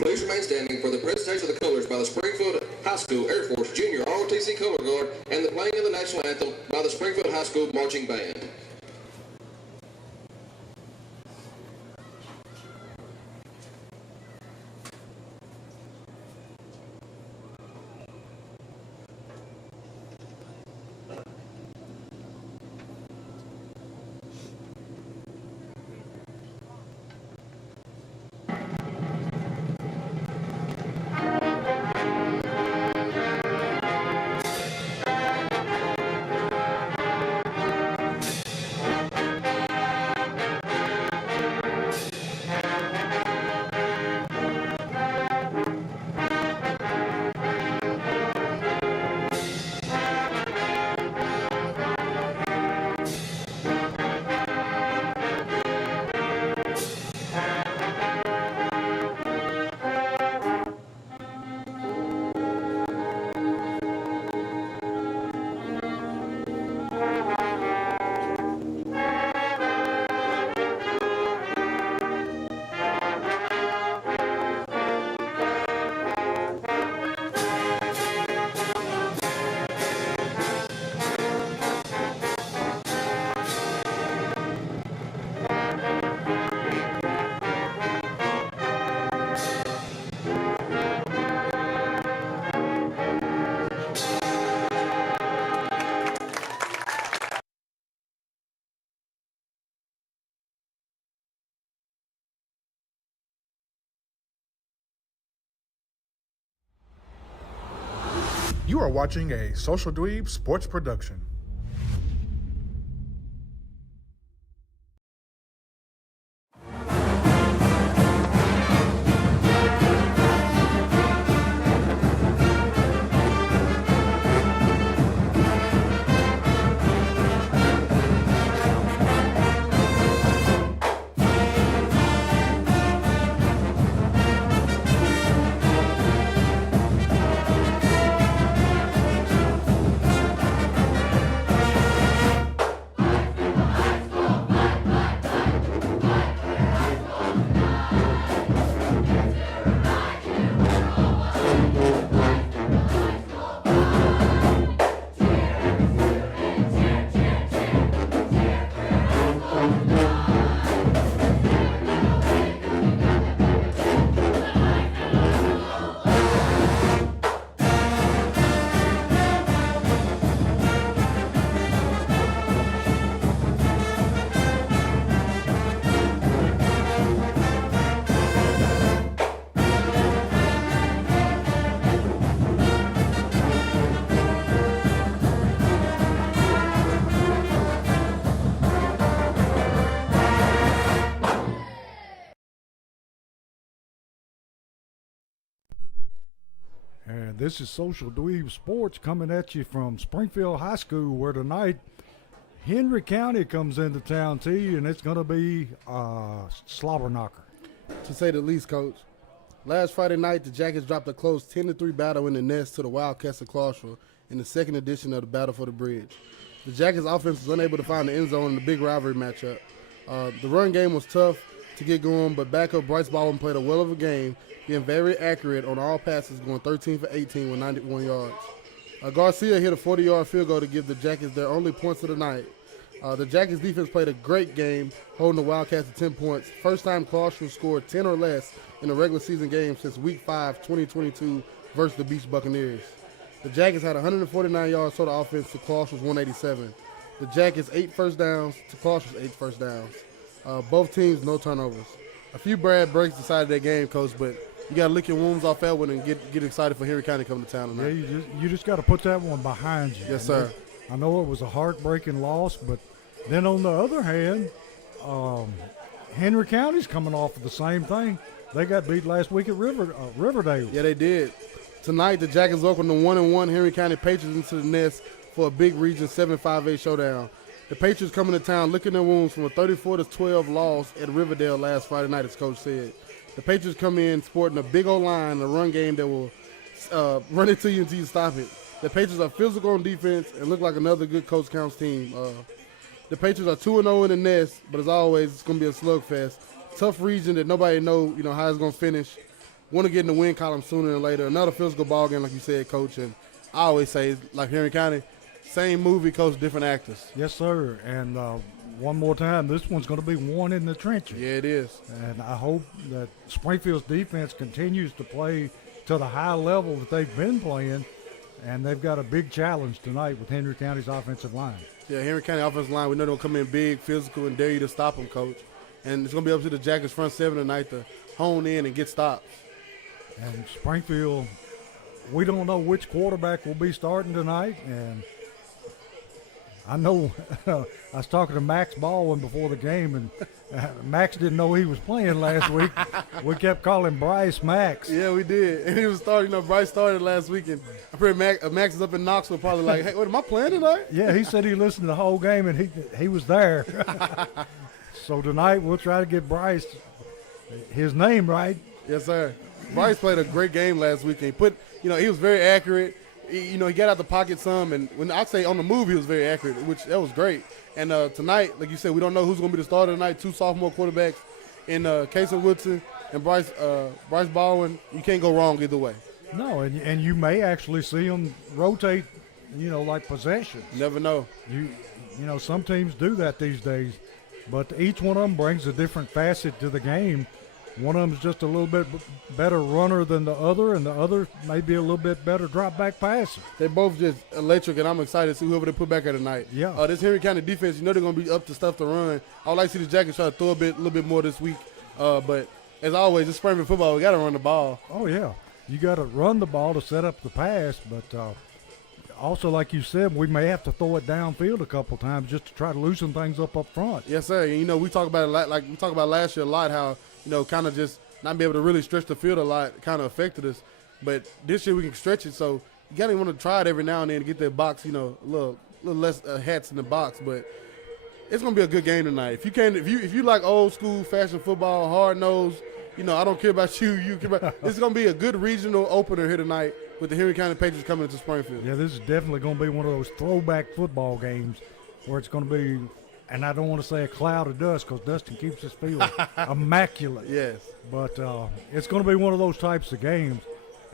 Please remain standing for the presentation of the colors by the Springfield High School Air Force Junior ROTC Color Guard and the playing of the National Anthem by the Springfield High School Marching Band. You are watching a Social Dweeb sports production. And this is Social Dweeb Sports coming at you from Springfield High School, where tonight Henry County comes into town, T, and it's going to be a slobber knocker. To say the least, Coach. Last Friday night, the Jackets dropped a close 10-3 battle in the nest to the Wildcats of Clarksville in the second edition of the Battle for the Bridge. The Jackets offense was unable to find the end zone in the big rivalry matchup. The run game was tough to get going, but backup Bryce Baldwin played a well of a game, being very accurate on all passes, going 13 for 18 with 91 yards. Garcia hit a 40-yard field goal to give the Jackets their only points of the night. The Jackets defense played a great game, holding the Wildcats to 10 points. First time Clarksville scored 10 or less in a regular season game since Week 5, 2022 versus the Beach Buccaneers. The Jackets had 149 yards total offense to Clarksville's 187. The Jackets 8 first downs to Clarksville's 8 first downs. Both teams, no turnovers. A few bad breaks decided that game, Coach, but you got to lick your wounds off Elwood and get excited for Henry County coming to town tonight. Yeah, you just got to put that one behind you. Yes, sir. I know it was a heartbreaking loss, but then on the other hand, Henry County's coming off of the same thing. They got beat last week at Riverdale. Yeah, they did. Tonight, the Jackets welcome the 1-1 Henry County Patriots into the nest for a big Region 7-5A showdown. The Patriots coming to town licking their wounds from a 34-12 loss at Riverdale last Friday night, as Coach said. The Patriots come in sporting a big old line, a run game that will run into you until you stop it. The Patriots are physical on defense and look like another good Coach Counts team. The Patriots are 2-0 in the nest, but as always, it's going to be a slugfest. Tough region that nobody know, how it's going to finish. Want to get in the win column sooner than later. Another physical ball game, like you said, Coach. And I always say, like Henry County, same movie, Coach, different actors. Yes, sir. And one more time, this one's going to be one in the trenches. Yeah, it is. And I hope that Springfield's defense continues to play to the high level that they've been playing. And they've got a big challenge tonight with Henry County's offensive line. Yeah, Henry County offensive line, we know they'll come in big, physical, and dare you to stop them, Coach. And it's going to be up to the Jackets front seven tonight to hone in and get stops. And Springfield, we don't know which quarterback will be starting tonight. And I know I was talking to Max Baldwin before the game, and Max didn't know he was playing last week. We kept calling Bryce Max. Yeah, we did. And he was starting, Bryce started last week, and I'm pretty Max is up in Knoxville probably like, hey, what, am I playing tonight? Yeah, he said he listened to the whole game, and he was there. So tonight we'll try to get Bryce his name right. Yes, sir. Bryce played a great game last week, and he put, he was very accurate. He got out the pocket some, and when I say on the move, he was very accurate, which that was great. And tonight, like you said, we don't know who's going to be the starter tonight. Two sophomore quarterbacks in Casey Woodson and Bryce Baldwin. You can't go wrong either way. No, and you may actually see them rotate, like possessions. Never know. Some teams do that these days, but each one of them brings a different facet to the game. One of them is just a little bit better runner than the other, and the other may be a little bit better drop-back passer. They're both just electric, and I'm excited to see whoever they put back there tonight. Yeah. This Henry County defense, they're going to be up to stuff to run. I would like to see the Jackets try to throw a little bit more this week. But as always, it's Springfield football. We got to run the ball. Oh, yeah. You got to run the ball to set up the pass, but also, like you said, we may have to throw it downfield a couple times just to try to loosen things up front. Yes, sir. And, we talk about it a lot, like we talked about last year a lot, how, kind of just not be able to really stretch the field a lot kind of affected us. But this year we can stretch it, so you got to want to try it every now and then to get that box, a little less hats in the box. But it's gonna be a good game tonight. If you like old school fashion football, hard nosed, I don't care about you. This is gonna be a good regional opener here tonight with the Henry County Patriots coming into Springfield. Yeah, this is definitely gonna be one of those throwback football games where it's gonna be, and I don't want to say a cloud of dust because Dustin keeps his field immaculate. Yes, but it's gonna be one of those types of games.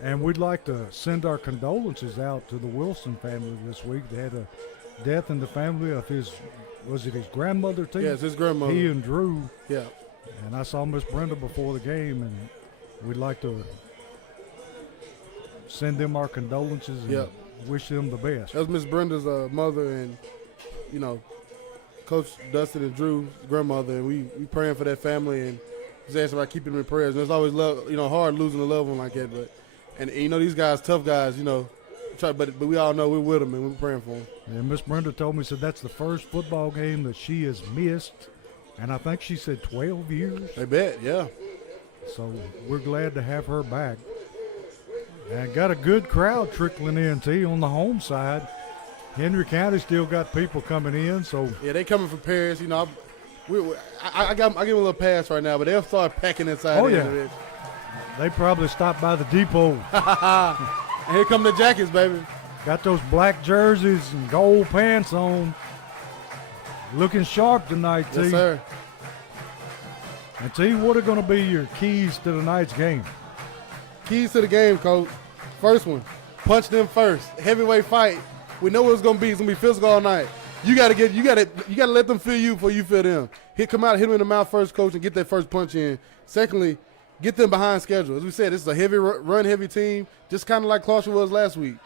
And we'd like to send our condolences out to the Wilson family this week. They had a death in the family of his grandmother too? Yes, his grandmother. He and Drew. Yeah. And I saw Miss Brenda before the game, and we'd like to send them our condolences and wish them the best. That was Miss Brenda's mother and, Coach Dustin and Drew's grandmother, and we praying for that family and just asking about keeping them in prayers. And it's always hard losing a loved one like that, but. And these guys, tough guys, but we all know we're with them and we're praying for them. And Miss Brenda told me, said that's the first football game that she has missed, and I think she said 12 years. I bet, yeah. So we're glad to have her back. And got a good crowd trickling in, T, on the home side. Henry County still got people coming in, so. Yeah, they coming from Paris, I give them a little pass right now, but they'll start packing inside. Oh, yeah. They probably stopped by the depot. And here come the Jackets, baby. Got those black jerseys and gold pants on. Looking sharp tonight, T. Yes, sir. And T, what are going to be your keys to tonight's game? Keys to the game, Coach. First one, punch them first. Heavyweight fight. We know what it's going to be. It's going to be physical all night. You got to let them feel you before you feel them. Come out, hit them in the mouth first, Coach, and get that first punch in. Secondly, get them behind schedule. As we said, this is a heavy run-heavy team, just kind of like Clarksville was last week.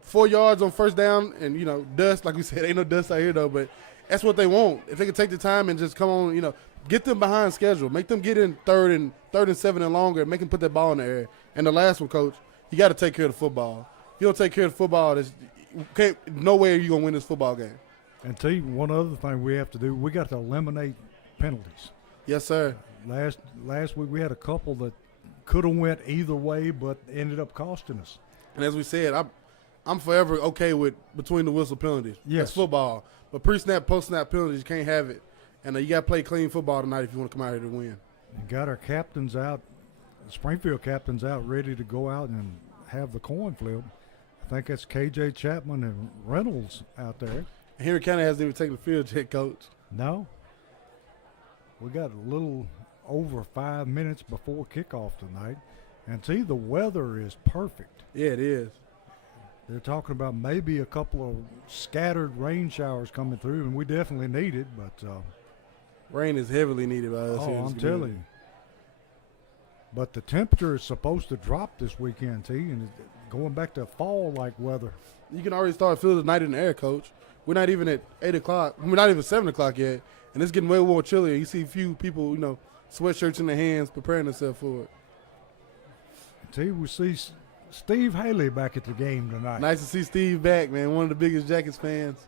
4 yards on first down and, dust. Like we said, ain't no dust out here, though, but that's what they want. If they can take the time and just come on, get them behind schedule. Make them get in third and 7 and longer. Make them put that ball in the air. And the last one, Coach, you got to take care of the football. If you don't take care of the football, no way are you going to win this football game. And T, one other thing we have to do, we got to eliminate penalties. Yes, sir. Last week we had a couple that could have went either way, but ended up costing us. And as we said, I'm forever okay with between the whistle penalties. Yes. That's football. But pre-snap, post-snap penalties, you can't have it. And you got to play clean football tonight if you want to come out here to win. And got our captains out, Springfield captains out, ready to go out and have the coin flip. I think that's KJ Chapman and Reynolds out there. And Henry County hasn't even taken the field yet, Coach. No. We got a little over 5 minutes before kickoff tonight. And see, the weather is perfect. Yeah, it is. They're talking about maybe a couple of scattered rain showers coming through, and we definitely need it. But rain is heavily needed by us. Oh, here in I'm this telling community. you. But the temperature is supposed to drop this weekend, T, and it's going back to fall-like weather. You can already start feeling the night in the air, Coach. We're not even at 8 o'clock. We're not even 7 o'clock yet, and it's getting way more chillier. You see a few people, sweatshirts in their hands, preparing themselves for it. T, we see Steve Haley back at the game tonight. Nice to see Steve back, man. One of the biggest Jackets fans.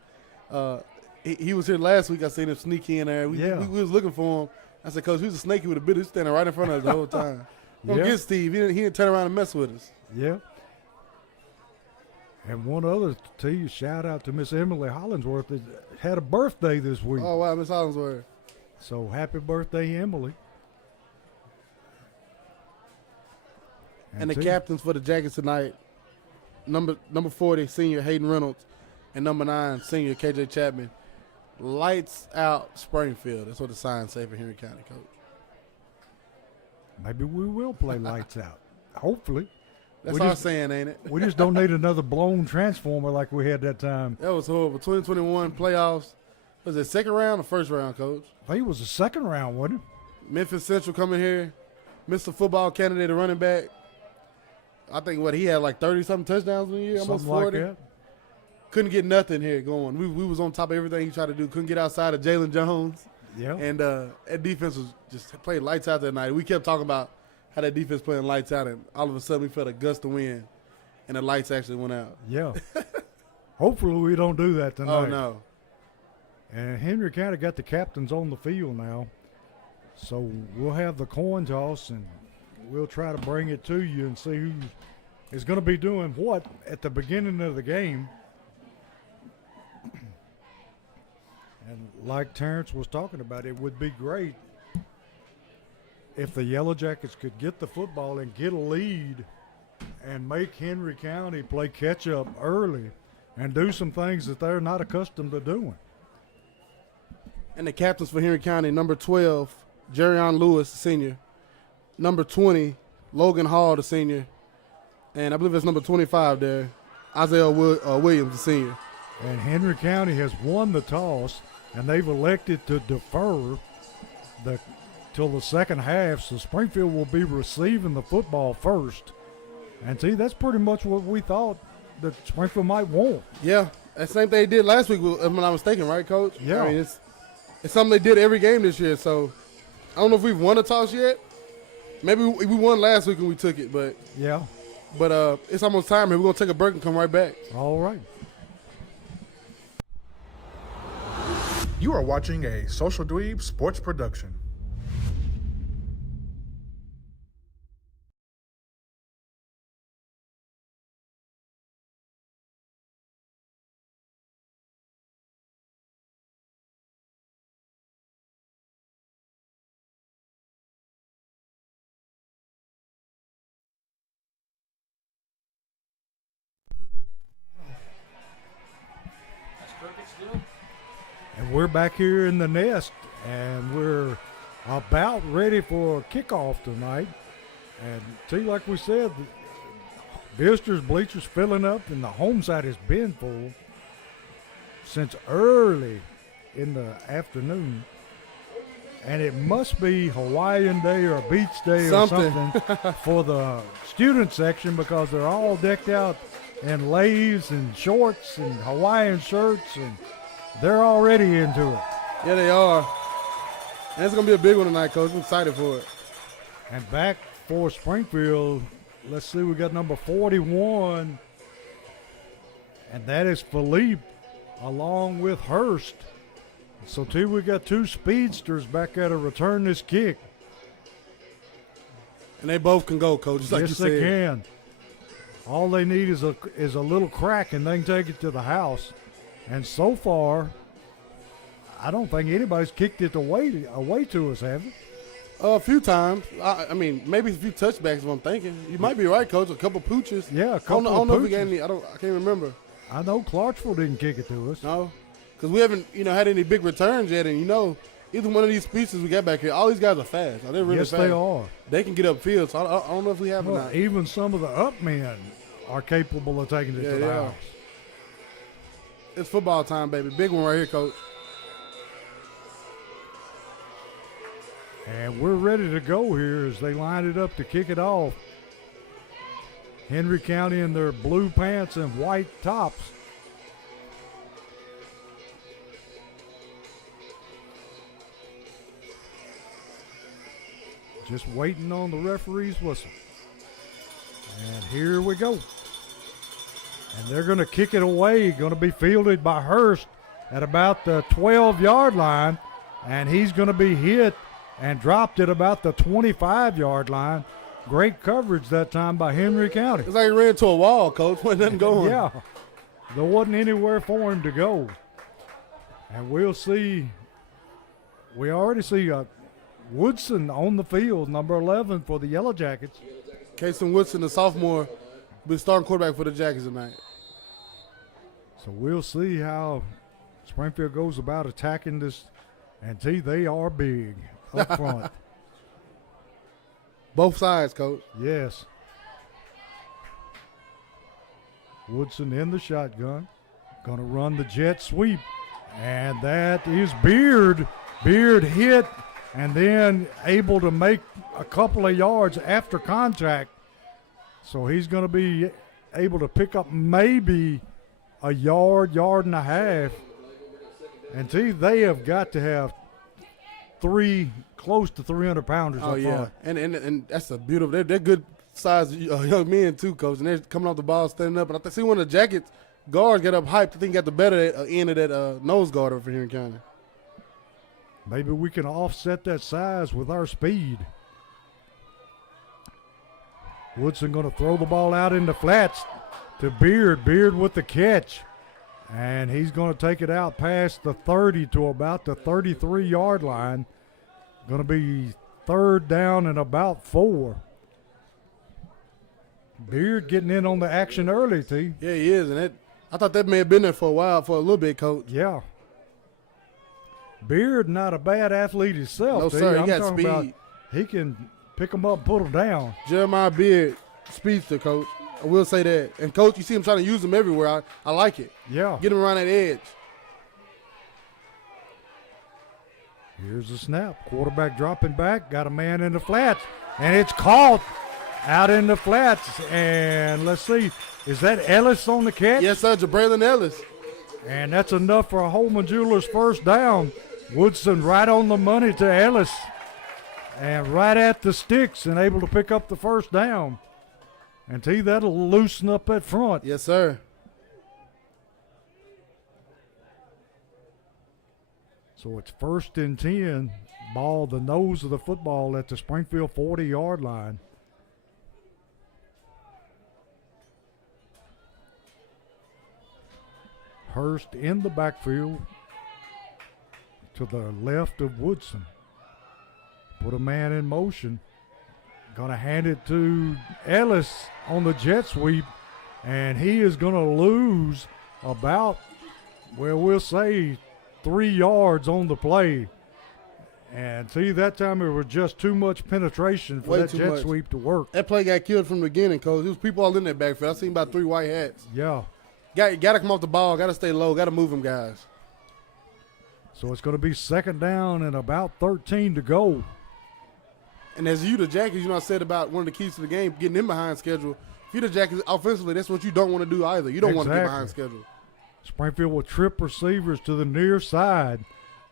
He was here last week. I seen him sneak in there. We was looking for him. I said, Coach, he was a snaky with a bit. He was standing right in front of us the whole time. Don't get Steve. He didn't turn around and mess with us. Yeah. And one other shout out to Miss Emily Hollingsworth that had a birthday this week. Oh, wow, Miss Hollingsworth. So happy birthday, Emily. And the captains for the Jackets tonight, number 40, senior Hayden Reynolds, and number 9, senior KJ Chapman. Lights out Springfield. That's what the signs say for Henry County, Coach. Maybe we will play lights out. Hopefully. That's all I'm saying, ain't it? We just don't need another blown transformer like we had that time. That was horrible. 2021 playoffs. Was it second round or first round, Coach? I think it was the second round, wasn't it? Memphis Central coming here. Mr. Football candidate, a running back. I think he had like 30-something touchdowns in a year, almost 40. Like that. Couldn't get nothing here going. We was on top of everything he tried to do. Couldn't get outside of Jalen Jones. Yeah. And that defense was just played lights out that night. We kept talking about how that defense playing lights out, and all of a sudden we felt a gust of wind, and the lights actually went out. Yeah. Hopefully we don't do that tonight. Oh, no. And Henry County got the captains on the field now. So we'll have the coin toss, and we'll try to bring it to you and see who is going to be doing what at the beginning of the game. And like Terrence was talking about, it would be great if the Yellow Jackets could get the football and get a lead and make Henry County play catch-up early and do some things that they're not accustomed to doing. And the captains for Henry County, number 12, Jerrion Lewis, the senior. Number 20, Logan Hall, the senior. And I believe it's number 25 there, Isaiah Williams, the senior. And Henry County has won the toss, and they've elected to defer till the second half, so Springfield will be receiving the football first. And see, that's pretty much what we thought that Springfield might want. Yeah, that's the same thing they did last week, if I'm not mistaken, right, Coach? Yeah. I mean, it's something they did every game this year, so I don't know if we've won a toss yet. Maybe we won last week when we took it, but Yeah. But it's almost time here. We're going to take a break and come right back. All right. You are watching a Social Dweeb sports production. And we're back here in the nest, and we're about ready for kickoff tonight. And see, like we said, the visitors' bleachers filling up, and the home side has been full since early in the afternoon. And it must be Hawaiian Day or Beach Day or something for the student section, because they're all decked out in leis and shorts and Hawaiian shirts, and they're already into it. Yeah, they are. And it's going to be a big one tonight, Coach. I'm excited for it. And back for Springfield, let's see, we got number 41, and that is Philippe along with Hurst. So, too, we got two speedsters back there to return this kick. And they both can go, Coach, just like you Yes, said. they can. All they need is a little crack, and they can take it to the house. And so far, I don't think anybody's kicked it away to us, have they? A few times. I mean, maybe a few touchbacks is what I'm thinking. You might be right, Coach. A couple pooches. Yeah, a I couple don't of know if we got pooches. any. I can't remember. I know Clarksville didn't kick it to us. No, because we haven't, had any big returns yet. And either one of these speeches we got back here, all these guys are fast. They're really Yes, fast. they are. They can get upfield. So I don't know if we have or Well, not. even some of the up men are capable of taking it Yeah, to they the are. house. It's football time, baby. Big one right here, Coach. And we're ready to go here as they line it up to kick it off. Henry County in their blue pants and white tops. Just waiting on the referee's whistle. And here we go. And they're going to kick it away. Going to be fielded by Hurst at about the 12-yard line. And he's going to be hit and dropped at about the 25-yard line. Great coverage that time by Henry County. It's like he ran into a wall, Coach. Wasn't nothing going. Yeah, there wasn't anywhere for him to go. And we'll see. We already see Woodson on the field, number 11 for the Yellow Jackets. Kason Woodson, the sophomore, will be starting quarterback for the Jackets tonight. So we'll see how Springfield goes about attacking this. And see, they are big up front. Both sides, Coach. Yes. Woodson in the shotgun. Going to run the jet sweep. And that is Beard. Beard hit and then able to make a couple of yards after contact. So he's going to be able to pick up maybe a yard and a half. And see, they have got to have close to 300-pounders Oh, up yeah. front. And that's a beautiful – they're good size young men too, Coach. And they're coming off the ball, standing up. And I see one of the Jackets guards get up hyped. I think got the better end of that nose guard over here in County. Maybe we can offset that size with our speed. Woodson going to throw the ball out in the flats to Beard. Beard with the catch. And he's going to take it out past the 30 to about the 33-yard line. Going to be third down and about 4. Beard getting in on the action early, T. Yeah, he is. And I thought that may have been there for a little bit, Coach. Yeah. Beard not a bad athlete himself. No, T. sir. He I'm got talking speed. about he can pick them up and put them down. Jeremiah Beard, speedster, Coach. I will say that. And, Coach, you see him trying to use him everywhere. I like it. Yeah. Get him around that edge. Here's the snap. Quarterback dropping back. Got a man in the flats. And it's caught out in the flats. And let's see. Is that Ellis on the catch? Yes, sir. Jabraylon Ellis. And that's enough for a Holman Jewelers first down. Woodson right on the money to Ellis. And right at the sticks and able to pick up the first down. And T, that'll loosen up that front. Yes, sir. So it's 1st and 10. Ball the nose of the football at the Springfield 40-yard line. Hurst in the backfield to the left of Woodson. Put a man in motion. Going to hand it to Ellis on the jet sweep, and he is going to lose about, well, we'll say 3 yards on the play. And see, that time it was just too much penetration for that jet sweep to work. That play got killed from the beginning, Coach. There was people all in that backfield. I seen about 3 white hats. Yeah. Got to come off the ball. Got to stay low. Got to move them guys. So it's going to be 2nd down and about 13 to go. And as you, the Jackies, I said about one of the keys to the game, getting in behind schedule. If you're the Jackies offensively, that's what you don't want to do either. You don't want to get behind schedule. Springfield will trip receivers to the near side.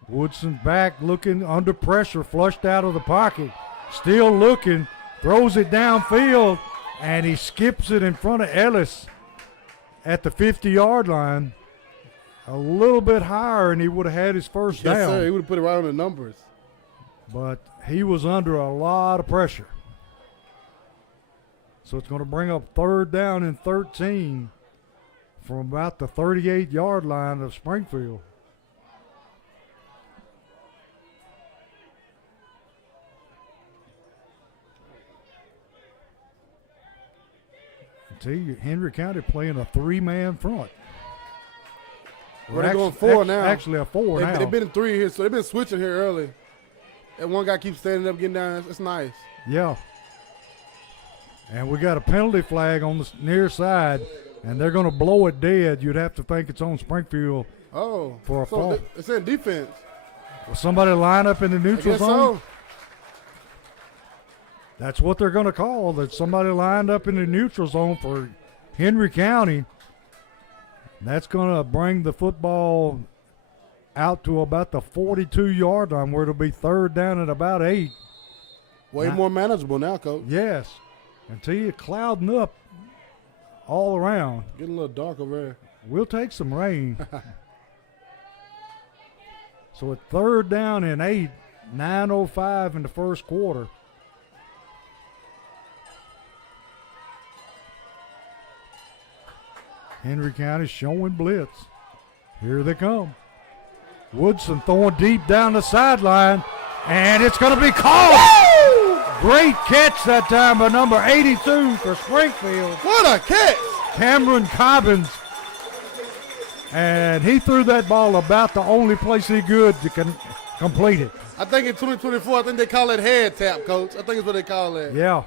Woodson back looking under pressure, flushed out of the pocket. Still looking, throws it downfield, and he skips it in front of Ellis at the 50-yard line. A little bit higher, and he would have had his first down. Yes, sir. He would have put it right on the numbers. But he was under a lot of pressure. So it's going to bring up 3rd down and 13 from about the 38-yard line of Springfield. Henry County playing a 3-man front. They're going 4 now. Actually a 4 now. They've been in 3 here, so they've been switching here early. And one guy keeps standing up, getting down. It's nice. Yeah. And we got a penalty flag on the near side, and they're going to blow it dead. You'd have to think it's on Springfield for a fault. It's in defense. Will somebody line up in the neutral zone? So. That's what they're going to call, that somebody lined up in the neutral zone for Henry County. That's going to bring the football out to about the 42-yard line, where it'll be 3rd down at about 8. Way more manageable now, Coach. Yes. Until you're clouding up all around. Getting a little dark over there. We'll take some rain. So at 3rd down and 8, 9:05 in the first quarter. Henry County showing blitz. Here they come. Woodson throwing deep down the sideline, and it's going to be called. Woo! Great catch that time by number 82 for Springfield. What a catch! Cameron Cobbins. And he threw that ball about the only place he could to complete it. I think in 2024, I think they call it head tap, Coach. I think it's what they call it. Yeah.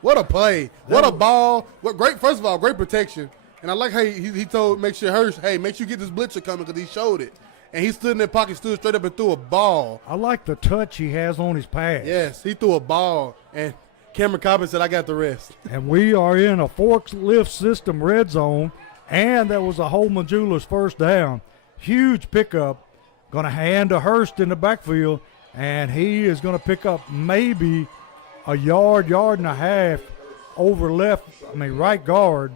What a play. What a ball. What great, first of all, great protection. And I like how he told, make sure Hurst, hey, make sure you get this blitzer coming, because he showed it. And he stood in that pocket, stood straight up and threw a ball. I like the touch he has on his pass. Yes, he threw a ball. And Cameron Cobbins said, I got the rest. And we are in a forklift system red zone, and that was a Holman Jewelers first down. Huge pickup. Going to hand to Hurst in the backfield, and he is going to pick up maybe a yard and a half over right guard.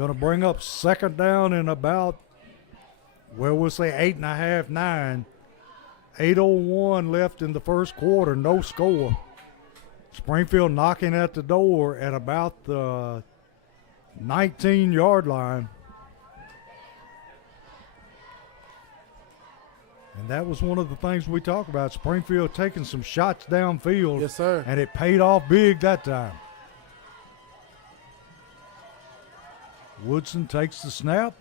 Going to bring up second down in about, well, we'll say 8.5, 9. 8:01 left in the first quarter, no score. Springfield knocking at the door at about the 19-yard line. And that was one of the things we talked about. Springfield taking some shots downfield. Yes, sir. And it paid off big that time. Woodson takes the snap,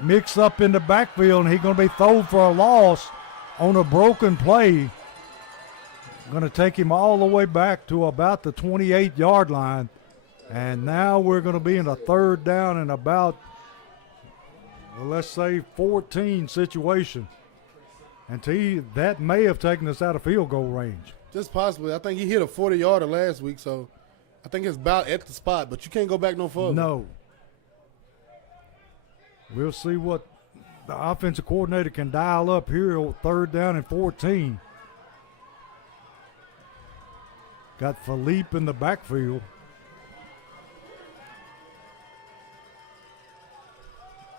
mixed up in the backfield, and he's going to be thrown for a loss on a broken play. Going to take him all the way back to about the 28-yard line. And now we're going to be in a third down and about, well, let's say 14 situation. And that may have taken us out of field goal range. Just possibly. I think he hit a 40-yarder last week, so I think it's about at the spot, but you can't go back no further. No. We'll see what the offensive coordinator can dial up here on third down and 14. Got Philippe in the backfield.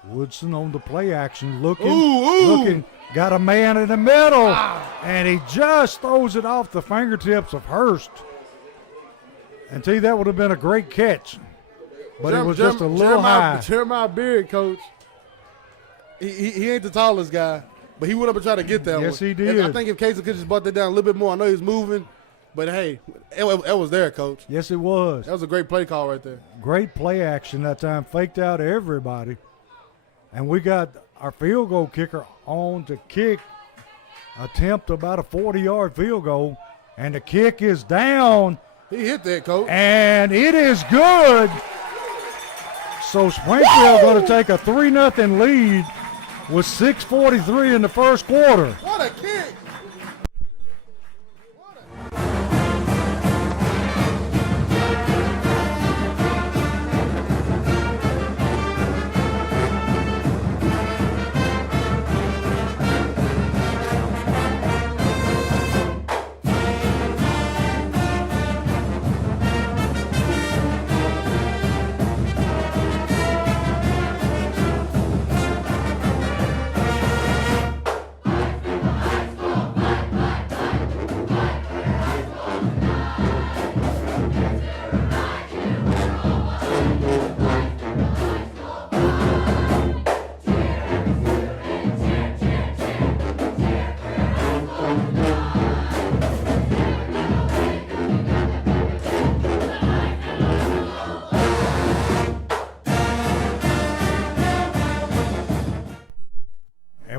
Woodson on the play action, looking, got a man in the middle, and he just throws it off the fingertips of Hurst. And tell you, that would have been a great catch, but it was just a little high. Jeremiah Beard, coach, he ain't the tallest guy, but he went up and tried to get that one. Yes, he did. And I think if Casey could just brought that down a little bit more, I know he was moving, but hey, it was there, coach. Yes, it was. That was a great play call right there. Great play action that time, faked out everybody. And we got our field goal kicker on to kick, attempt about a 40-yard field goal, and the kick is down. He hit that, coach. And it is good. So Springfield going to take a 3-0 lead with 6:43 in the first quarter. What a kick.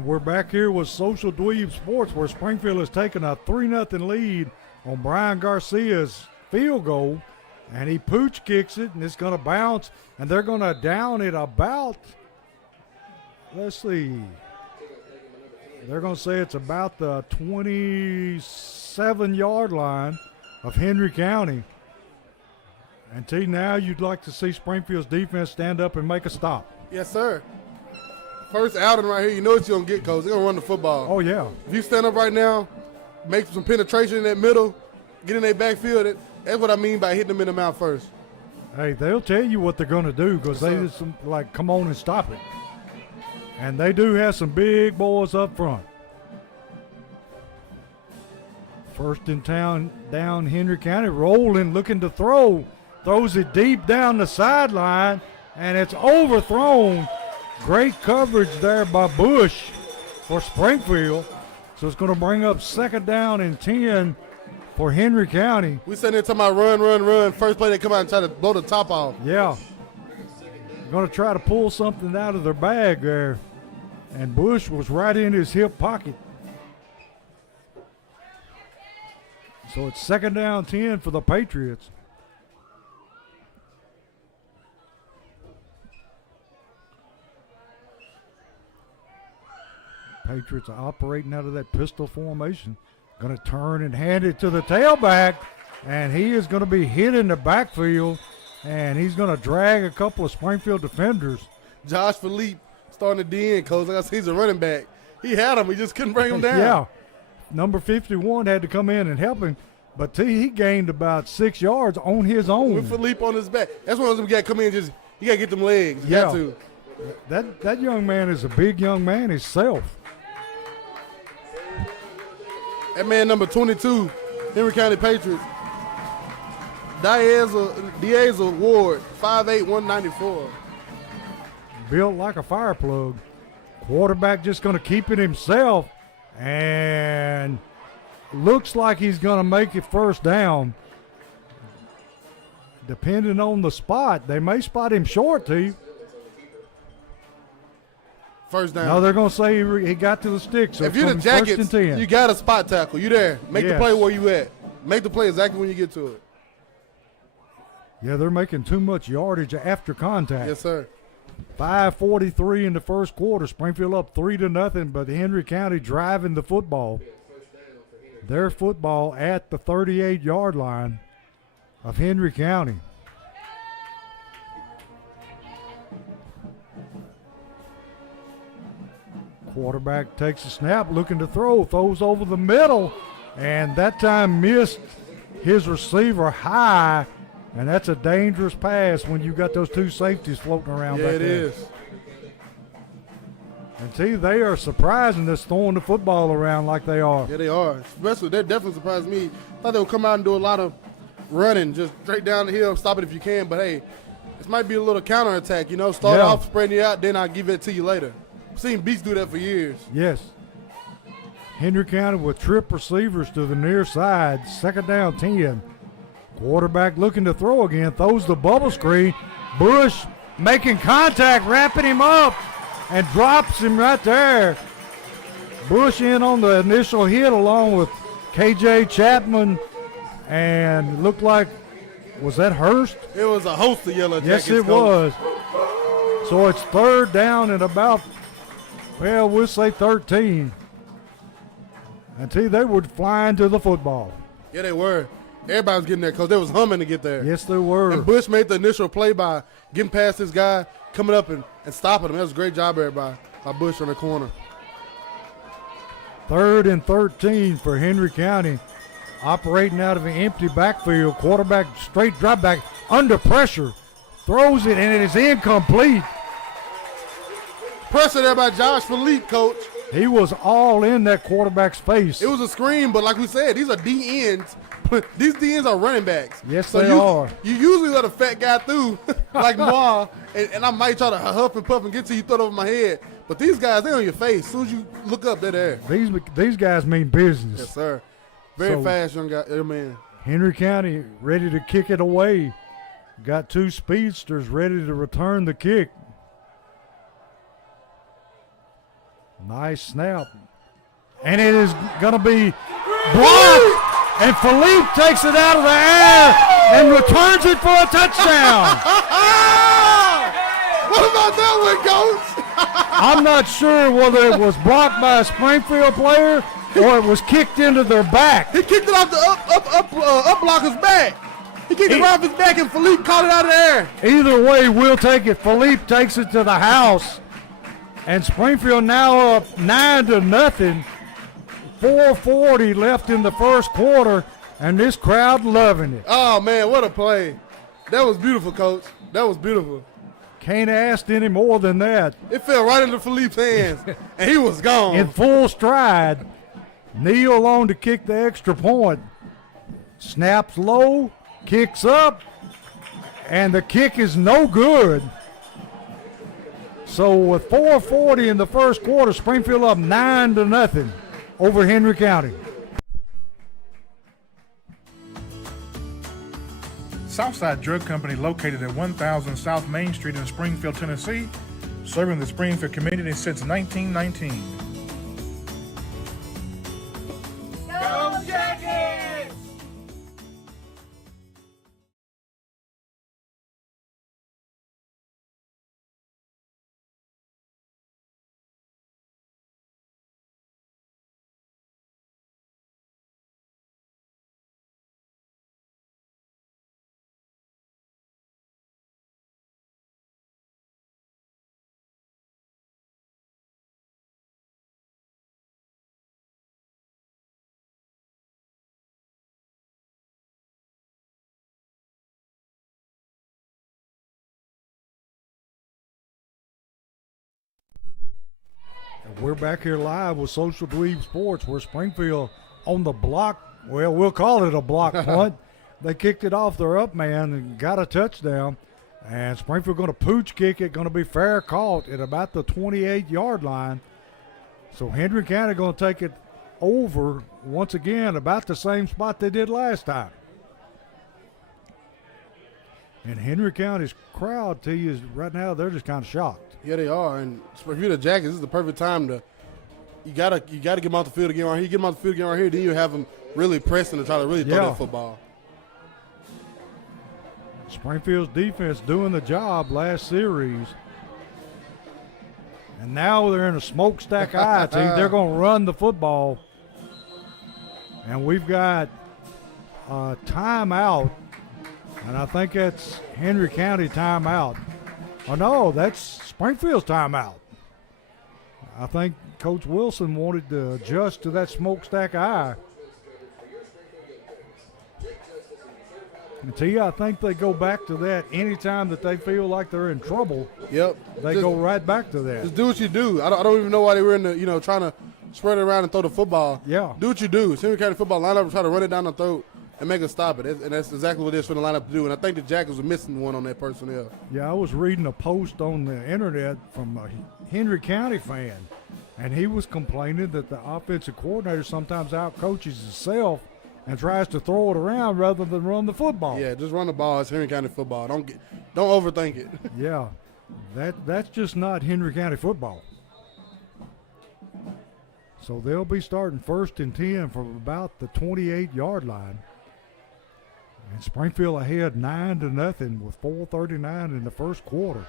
We're back here with Social Dweeb Sports, where Springfield has taken a 3-0 lead on Brian Garcia's field goal, and he pooch kicks it, and it's going to bounce, and they're going to down it about, let's see, they're going to say it's about the 27-yard line of Henry County. And T, now you'd like to see Springfield's defense stand up and make a stop. Yes, sir. First outing right here, you know what you're going to get, coach. They're going to run the football. Oh, yeah. If you stand up right now, make some penetration in that middle, get in their backfield, that's what I mean by hitting them in the mouth first. Hey, they'll tell you what they're going to do because they just come on and stop it. And they do have some big boys up front. First in town down Henry County, rolling, looking to throw. Throws it deep down the sideline, and it's overthrown. Great coverage there by Bush for Springfield. So it's going to bring up second down and 10 for Henry County. We sitting there talking about run. First play they come out and try to blow the top off. Yeah. Going to try to pull something out of their bag there. And Bush was right in his hip pocket. So it's second down 10 for the Patriots. Patriots are operating out of that pistol formation. Going to turn and hand it to the tailback, and he is going to be hit in the backfield, and he's going to drag a couple of Springfield defenders. Josh Philippe starting the DN, coach. Like I said, he's a running back. He had him. He just couldn't bring him down. Yeah. Number 51 had to come in and help him, but he gained about 6 yards on his own. With Philippe on his back. That's one of them guys come in and just You got to get them legs. You got to. That young man is a big young man himself. That man number 22, Henry County Patriots. Diaz Ward, 5'8", 194. Built like a fire plug. Quarterback just going to keep it himself. And looks like he's going to make it first down. Depending on the spot, they may spot him short to you. First down. No, they're going to say he got to the stick. So if you're the Jackets, you got a spot tackle. You there. Make the play where you at. Make the play exactly when you get to it. Yeah, they're making too much yardage after contact. Yes, sir. 5:43 in the first quarter. Springfield up 3-0, but Henry County driving the football. Their football at the 38-yard line of Henry County. Quarterback takes a snap, looking to throw, throws over the middle, and that time missed his receiver high, and that's a dangerous pass when you've got those two safeties floating around back there. Yeah, it is. And see, they are surprising us throwing the football around like they are. Yeah, they are. Especially, they definitely surprised me. Thought they would come out and do a lot of running, just straight down the hill, stop it if you can. But, hey, this might be a little counterattack, you know. Start off, spreading you out, then I'll give it to you later. I've seen Beats do that for years. Yes. Henry County with trip receivers to the near side. Second down, 10. Quarterback looking to throw again. Throws the bubble screen. Bush making contact, wrapping him up, and drops him right there. Bush in on the initial hit along with KJ Chapman. And looked like, was that Hurst? It was a host of Yellow Jackets. Yes, it was. So it's third down and about, well, we'll say 13. Until they were flying to the football. Yeah, they were. Everybody was getting there because they was humming to get there. Yes, they were. And Bush made the initial play by getting past this guy, coming up and stopping him. That was a great job there by Bush on the corner. 3rd and 13 for Henry County. Operating out of an empty backfield. Quarterback straight drop back under pressure. Throws it, and it is incomplete. Pressure there by Josh Philippe, coach. He was all in that quarterback's face. It was a screen, but like we said, these are D-ends. These D-ends are running backs. Yes, so they are. You usually let a fat guy through, like Moore, and I might try to huff and puff and get to you, throw it over my head. But these guys, they're on your face. As soon as you look up, they're there. These guys mean business. Yes, sir. Very fast, young guy, man. Henry County ready to kick it away. Got two speedsters ready to return the kick. Nice snap. And it is going to be blocked. And Philippe takes it out of the air and returns it for a touchdown. What about that one, Coach? I'm not sure whether it was blocked by a Springfield player or it was kicked into their back. He kicked it off the up blocker's back. He kicked it right off his back, and Philippe caught it out of the air. Either way, we'll take it. Philippe takes it to the house. And Springfield now up 9-0. 4:40 left in the first quarter, and this crowd loving it. Oh, man, what a play. That was beautiful, Coach. That was beautiful. Can't ask any more than that. It fell right into Philippe's hands, and he was gone. In full stride. Neal on to kick the extra point. Snaps low, kicks up, and the kick is no good. So with 4:40 in the first quarter, Springfield up 9-0 over Henry County. Southside Drug Company, located at 1000 South Main Street in Springfield, Tennessee, serving the Springfield community since 1919. We're back here live with Social Dweeb Sports, where Springfield on the block, well, we'll call it a block punt. They kicked it off their up man and got a touchdown. And Springfield going to pooch kick it, going to be fair caught at about the 28-yard line. So Henry County going to take it over once again about the same spot they did last time. And Henry County's crowd, to you, is right now they're just kind of shocked. Yeah, they are. And if you're the Jackets, this is the perfect time to you gotta get them off the field again right here. You get them off the field again right here, then you have them really pressing to try to really throw that football. Springfield's defense doing the job last series. And now they're in a smokestack eye. They're going to run the football. And we've got a timeout. And I think that's Henry County timeout. Oh, no, that's Springfield's timeout. I think Coach Wilson wanted to adjust to that smokestack eye. And I think they go back to that anytime that they feel like they're in trouble. Yep. They go right back to that. Just do what you do. I don't even know why they were in the, trying to spread it around and throw the football. Yeah. Do what you do. Henry County football line up and try to run it down the throat and make us stop it. And that's exactly what they're trying to line up to do. And I think the Jackals are missing one on that personnel. Yeah, I was reading a post on the internet from a Henry County fan, and he was complaining that the offensive coordinator sometimes outcoaches himself and tries to throw it around rather than run the football. Yeah, just run the ball. It's Henry County football. Don't overthink it. Yeah, that's just not Henry County football. So they'll be starting 1st and 10 from about the 28-yard line. And Springfield ahead 9-0 with 4:39 in the first quarter.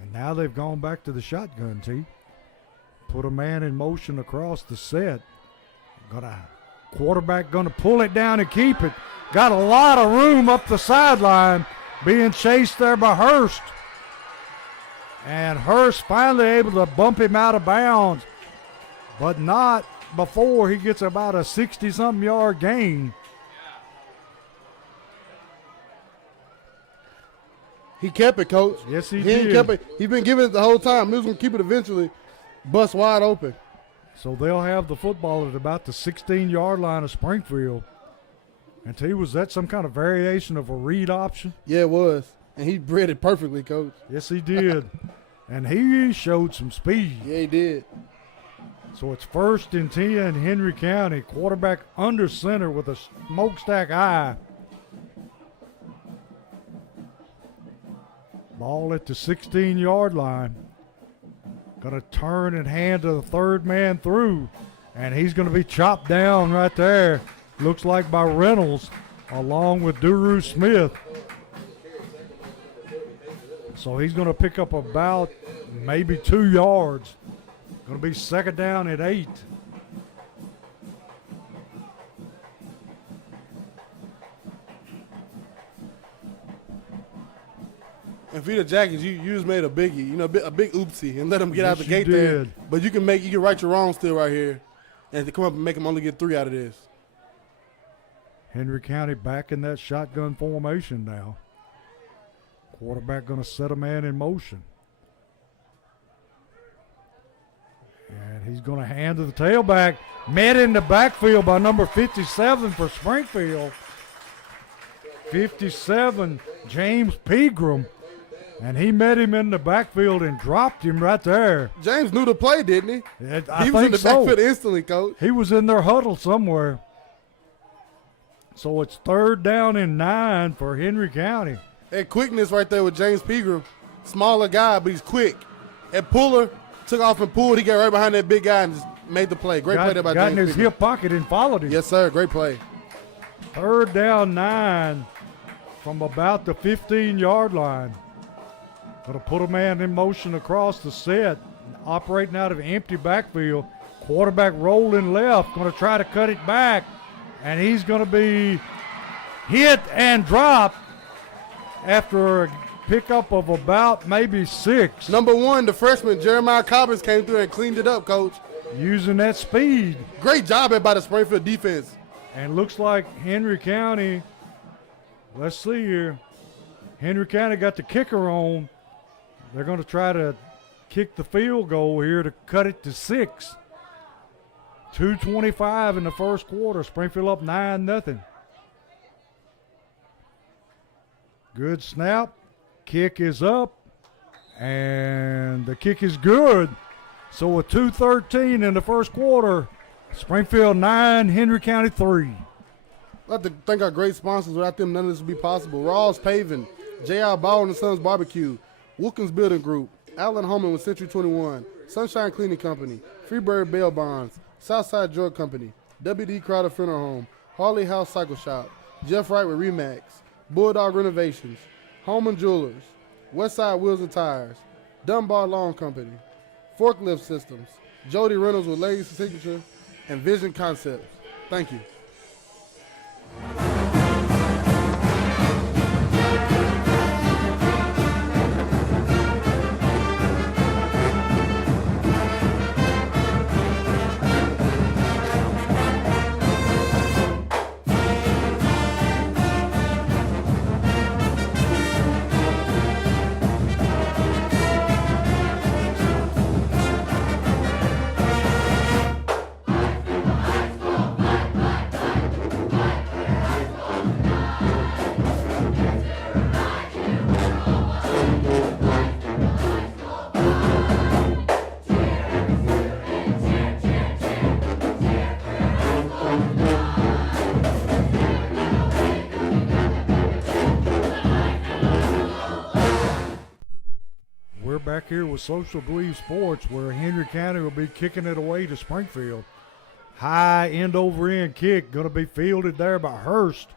And now they've gone back to the shotgun tee. Put a man in motion across the set. Quarterback gonna pull it down and keep it. Got a lot of room up the sideline. Being chased there by Hurst. And Hurst finally able to bump him out of bounds. But not before he gets about a 60-something yard gain. He kept it, Coach. Yes, he did. Kept it. He's been giving it the whole time. He was going to keep it eventually. Bust wide open. So they'll have the football at about the 16-yard line of Springfield. And was that some kind of variation of a read option? Yeah, it was. And he read it perfectly, Coach. Yes, he did. And he showed some speed. Yeah, he did. So it's 1st and 10, Henry County. Quarterback under center with a smokestack eye. Ball at the 16-yard line. Going to turn and hand to the third man through. And he's going to be chopped down right there. Looks like by Reynolds along with Duru Smith. So he's going to pick up about maybe 2 yards. Going to be 2nd down at 8. And for the Jackets, you just made a biggie, a big oopsie, and let them get out the gate did. there. But you can right your wrong still right here, and to come up and make them only get 3 out of this. Henry County back in that shotgun formation now. Quarterback going to set a man in motion. And he's going to hand to the tailback. Met in the backfield by number 57 for Springfield. 57, James Pegram. And he met him in the backfield and dropped him right there. James knew the play, didn't he? I he was in the think backfield instantly, Coach. He was in their huddle somewhere. So it's 3rd down and 9 for Henry County. That quickness right there with James Pegram. Smaller guy, but he's quick. And Puller took off and pulled. He got right behind that big guy and just made the play. Great play there by James Got in his Pegram. hip pocket and followed him. Yes, sir. Great play. 3rd down 9 from about the 15-yard line. Going to put a man in motion across the set, operating out of an empty backfield. Quarterback rolling left, going to try to cut it back, and he's going to be hit and dropped after a pickup of about maybe 6. Number 1, the freshman, Jeremiah Cobbins, came through and cleaned it up, Coach. Using that speed. Great job by the Springfield defense. And looks like Henry County, let's see here. Henry County got the kicker on. They're going to try to kick the field goal here to cut it to 6. 2:25 in the first quarter. Springfield up 9-0. Good snap. Kick is up. And the kick is good. So with 2:13 in the first quarter, Springfield 9, Henry County 3. I'd like to thank our great sponsors. Without them, none of this would be possible. Rawls Paving, J.R. Ball and Sons Barbecue, Wilkins Building Group, Allen Holman with Century 21, Sunshine Cleaning Company, Freebird Bail Bonds, Southside Drug Company, W.D. Crowder Funeral Home, Harley House Cycle Shop, Jeff Wright with Remax, Bulldog Renovations, Holman Jewelers, Westside Wheels and Tires, Dunbar Lawn Company, Forklift Systems, Jody Reynolds with Legacy Signature, and Vision Concepts. Thank you. Back here with Social Believe Sports, where Henry County will be kicking it away to Springfield. High end over end kick, going to be fielded there by Hurst.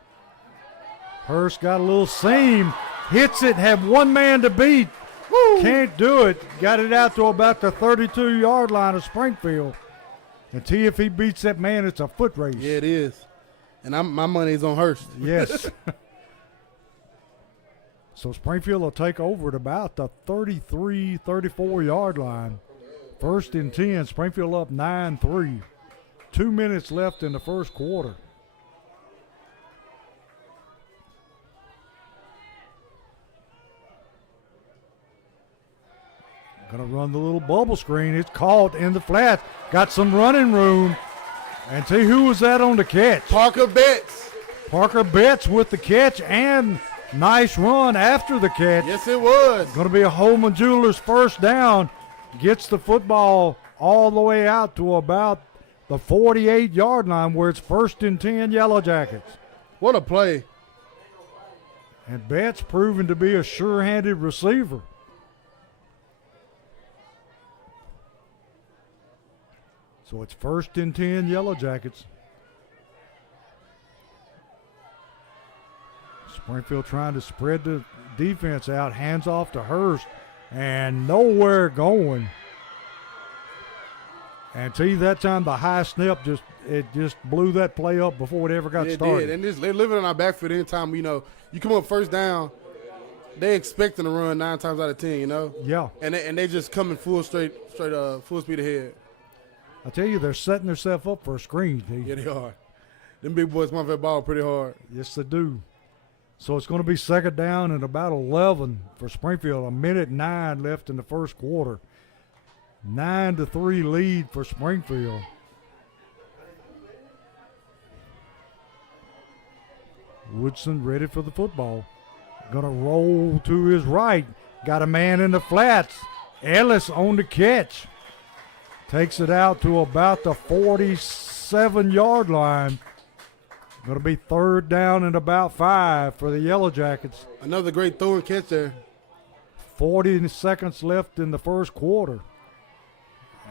Hurst got a little seam, hits it, have one man to beat. Woo! Can't do it. Got it out to about the 32-yard line of Springfield. And T, if he beats that man, it's a foot race. Yeah, it is. And my money's on Hurst. Yes. So Springfield will take over at about the 33, 34-yard line. 1st and 10, Springfield up 9-3. 2 minutes left in the first quarter. Going to run the little bubble screen. It's caught in the flat. Got some running room. And see who was that on the catch? Parker Betts. Parker Betts with the catch and nice run after the catch. Yes, it was. Going to be a Holman Jewelers first down. Gets the football all the way out to about the 48-yard line where it's 1st and 10 Yellow Jackets. What a play. And Betts proven to be a sure-handed receiver. So it's 1st and 10 Yellow Jackets. Springfield trying to spread the defense out. Hands off to Hurst. And nowhere going. And to you, that time the high snap just blew that play up before it ever got started. It did. And they're living on our back foot anytime, you come up first down, they expecting to run 9 times out of 10, Yeah. And they just coming full speed ahead. I tell you, they're setting themselves up for a screen, T. Yeah, they are. Them big boys want that ball pretty hard. Yes, they do. So it's going to be 2nd down and about 11 for Springfield. 1:09 left in the first quarter. 9-3 lead for Springfield. Woodson ready for the football. Going to roll to his right. Got a man in the flats. Ellis on the catch. Takes it out to about the 47-yard line. Going to be 3rd down and about 5 for the Yellow Jackets. Another great throw and catch there. 40 seconds left in the first quarter.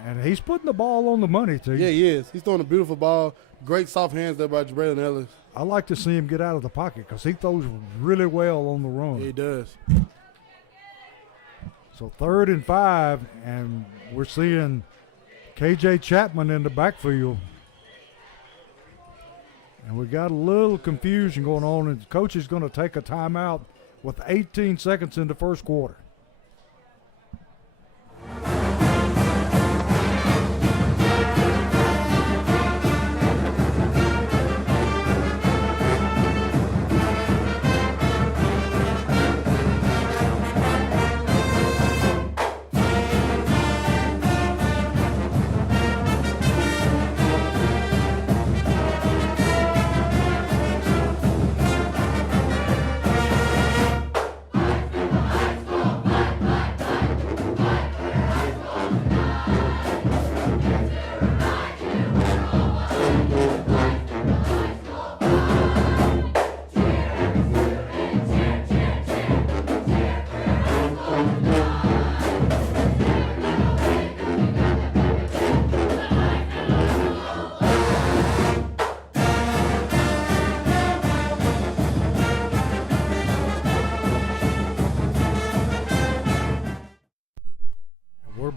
And he's putting the ball on the money, too. Yeah, he is. He's throwing a beautiful ball. Great soft hands there by Jabraylon Ellis. I like to see him get out of the pocket because he throws really well on the run. Yeah, he does. So 3rd and 5, and we're seeing K.J. Chapman in the backfield. And we got a little confusion going on, and the coach is going to take a timeout with 18 seconds in the first quarter.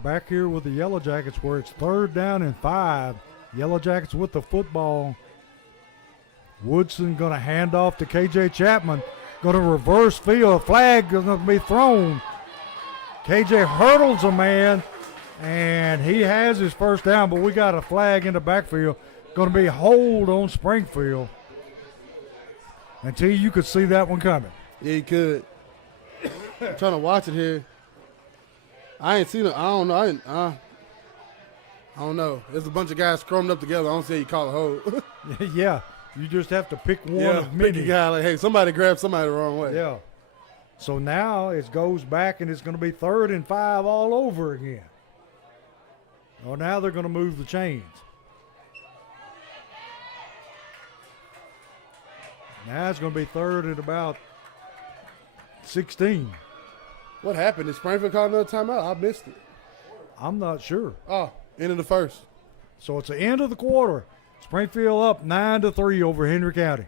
back here with the Yellow Jackets where it's 3rd down and 5. Yellow Jackets with the football. Woodson going to hand off to KJ Chapman. Going to reverse field. Flag is going to be thrown. KJ hurdles a man, and he has his first down, but we got a flag in the backfield. Going to be hold on Springfield. Until you could see that one coming. Yeah, you could. I'm trying to watch it here. I ain't seen it. I don't know. I don't know. There's a bunch of guys scrummed up together. I don't see how you call a hold. Yeah, you just have to pick one Yeah, of many. pick a guy like, hey, somebody grabbed somebody the wrong way. Yeah. So now it goes back, and it's going to be 3rd and 5 all over again. Well, now they're going to move the chains. Now it's going to be 3rd and about 16. What happened? Did Springfield call another timeout? I missed it. I'm not sure. Oh, end of the first. So it's the end of the quarter. Springfield up 9-3 over Henry County.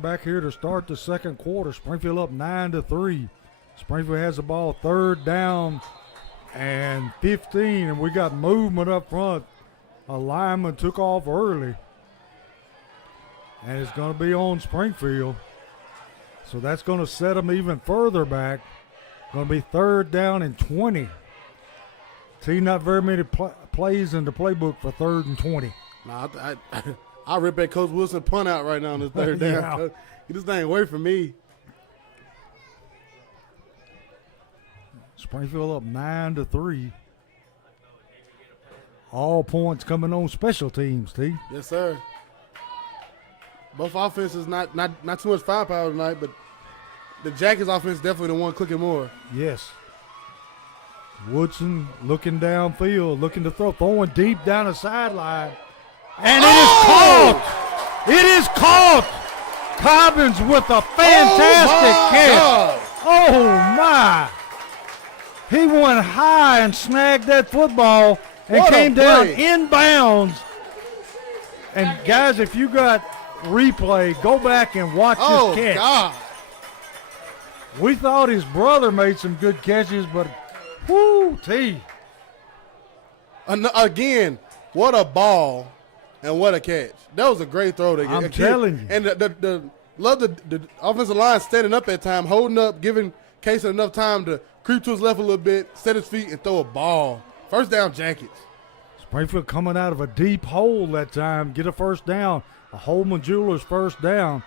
Back here to start the second quarter. Springfield up 9-3. Springfield has the ball 3rd down and 15, and we got movement up front. A lineman took off early, and it's going to be on Springfield. So that's going to set them even further back. Going to be 3rd down and 20. See, not very many plays in the playbook for 3rd and 20. Nah, I rip that Coach Wilson punt out right now on this 3rd down. Yeah. Get this thing away from me. Springfield up 9-3. All points coming on special teams, T. Yes, sir. Both offenses not too much firepower tonight, but the Jackets offense definitely the one clicking more. Yes. Woodson looking downfield, looking to throw, throwing deep down the sideline. And it is caught. It is caught. Cobbins with a fantastic catch. Oh, my. He went high and snagged that football and came down inbounds. And, guys, if you got replay, go back and watch this catch. God. We thought his brother made some good catches, but whoo, T. Again, what a ball. And what a catch. That was a great throw. I'm telling you. And love the offensive line standing up that time, holding up, giving Casey enough time to creep to his left a little bit, set his feet, and throw a ball. First down, Jackets. Springfield coming out of a deep hole that time, get a first down. A Holman Jewelers first down.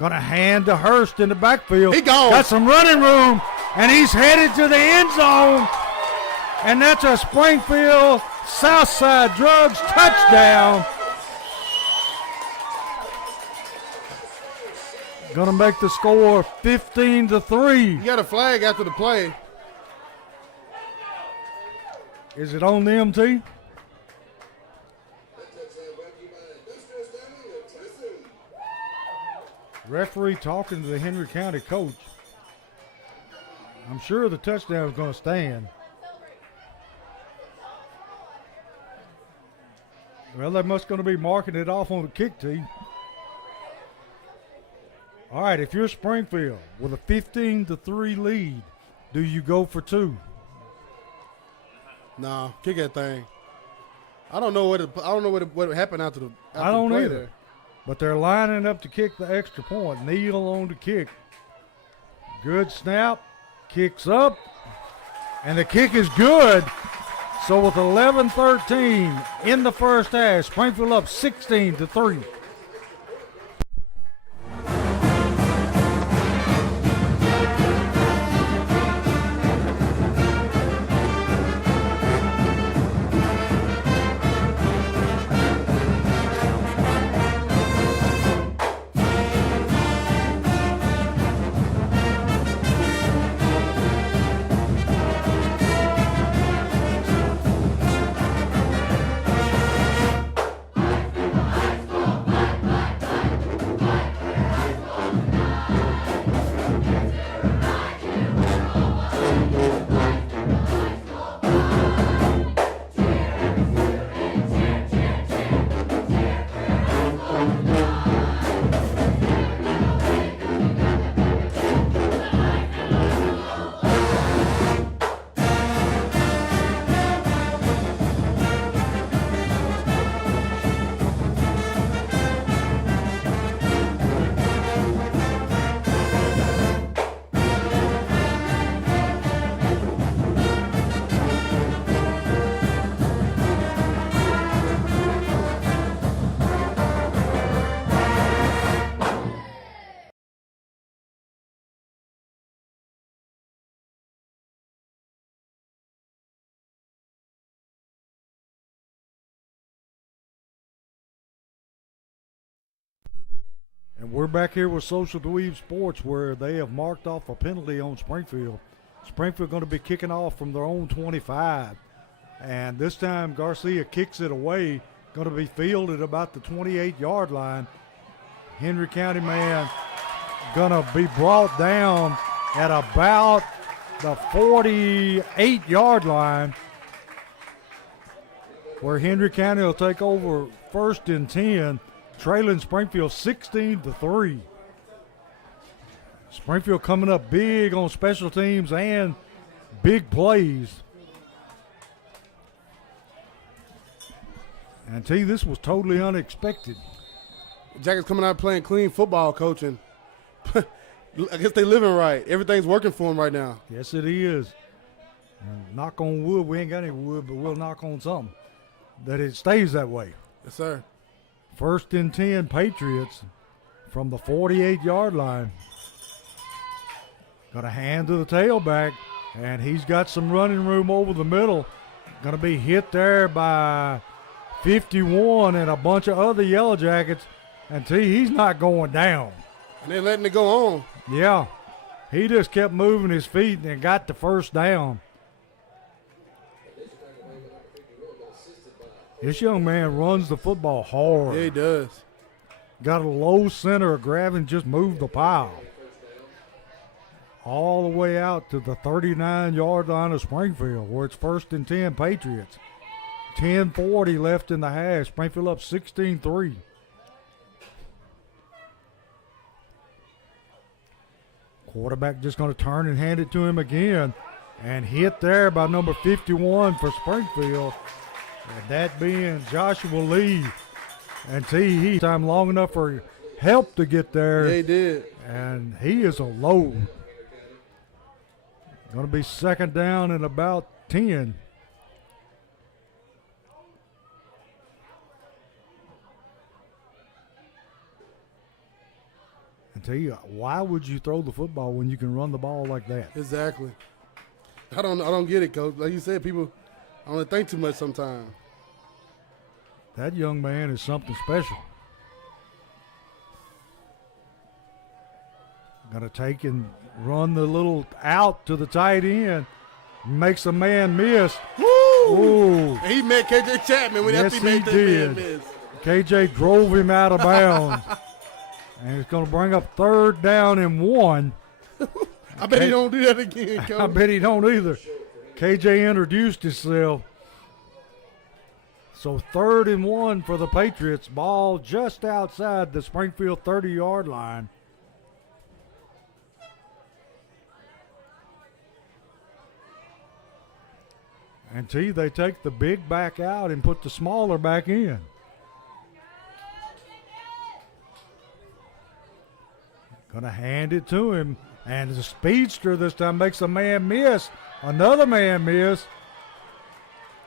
Going to hand to Hurst in the backfield. He gone. Got some running room, and he's headed to the end zone. And that's a Springfield Southside Drugs touchdown. Gonna make the score 15-3. You got a flag after the play. Is it on them, T? Referee talking to the Henry County coach. I'm sure the touchdown is going to stand. Well, they must going to be marking it off on the kick tee. All right, if you're Springfield with a 15-3 lead, do you go for 2? Nah, kick that thing. I don't know what happened after the I don't play either. there. But they're lining up to kick the extra point. Neal on the kick. Good snap. Kicks up. And the kick is good. So with 11-13 in the first half, Springfield up 16-3. And we're back here with Social Dweeb Sports, where they have marked off a penalty on Springfield. Springfield going to be kicking off from their own 25. And this time Garcia kicks it away, going to be fielded about the 28-yard line. Henry County man going to be brought down at about the 48-yard line, where Henry County will take over 1st and 10. Trailing Springfield 16-3. Springfield coming up big on special teams and big plays. And T, this was totally unexpected. Jackets coming out playing clean football, coaching. I guess they living right. Everything's working for them right now. Yes, it is. And knock on wood. We ain't got any wood, but we'll knock on something that it stays that way. Yes, sir. 1st and 10 Patriots from the 48-yard line. Got a hand to the tailback, and he's got some running room over the middle. Going to be hit there by 51 and a bunch of other Yellow Jackets. And he's not going down. And they're letting it go on. Yeah. He just kept moving his feet and got the first down. This young man runs the football hard. Yeah, he does. Got a low center of gravity and just moved the pile. All the way out to the 39-yard line of Springfield, where it's 1st and 10 Patriots. 10:40 left in the half. Springfield up 16-3. Quarterback just going to turn and hand it to him again. And hit there by number 51 for Springfield. And that being Joshua Lee. And he time long enough for help to get there. Yeah, he did. And he is a load. Going to be 2nd down and about 10. And tell you, why would you throw the football when you can run the ball like that? Exactly. I don't get it, Coach. Like you said, people only think too much sometimes. That young man is something special. Got to take and run the little out to the tight end. Makes a man miss. Woo! Ooh. And he met KJ Chapman when Yes, he made that did. man miss. KJ drove him out of bounds. And it's going to bring up 3rd down and 1. I bet he don't do that again, Coach. I bet he don't either. KJ introduced himself. So 3rd and 1 for the Patriots. Ball just outside the Springfield 30-yard line. And they take the big back out and put the smaller back in. Gonna hand it to him. And the speedster this time makes a man miss. Another man miss.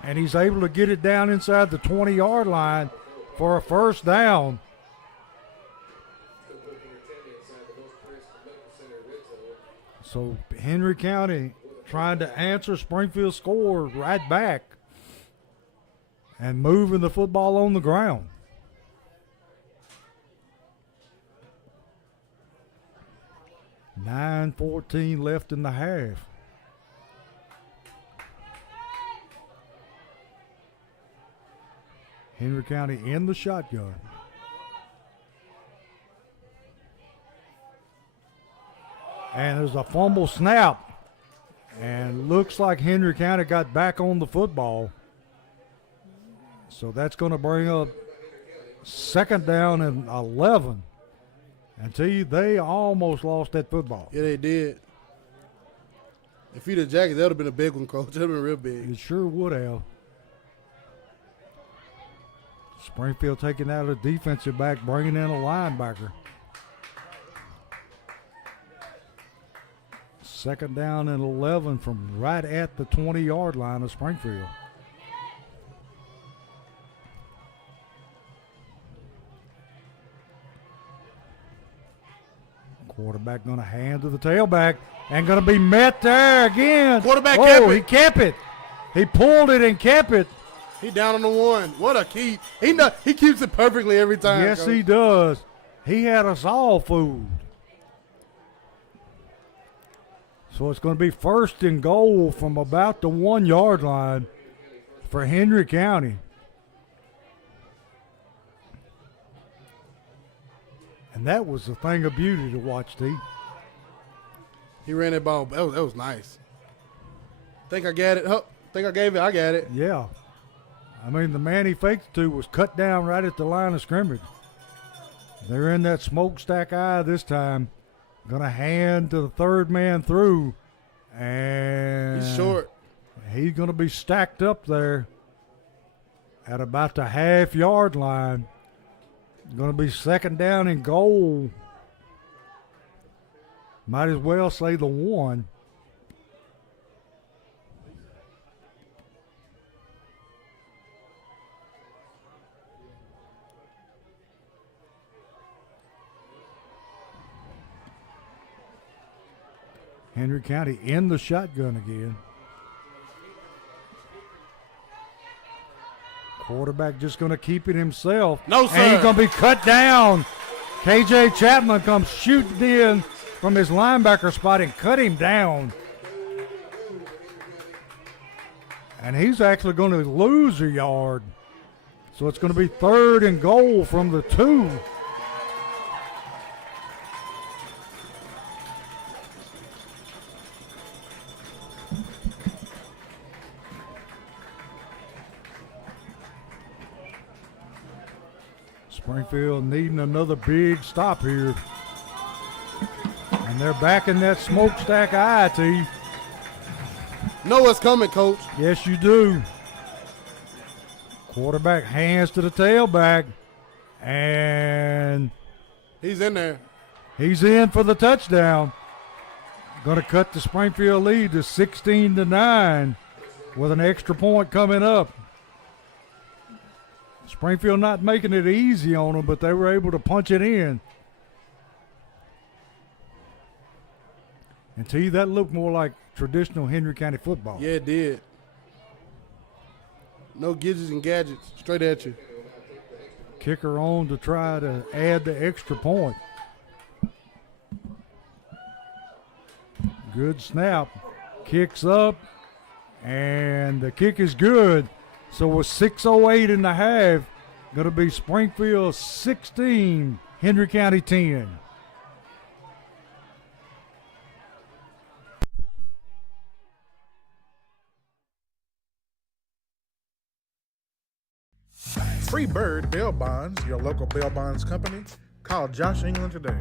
and he's able to get it down inside the 20-yard line for a first down. So Henry County trying to answer Springfield's score right back and moving the football on the ground. $9:14 left in the half. Henry County in the shotgun. And there's a fumble snap. And looks like Henry County got back on the football. So that's going to bring up second down and 11. And tell you, they almost lost that football. Yeah, they did. If you'd have Jackets, that would have been a big one, Coach. That would have been real big. It sure would have. Springfield taking out a defensive back, bringing in a linebacker. Second down and 11 from right at the 20-yard line of Springfield. Quarterback going to hand to the tailback and going to be met there again. Quarterback kept it. He kept it. He pulled it and kept it. He down on the one. What a keep. He keeps it perfectly every time. Yes, Coach. he does. He had us all fooled. So it's going to be first and goal from about the 1-yard line for Henry County. And that was a thing of beauty to watch, T. He ran that ball. That was nice. Think I got it. Oh, think I gave it. I got it. Yeah. I mean, the man he faked it to was cut down right at the line of scrimmage. They're in that smokestack eye this time. Going to hand to the third man through. And He's short. He's going to be stacked up there at about the half-yard line. Going to be second down and goal. Might as well say the 1. Henry County in the shotgun again. Quarterback just going to keep it himself. No, sir. And he's going to be cut down. KJ Chapman comes shooting in from his linebacker spot and cut him down. And he's actually going to lose a yard. So it's going to be third and goal from the 2. Springfield needing another big stop here. And they're back in that smokestack eye, T. Know what's coming, Coach. Yes, you do. Quarterback hands to the tailback. And He's in there. he's in for the touchdown. Going to cut the Springfield lead to 16-9 with an extra point coming up. Springfield not making it easy on them, but they were able to punch it in. And to you, that looked more like traditional Henry County football. Yeah, it did. No gadgets and gadgets. Straight at you. Kicker on to try to add the extra point. Good snap. Kicks up, and the kick is good. So with 6:08 in the half, going to be Springfield 16, Henry County 10. Free Bird Bail Bonds, your local bail bonds company. Call Josh England today.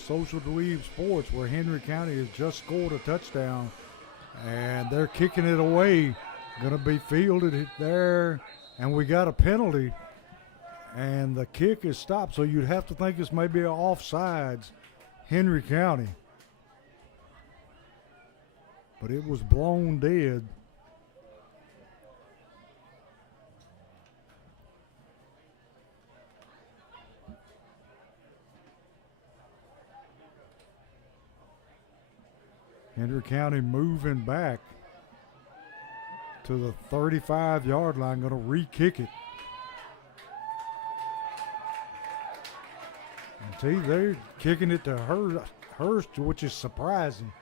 Social Dweeb Sports, where Henry County has just scored a touchdown, and they're kicking it away. Going to be fielded there, and we got a penalty, and the kick is stopped. So you'd have to think it's maybe an offsides, Henry County. But it was blown dead. Henry County moving back to the 35-yard line, going to re-kick it. And see, they're kicking it to Hurst, which is surprising.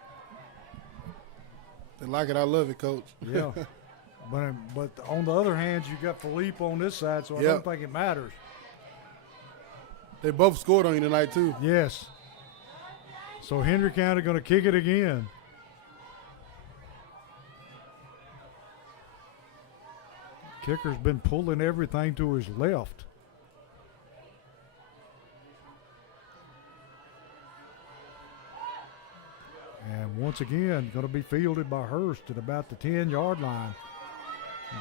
They like it. I love it, Coach. Yeah. But on the other hand, you got Philippe on this side, so I don't think it matters. They both scored on you tonight, too. Yes. So Henry County going to kick it again. Kicker's been pulling everything to his left. And once again, going to be fielded by Hurst at about the 10-yard line.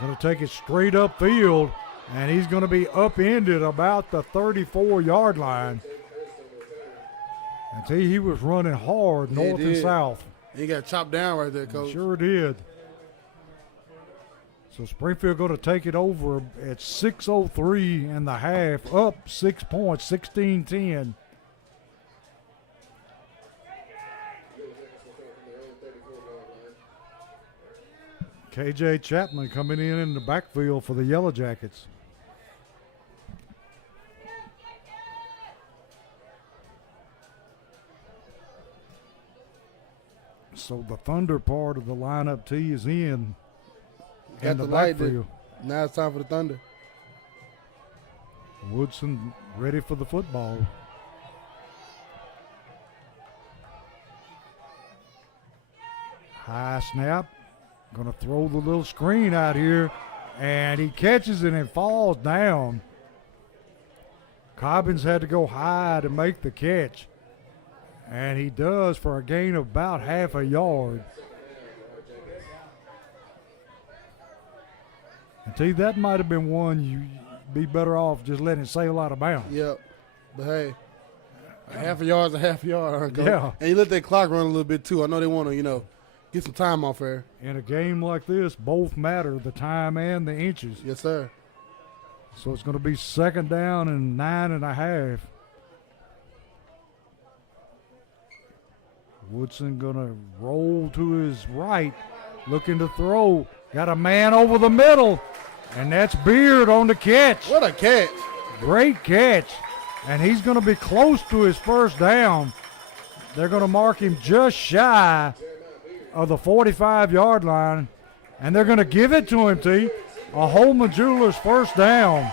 Going to take it straight upfield, and he's going to be upended about the 34-yard line. And see, he was running hard north and south. He got chopped down right there, Coach. He sure did. So Springfield going to take it over at 6:03 in the half, up 6 points, 16-10. KJ Chapman coming in the backfield for the Yellow Jackets. So the Thunder part of the lineup tee is in. Got the light. Now it's time for the Thunder. Woodson ready for the football. High snap. Going to throw the little screen out here, and he catches it and falls down. Cobbins had to go high to make the catch, and he does for a gain of about half a yard. And see, that might have been one you'd be better off just letting it sail out of bounds. Yep. But hey, a half a yard's a half a yard. Huh, yeah. And you let that clock run a little bit too. I know they want to, get some time off there. In a game like this, both matter, the time and the inches. Yes, sir. So it's going to be second down and 9.5. Woodson going to roll to his right, looking to throw. Got a man over the middle, and that's Beard on the catch. What a catch. Great catch. And he's going to be close to his first down. They're going to mark him just shy of the 45-yard line, and they're going to give it to him, T. A Holman Jewelers first down.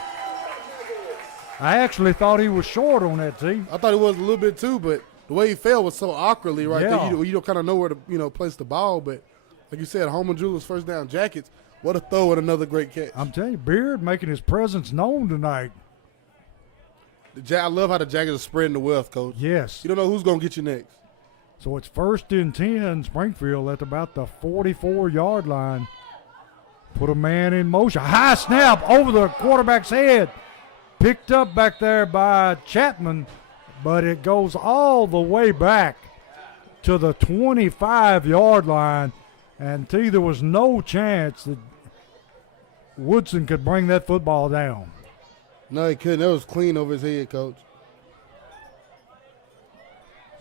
I actually thought he was short on that, T. I thought he was a little bit too, but the way he fell was so awkwardly right there. You don't kind of know where to place the ball, but like you said, Holman Jewelers first down. Jackets, what a throw and another great catch. I'm telling you, Beard making his presence known tonight. I love how the Jackets are spreading the wealth, Coach. Yes. You don't know who's going to get you next. So it's 1st and 10, Springfield at about the 44-yard line. Put a man in motion. High snap over the quarterback's head. Picked up back there by Chapman, but it goes all the way back to the 25-yard line. And T, there was no chance that Woodson could bring that football down. No, he couldn't. That was clean over his head, Coach.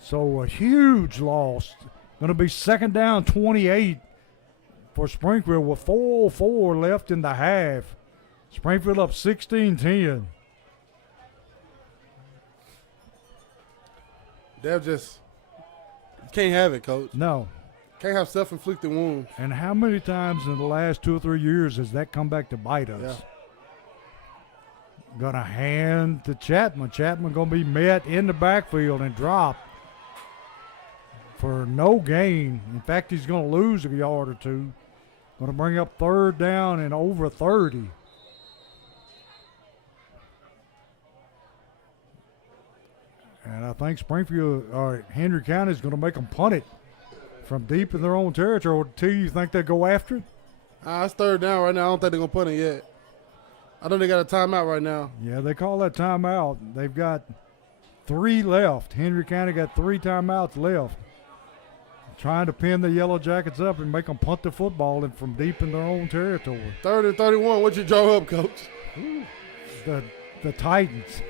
So a huge loss. Going to be second down 28 for Springfield with 4:04 left in the half. Springfield up 16-10. They're just can't have it, Coach. No. Can't have self-inflicted wounds. And how many times in the last 2 or 3 years has that come back to bite us? Yeah. Going to hand to Chapman. Chapman going to be met in the backfield and dropped for no gain. In fact, he's going to lose a yard or two. Going to bring up third down and over 30. And And I think Springfield or Henry County is going to make them punt it from deep in their own territory. T, you think they'll go after it? It's third down right now. I don't think they're going to punt it yet. I know they got a timeout right now. Yeah, they call that timeout. They've got 3 left. Henry County got 3 timeouts left. Trying to pin the Yellow Jackets up and make them punt the football and from deep in their own territory. 3rd and 31. What you draw up, Coach? The Titans.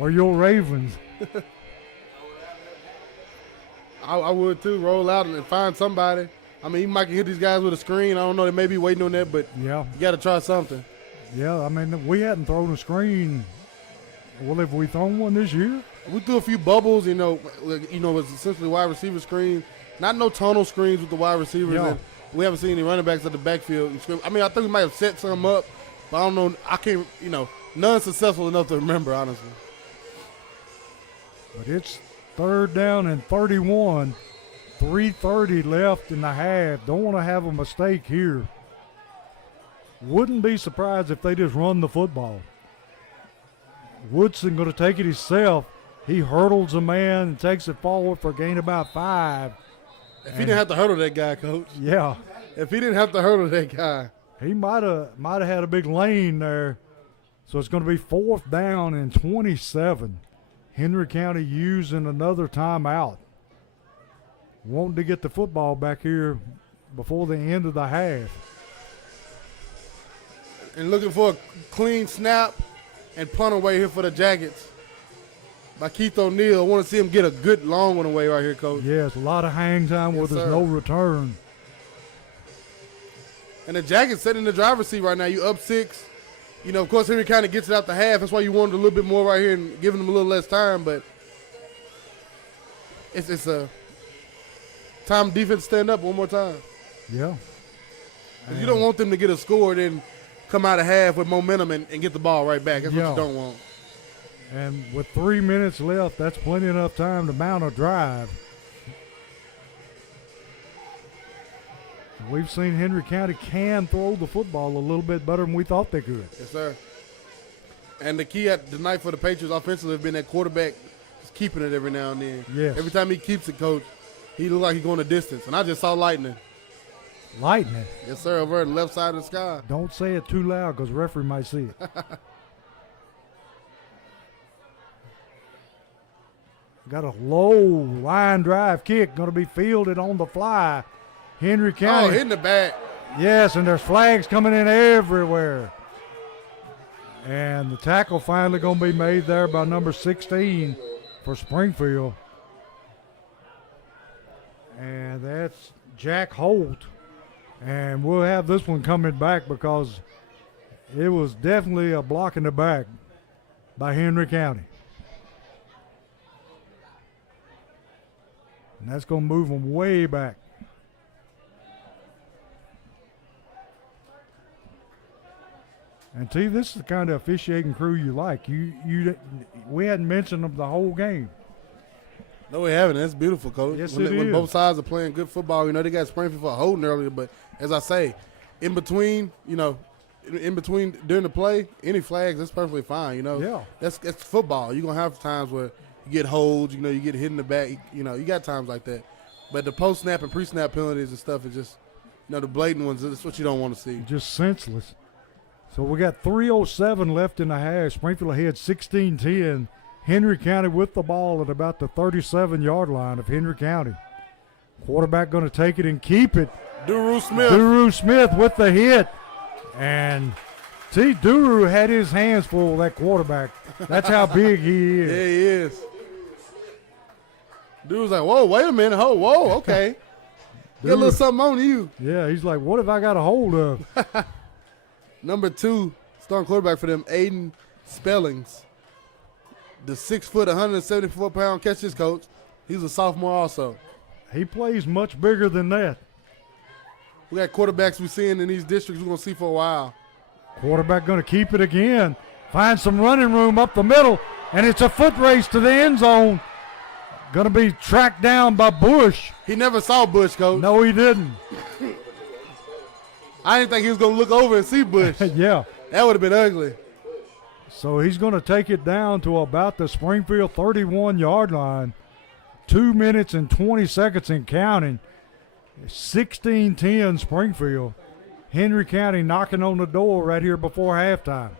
Or your Ravens. I would too. Roll out and find somebody. I mean, you might hit these guys with a screen. I don't know. They may be waiting on that, but yeah, you got to try something. Yeah, I mean, we hadn't thrown a screen. Well, have we thrown one this year? We threw a few bubbles, you know, it's essentially wide receiver screen. Not no tunnel screens with the wide receivers. Yeah. And we haven't seen any running backs at the backfield. I mean, I think we might have set some up, but I don't know. I can't, none successful enough to remember, honestly. But it's 3rd down and 31. 3:30 left in the half. Don't want to have a mistake here. Wouldn't be surprised if they just run the football. Woodson going to take it himself. He hurdles a man and takes it forward for a gain about 5. If he didn't have to hurdle that guy, Coach. Yeah. If he didn't have to hurdle that guy. He might have had a big lane there. So it's going to be 4th down and 27. Henry County using another timeout. Wanting to get the football back here before the end of the half. And looking for a clean snap and punt away here for the Jackets by Keith O'Neal. I want to see him get a good long one away right here, Coach. Yes, a lot of hang time where there's no return. And the Jackets sitting in the driver's seat right now. You up 6. Of course, Henry County gets it out the half. That's why you wanted a little bit more right here and giving them a little less time. But it's a time defense stand up one more time. Yeah. You don't want them to get a score then come out of half with momentum and get the ball right back. That's what you don't want. And with 3 minutes left, that's plenty enough time to mount a drive. We've seen Henry County can throw the football a little bit better than we thought they could. Yes, sir. And the key at tonight for the Patriots offensively has been that quarterback just keeping it every now and then. Yes. Every time he keeps it, Coach, he looks like he's going a distance. And I just saw lightning. Lightning? Yes, sir, over on the left side of the sky. Don't say it too loud because the referee might see it. Got a low line drive kick going to be fielded on the fly. Henry County. Oh, hitting the back. Yes, and there's flags coming in everywhere. And the tackle finally going to be made there by number 16 for Springfield. And that's Jack Holt. And we'll have this one coming back because it was definitely a block in the back by Henry County. And that's going to move them way back. And T, this is the kind of officiating crew you like. We hadn't mentioned them the whole game. No, we haven't. That's beautiful, Coach. Yes, when both sides are playing good football, they got Springfield for holding earlier, but as I say, in between during the play, any flags, that's perfectly fine. Yeah. That's football. You're gonna have times where you get holds, you get hit in the back, you got times like that. But the post snap and pre snap penalties and stuff is just, the blatant ones. That's what you don't want to see. Just senseless. So we got 3:07 left in the half. Springfield ahead 16-10. Henry County with the ball at about the 37-yard line of Henry County. Quarterback going to take it and keep it. Duru Smith. Duru Smith with the hit. And Duru had his hands full with that quarterback. That's how big he is. Yeah, he is. Duru's like, whoa, wait a minute. Oh, whoa, okay. Get a little something on you. Yeah, he's like, what have I got a hold of? Number 2, starting quarterback for them, Aiden Spellings. The 6 foot, 174-pound catches coach. He's a sophomore also. He plays much bigger than that. We got quarterbacks we're seeing in these districts we're going to see for a while. Quarterback going to keep it again. Find some running room up the middle, and it's a foot race to the end zone. Going to be tracked down by Bush. He never saw Bush, Coach. No, he didn't. I didn't think he was going to look over and see Bush. Yeah. That would have been ugly. So he's going to take it down to about the Springfield 31-yard line. 2 minutes and 20 seconds and counting. 16-10 Springfield. Henry County knocking on the door right here before halftime.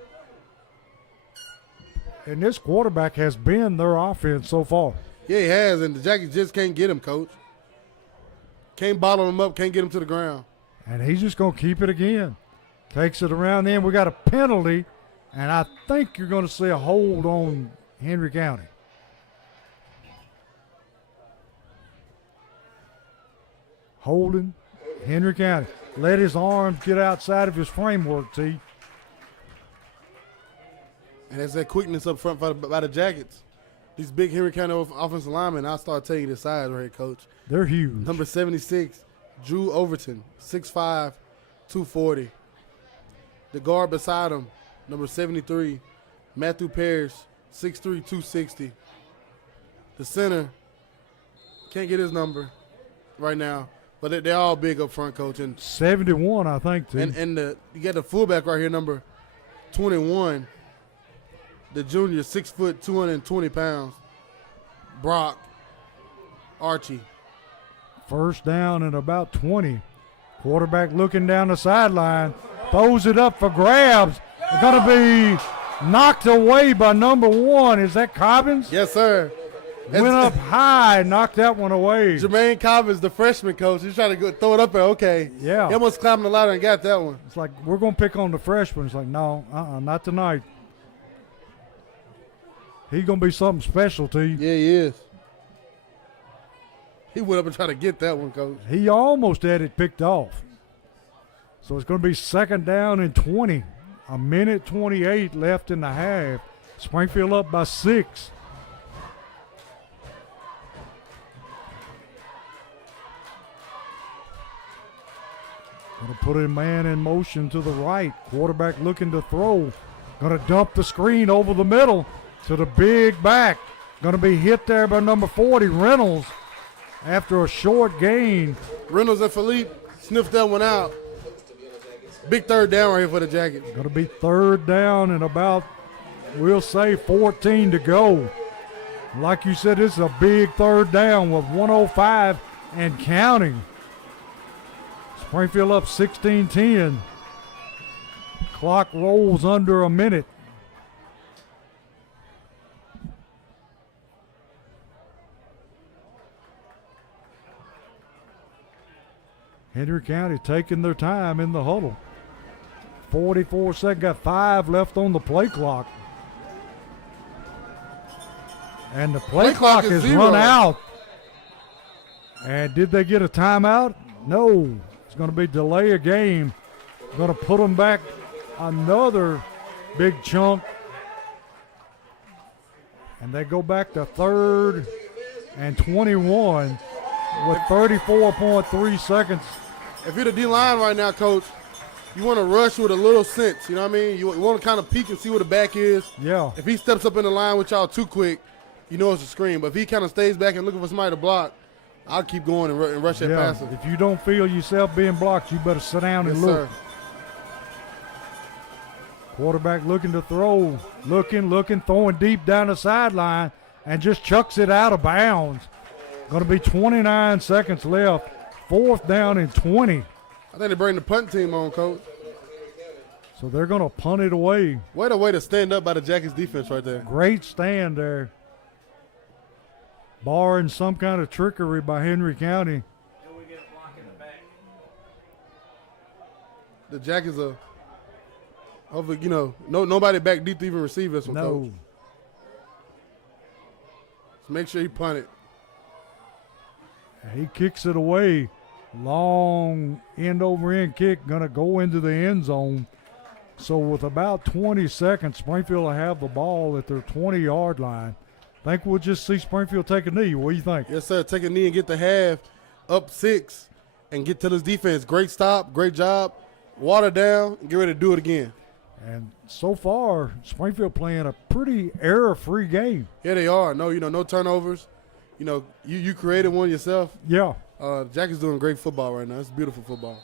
And this quarterback has been their offense so far. Yeah, he has, and the Jackets just can't get him, Coach. Can't bottle him up, can't get him to the ground. And he's just going to keep it again. Takes it around in. We got a penalty, and I think you're going to see a hold on Henry County. Holding Henry County. Let his arms get outside of his framework, T. And that's that quickness up front by the Jackets. These big Henry County offensive linemen, I'll start telling you the size right here, Coach. They're huge. Number 76, Drew Overton, 6'5", 240. The guard beside him, number 73, Matthew Parrish, 6'3", 260. The center, can't get his number right now, but they're all big up front, Coach. And 71, I think, too. And you got the fullback right here, number 21, the junior, 6 foot, 220 pounds, Brock Archie. First down and about 20. Quarterback looking down the sideline, throws it up for grabs. It's going to be knocked away by number 1. Is that Cobbins? Yes, sir. Went up high, knocked that one away. Jermaine Cobbins, the freshman coach. He's trying to go throw it up there. Okay. Yeah. He almost climbed the ladder and got that one. It's like, we're going to pick on the freshman. It's like, no, not tonight. He's going to be something special to you. Yeah, he is. He went up and tried to get that one, Coach. He almost had it picked off. So it's going to be second down and 20. A minute 28 left in the half. Springfield up by 6. Going to put a man in motion to the right. Quarterback looking to throw. Going to dump the screen over the middle to the big back. Going to be hit there by number 40, Reynolds, after a short gain. Reynolds and Philippe sniffed that one out. Big third down right here for the Jackets. Going to be third down and about, we'll say, 14 to go. Like you said, this is a big third down with 105 and counting. Springfield up 16-10. Clock rolls under a minute. Henry County taking their time in the huddle. 44 seconds, got 5 left on the play clock. And the play clock has 0. run out. And did they get a timeout? No. It's going to be delay a game. Going to put them back another big chunk. And they go back to 3rd and 21 with 34.3 seconds. If you're the D-line right now, Coach, you want to rush with a little sense. You know what I mean? You want to kind of peek and see where the back is. Yeah. If he steps up in the line with y'all too quick, you know it's a screen. But if he kind of stays back and looking for somebody to block, I'll keep going and rush that passer. If you don't feel yourself being blocked, you better sit down and look. Sir. Quarterback looking to throw, looking, throwing deep down the sideline, and just chucks it out of bounds. Going to be 29 seconds left. 4th down and 20. I think they bring the punt team on, Coach. So they're going to punt it away. What a way to stand up by the Jackets defense right there. Great stand there. Barring some kind of trickery by Henry County. The Jackets are, hopefully, nobody back deep to even receive this one, Coach. So make sure he punt it. He kicks it away. Long end-over-end kick, going to go into the end zone. So with about 20 seconds, Springfield will have the ball at their 20-yard line. Think we'll just see Springfield take a knee. What do you think? Yes, sir. Take a knee and get the half up 6 and get to this defense. Great stop. Great job. Water down and get ready to do it again. And so far, Springfield playing a pretty error-free game. Yeah, they are. No turnovers. You created one yourself. Yeah. Jackie's doing great football right now. It's beautiful football.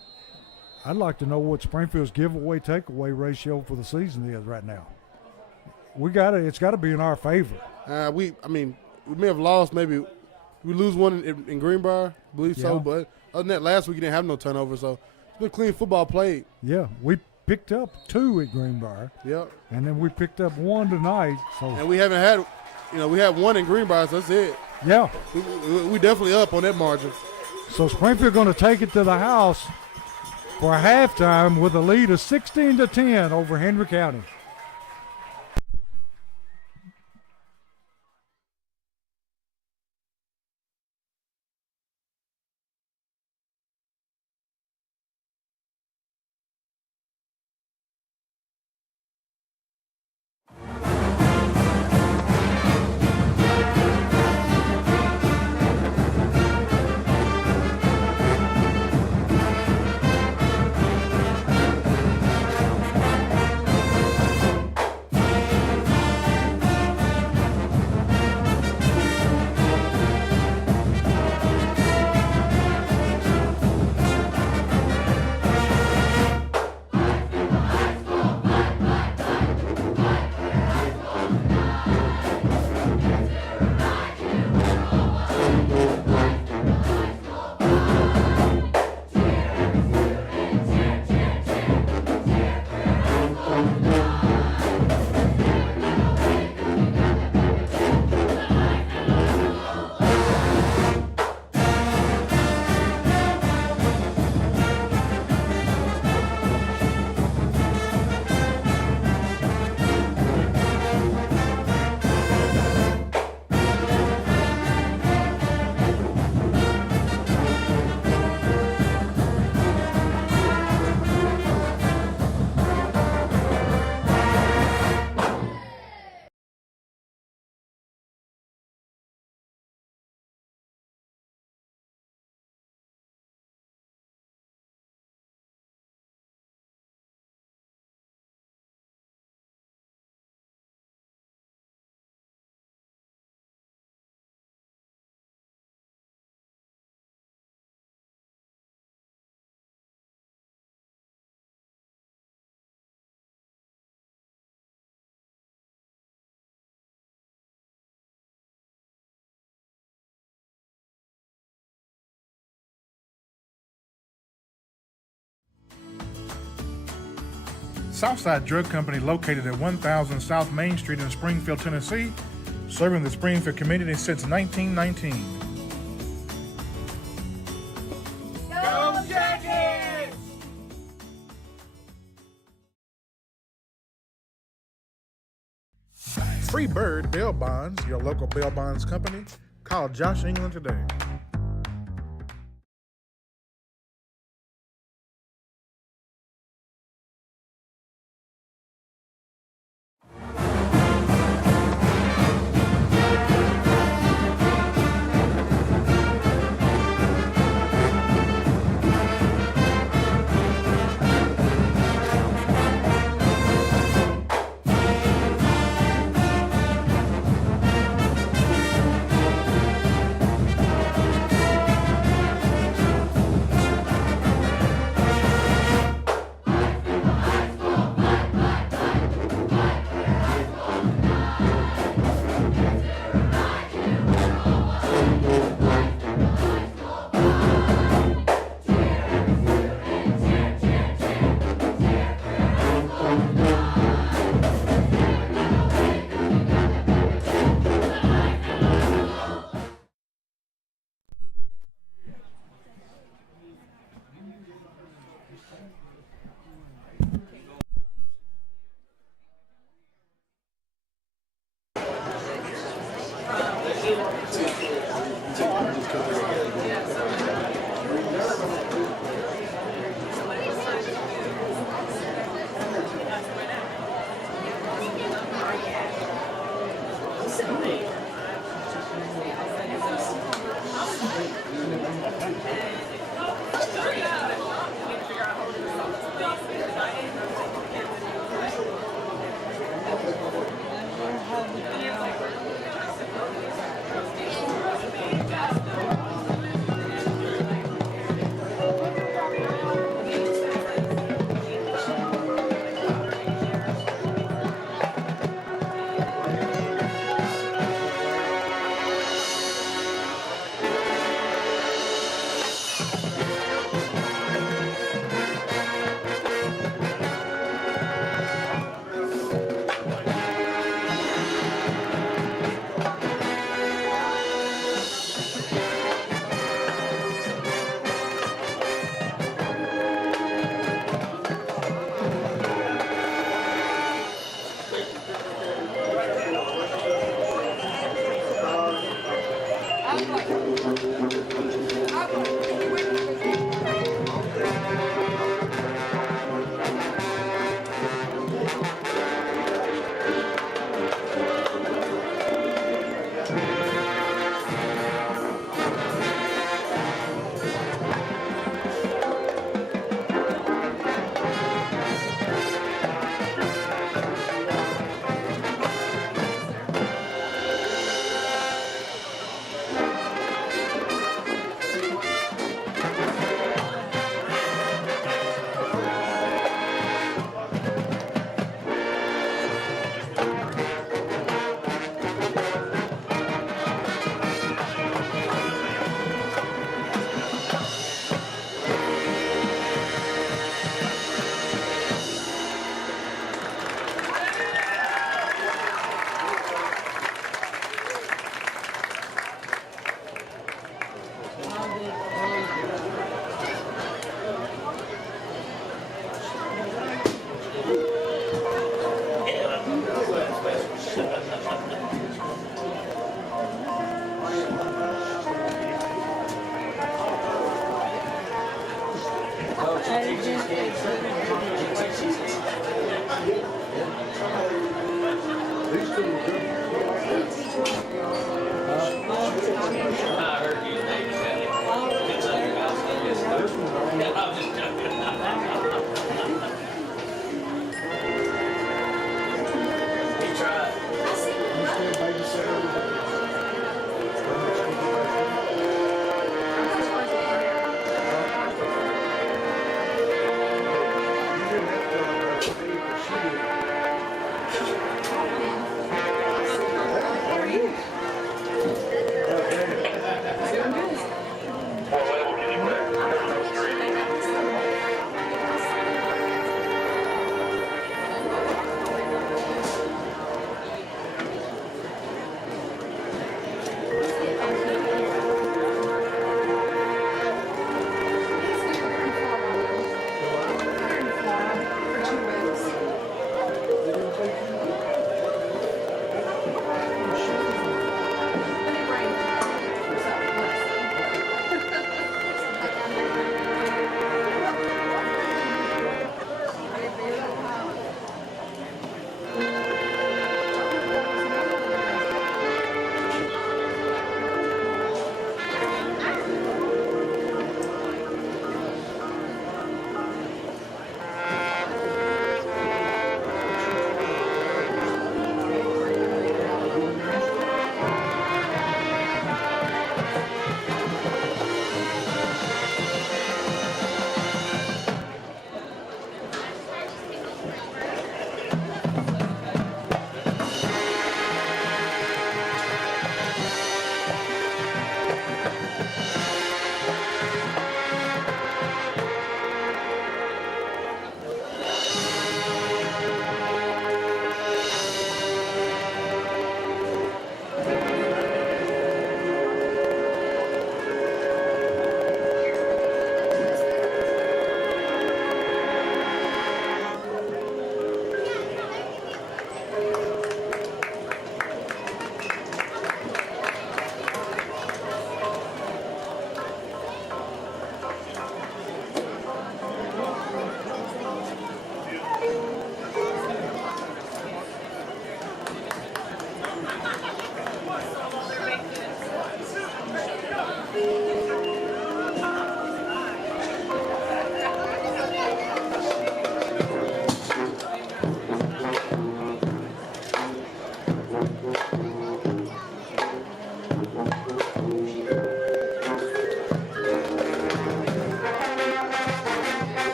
I'd like to know what Springfield's giveaway takeaway ratio for the season is right now. It's got to be in our favor. We may have lost. Maybe we lose one in Greenbrier, I believe so. But other than that, last week we didn't have no turnovers, so it's been clean football played. Yeah, we picked up 2 at Greenbrier. Yep. And then we picked up 1 tonight. So. And we haven't had, we had 1 in Greenbrier, so that's it. Yeah. We definitely up on that margin. So Springfield going to take it to the house for halftime with a lead of 16-10 over Henry County. Southside Drug Company, located at 1000 South Main Street in Springfield, Tennessee, serving the Springfield community since 1919. Go Jackets! Free Bird Bail Bonds, your local bail bonds company. Call Josh England today.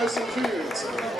Tyson Foods.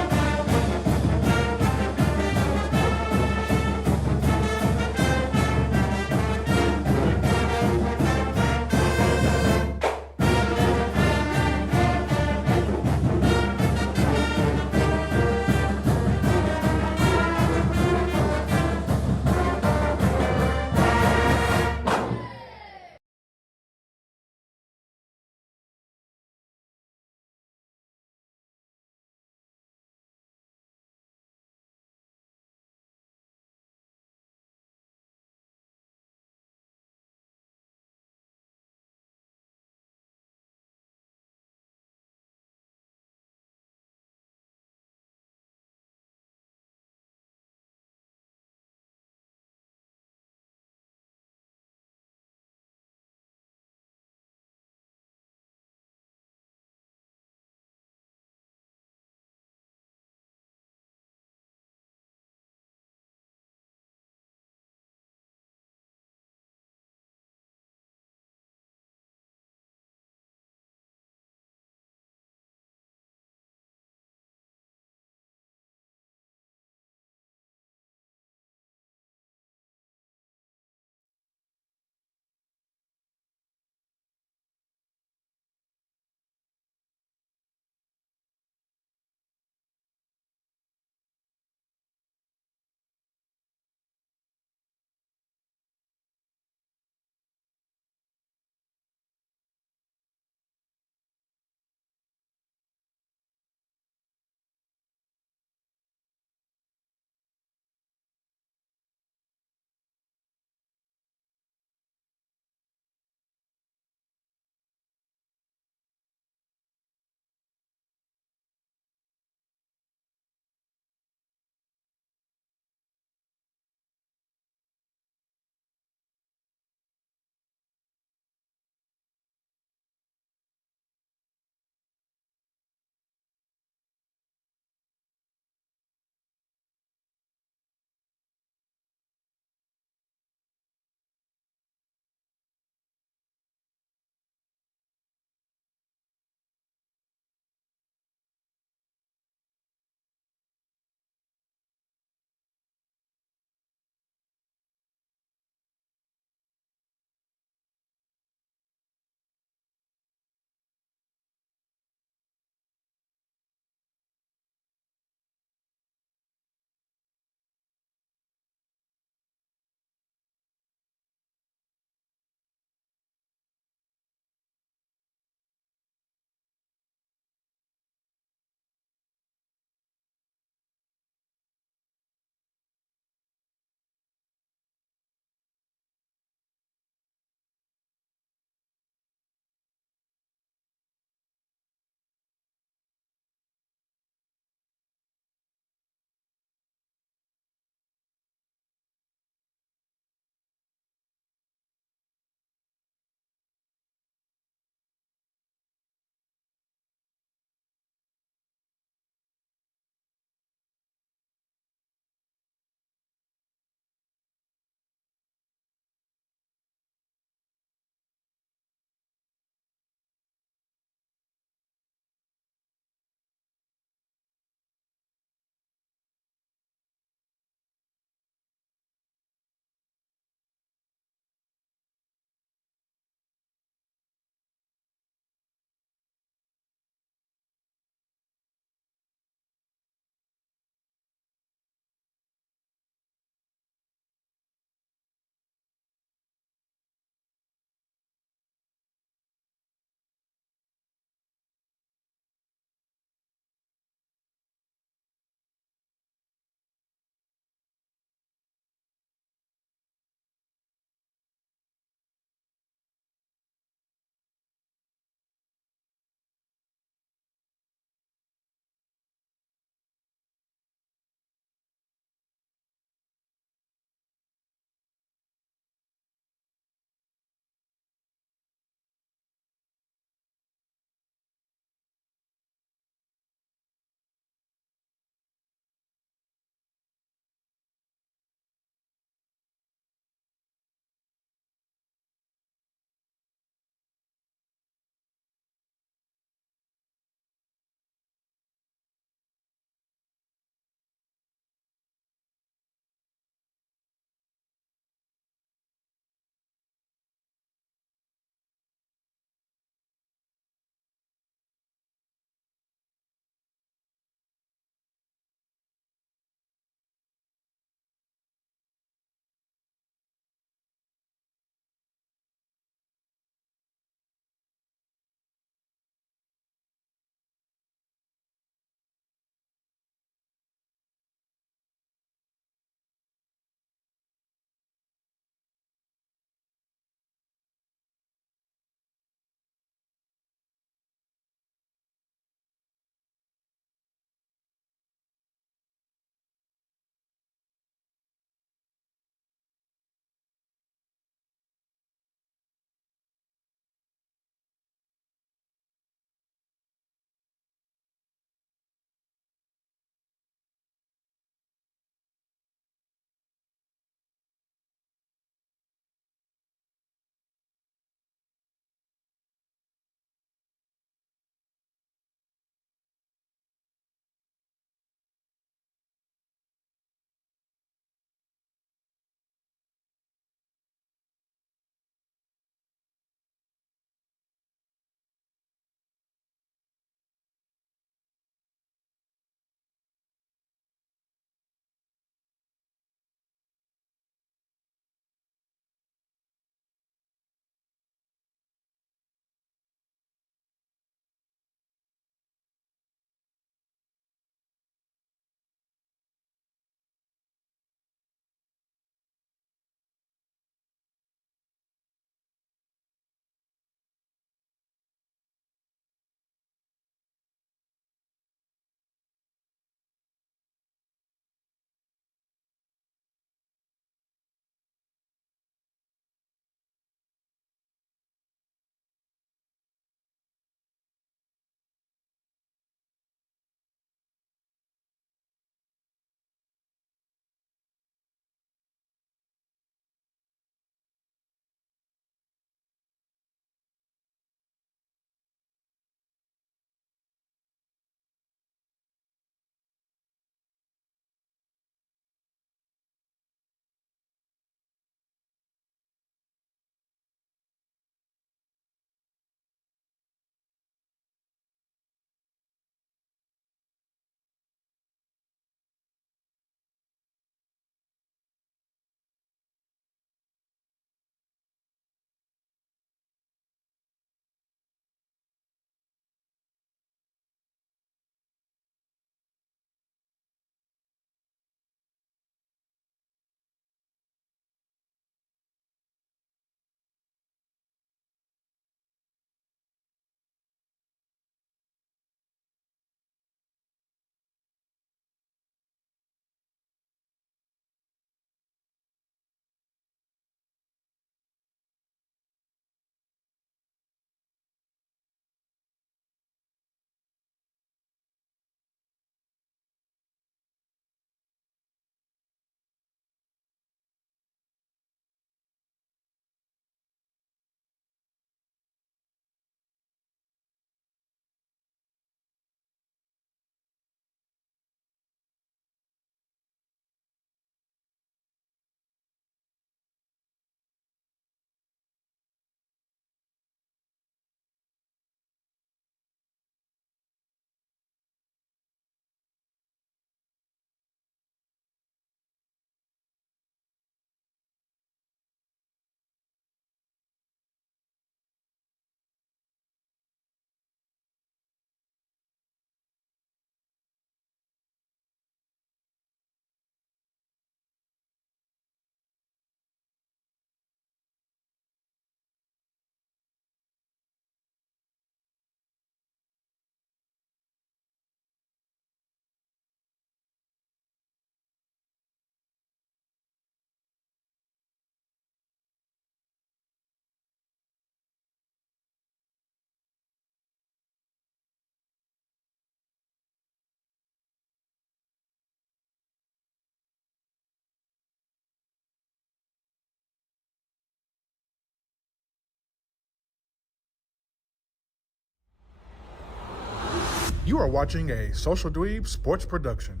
You are watching a Social Dweeb Sports production.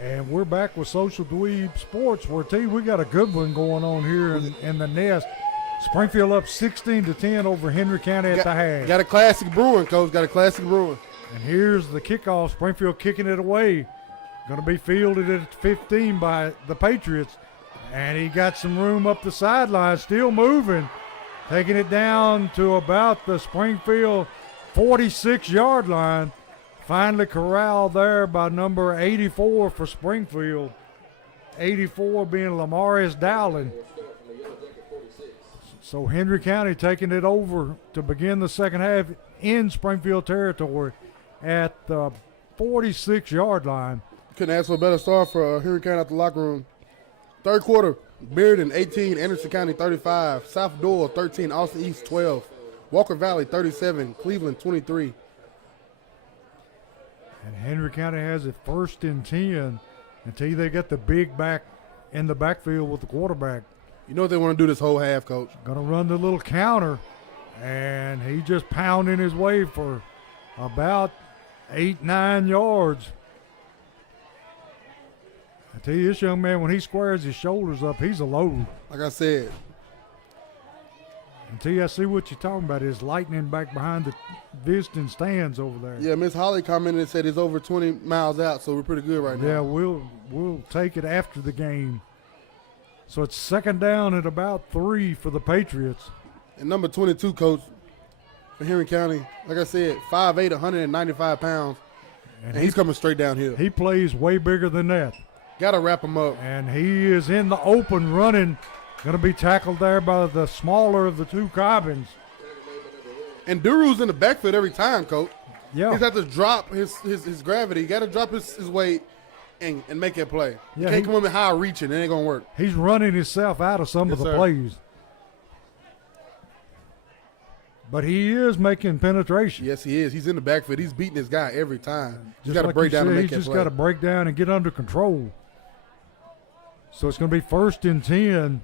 And we're back with Social Dweeb Sports, where we got a good one going on here in the nest. Springfield up 16-10 over Henry County at the half. Got a classic brewing, Coach. Got a classic brewing. And here's the kickoff. Springfield kicking it away. Going to be fielded at 15 by the Patriots. And he got some room up the sideline, still moving. Taking it down to about the Springfield 46-yard line. Finally corralled there by number 84 for Springfield. 84 being Lamarius Dowling. So Henry County taking it over to begin the second half in Springfield territory at the 46-yard line. Couldn't ask for a better start for Henry County at the locker room. Third quarter, Bearden 18, Anderson County 35, South Doyle 13, Austin East 12, Walker Valley 37, Cleveland 23. And Henry County has it 1st and 10 until they get the big back in the backfield with the quarterback. You know what they want to do this whole half, Coach? Going to run the little counter, and he just pounding his way for about 8-9 yards. I tell you, this young man, when he squares his shoulders up, he's a load. Like I said. Until you see what you're talking about is lightning back behind the visiting stands over there. Yeah, Miss Holly commented and said it's over 20 miles out, so we're pretty good right now. Yeah, we'll take it after the game. So it's second down at about 3 for the Patriots. And number 22, Coach, for Henry County, like I said, 5'8", 195 pounds, and he's coming straight downhill. He plays way bigger than that. Got to wrap him up. And he is in the open running. Going to be tackled there by the smaller of the two Cobbins. And Duru's in the backfield every time, Coach. Yeah. He's got to drop his gravity. He got to drop his weight and make that play. Yeah, you can't come in high reaching. It ain't going to work. He's running himself out of some of the plays. But he is making penetration. Yes, he is. He's in the backfield. He's beating this guy every time. He's Just got to like break down and make he's that just play. got to break down and get under control. So it's going to be 1st and 10.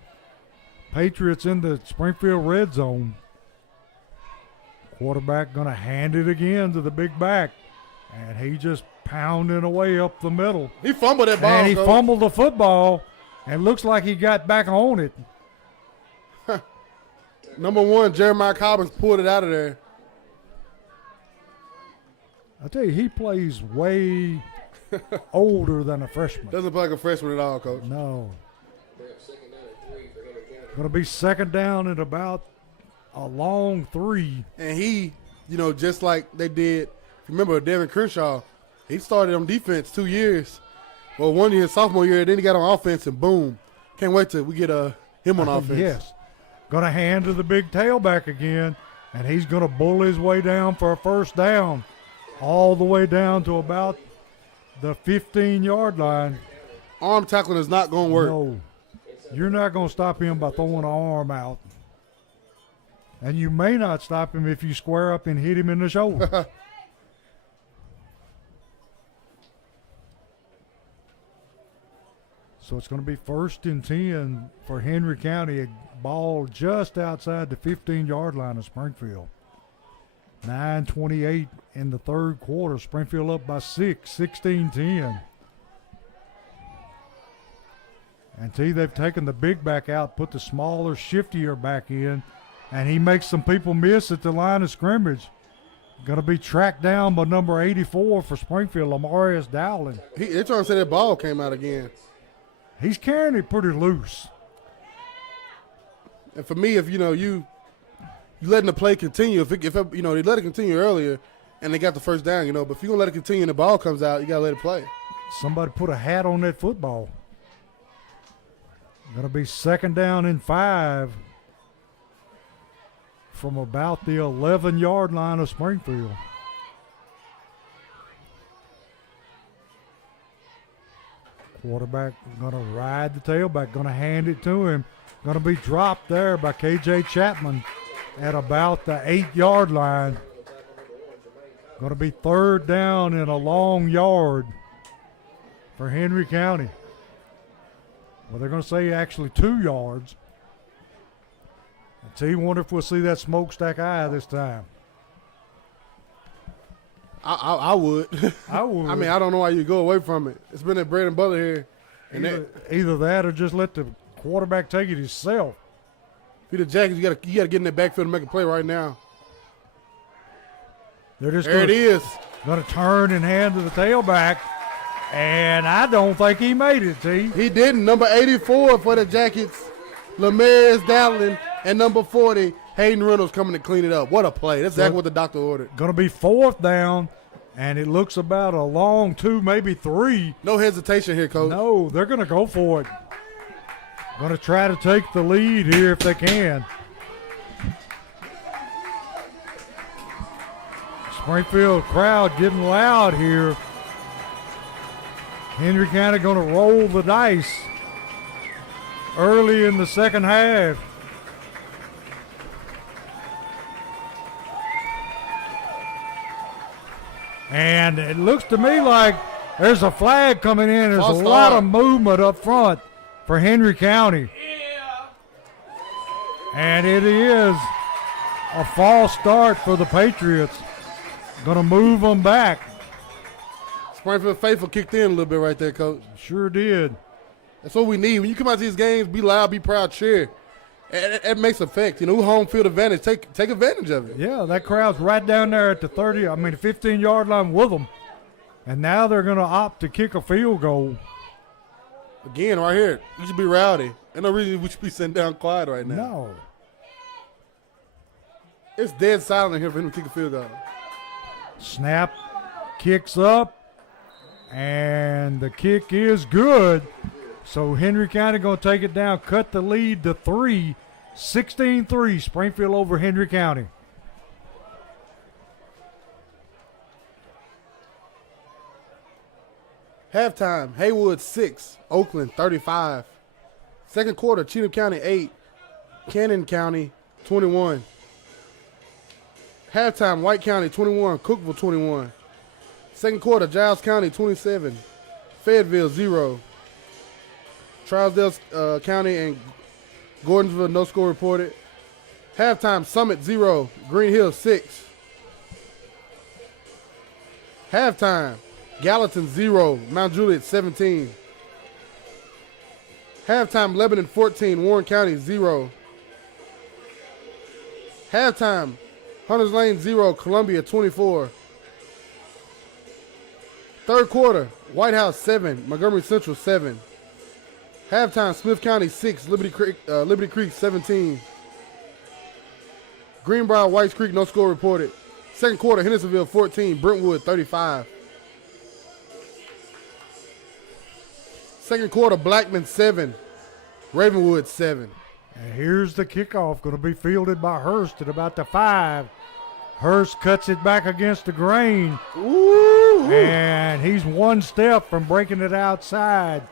Patriots in the Springfield red zone. Quarterback going to hand it again to the big back. And he just pounding away up the middle. He fumbled that ball. And he fumbled the football. And looks like he got back on it. Number 1, Jeremiah Cobbins pulled it out of there. I tell you, he plays way older than a freshman. Doesn't play like a freshman at all, Coach. No. Going to be second down at about a long 3. And he, just like they did, remember Devin Crenshaw, he started on defense 2 years. Well, 1 year, sophomore year, then he got on offense, and boom. Can't wait till we get him on offense. Yes. Going to hand to the big tailback again, and he's going to bull his way down for a first down, all the way down to about the 15-yard line. Arm tackling is not going to work. No. You're not going to stop him by throwing an arm out. And you may not stop him if you square up and hit him in the shoulder. So it's going to be 1st and 10 for Henry County. A ball just outside the 15-yard line of Springfield. 9:28 in the third quarter. Springfield up by 6, 16-10. And they've taken the big back out, put the smaller, shiftier back in, and he makes some people miss at the line of scrimmage. Going to be tracked down by number 84 for Springfield, Lamarius Dowling. They're trying to say that ball came out again. He's carrying it pretty loose. And for me, if you letting the play continue, if they let it continue earlier, and they got the first down, but if you're gonna let it continue and the ball comes out, you gotta let it play. Somebody put a hat on that football. Going to be 2nd down and 5 from about the 11-yard line of Springfield. Quarterback going to ride the tailback, going to hand it to him. Going to be dropped there by K.J. Chapman at about the 8-yard line. Going to be 3rd down and a long yard for Henry County. Well, they're going to say actually 2 yards. I wonder if we'll see that smokestack eye this time. I would. I would. I mean, I don't know why you go away from it. It's been that bread and butter here. And either that or just let the quarterback take it himself. If you're the Jackets, you gotta get in that backfield and make a play right now. They're just there it is. Going to turn and hand to the tailback, and I don't think he made it, T. He didn't. Number 84 for the Jackets, Lemaris Dowling, and number 40, Hayden Reynolds coming to clean it up. What a play. That's exactly what the doctor ordered. Going to be 4th down, and it looks about a long 2, maybe 3. No hesitation here, Coach. No, they're going to go for it. Going to try to take the lead here if they can. Springfield crowd getting loud here. Henry County going to roll the dice early in the second half. And it looks to me like there's a flag coming in. There's a lot of movement up front for Henry County. And it is a false start for the Patriots. Going to move them back. Springfield faithful kicked in a little bit right there, Coach. Sure did. That's what we need. When you come out to these games, be loud, be proud, cheer. It makes effect. You know, home field advantage. Take advantage of it. Yeah, that crowd's right down there at the 15-yard line with them. And now they're going to opt to kick a field goal. Again, right here, you should be rowdy. There's no reason we should be sitting down quiet right now. No. It's dead silent here for him to kick a field goal. Snap, kicks up, and the kick is good. So Henry County going to take it down, cut the lead to 3, 16-3, Springfield over Henry County. Halftime, Haywood 6, Oakland 35. Second quarter, Cheatham County 8, Cannon County 21. Halftime, White County 21, Cookville 21. Second quarter, Giles County 27, Fayetteville 0. Trousdale County and Gordonsville, no score reported. Halftime, Summit 0, Green Hill 6. Halftime, Gallatin 0, Mount Juliet 17. Halftime, Lebanon 14, Warren County 0. Halftime, Hunters Lane 0, Columbia 24. Third quarter, White House 7, Montgomery Central 7. Halftime, Smith County 6, Liberty Creek 17. Greenbrier, Whites Creek, no score reported. Second quarter, Hendersonville 14, Brentwood 35. Second quarter, Blackman 7, Ravenwood 7. And here's the kickoff, going to be fielded by Hurst at about the 5. Hurst cuts it back against the grain. Ooh. And he's one step from breaking it outside.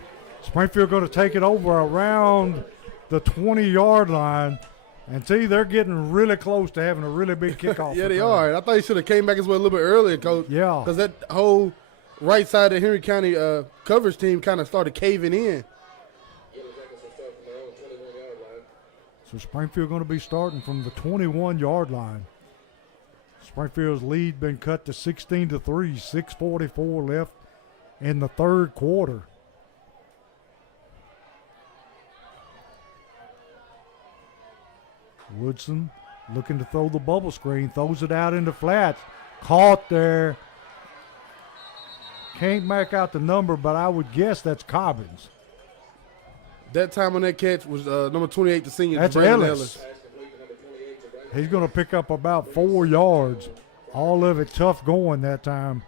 Springfield going to take it over around the 20-yard line. And see, they're getting really close to having a really big kickoff. Yeah, they are. I thought he should have came back as well a little bit earlier, Coach. Yeah. Because that whole right side of the Henry County coverage team kind of started caving in. So Springfield going to be starting from the 21-yard line. Springfield's lead been cut to 16-3, 6:44 left in the third quarter. Woodson looking to throw the bubble screen, throws it out into flats. Caught there. Can't make out the number, but I would guess that's Cobbins. That time on that catch was number 28, the senior. That's Ellis. He's going to pick up about 4 yards. All of it tough going that time.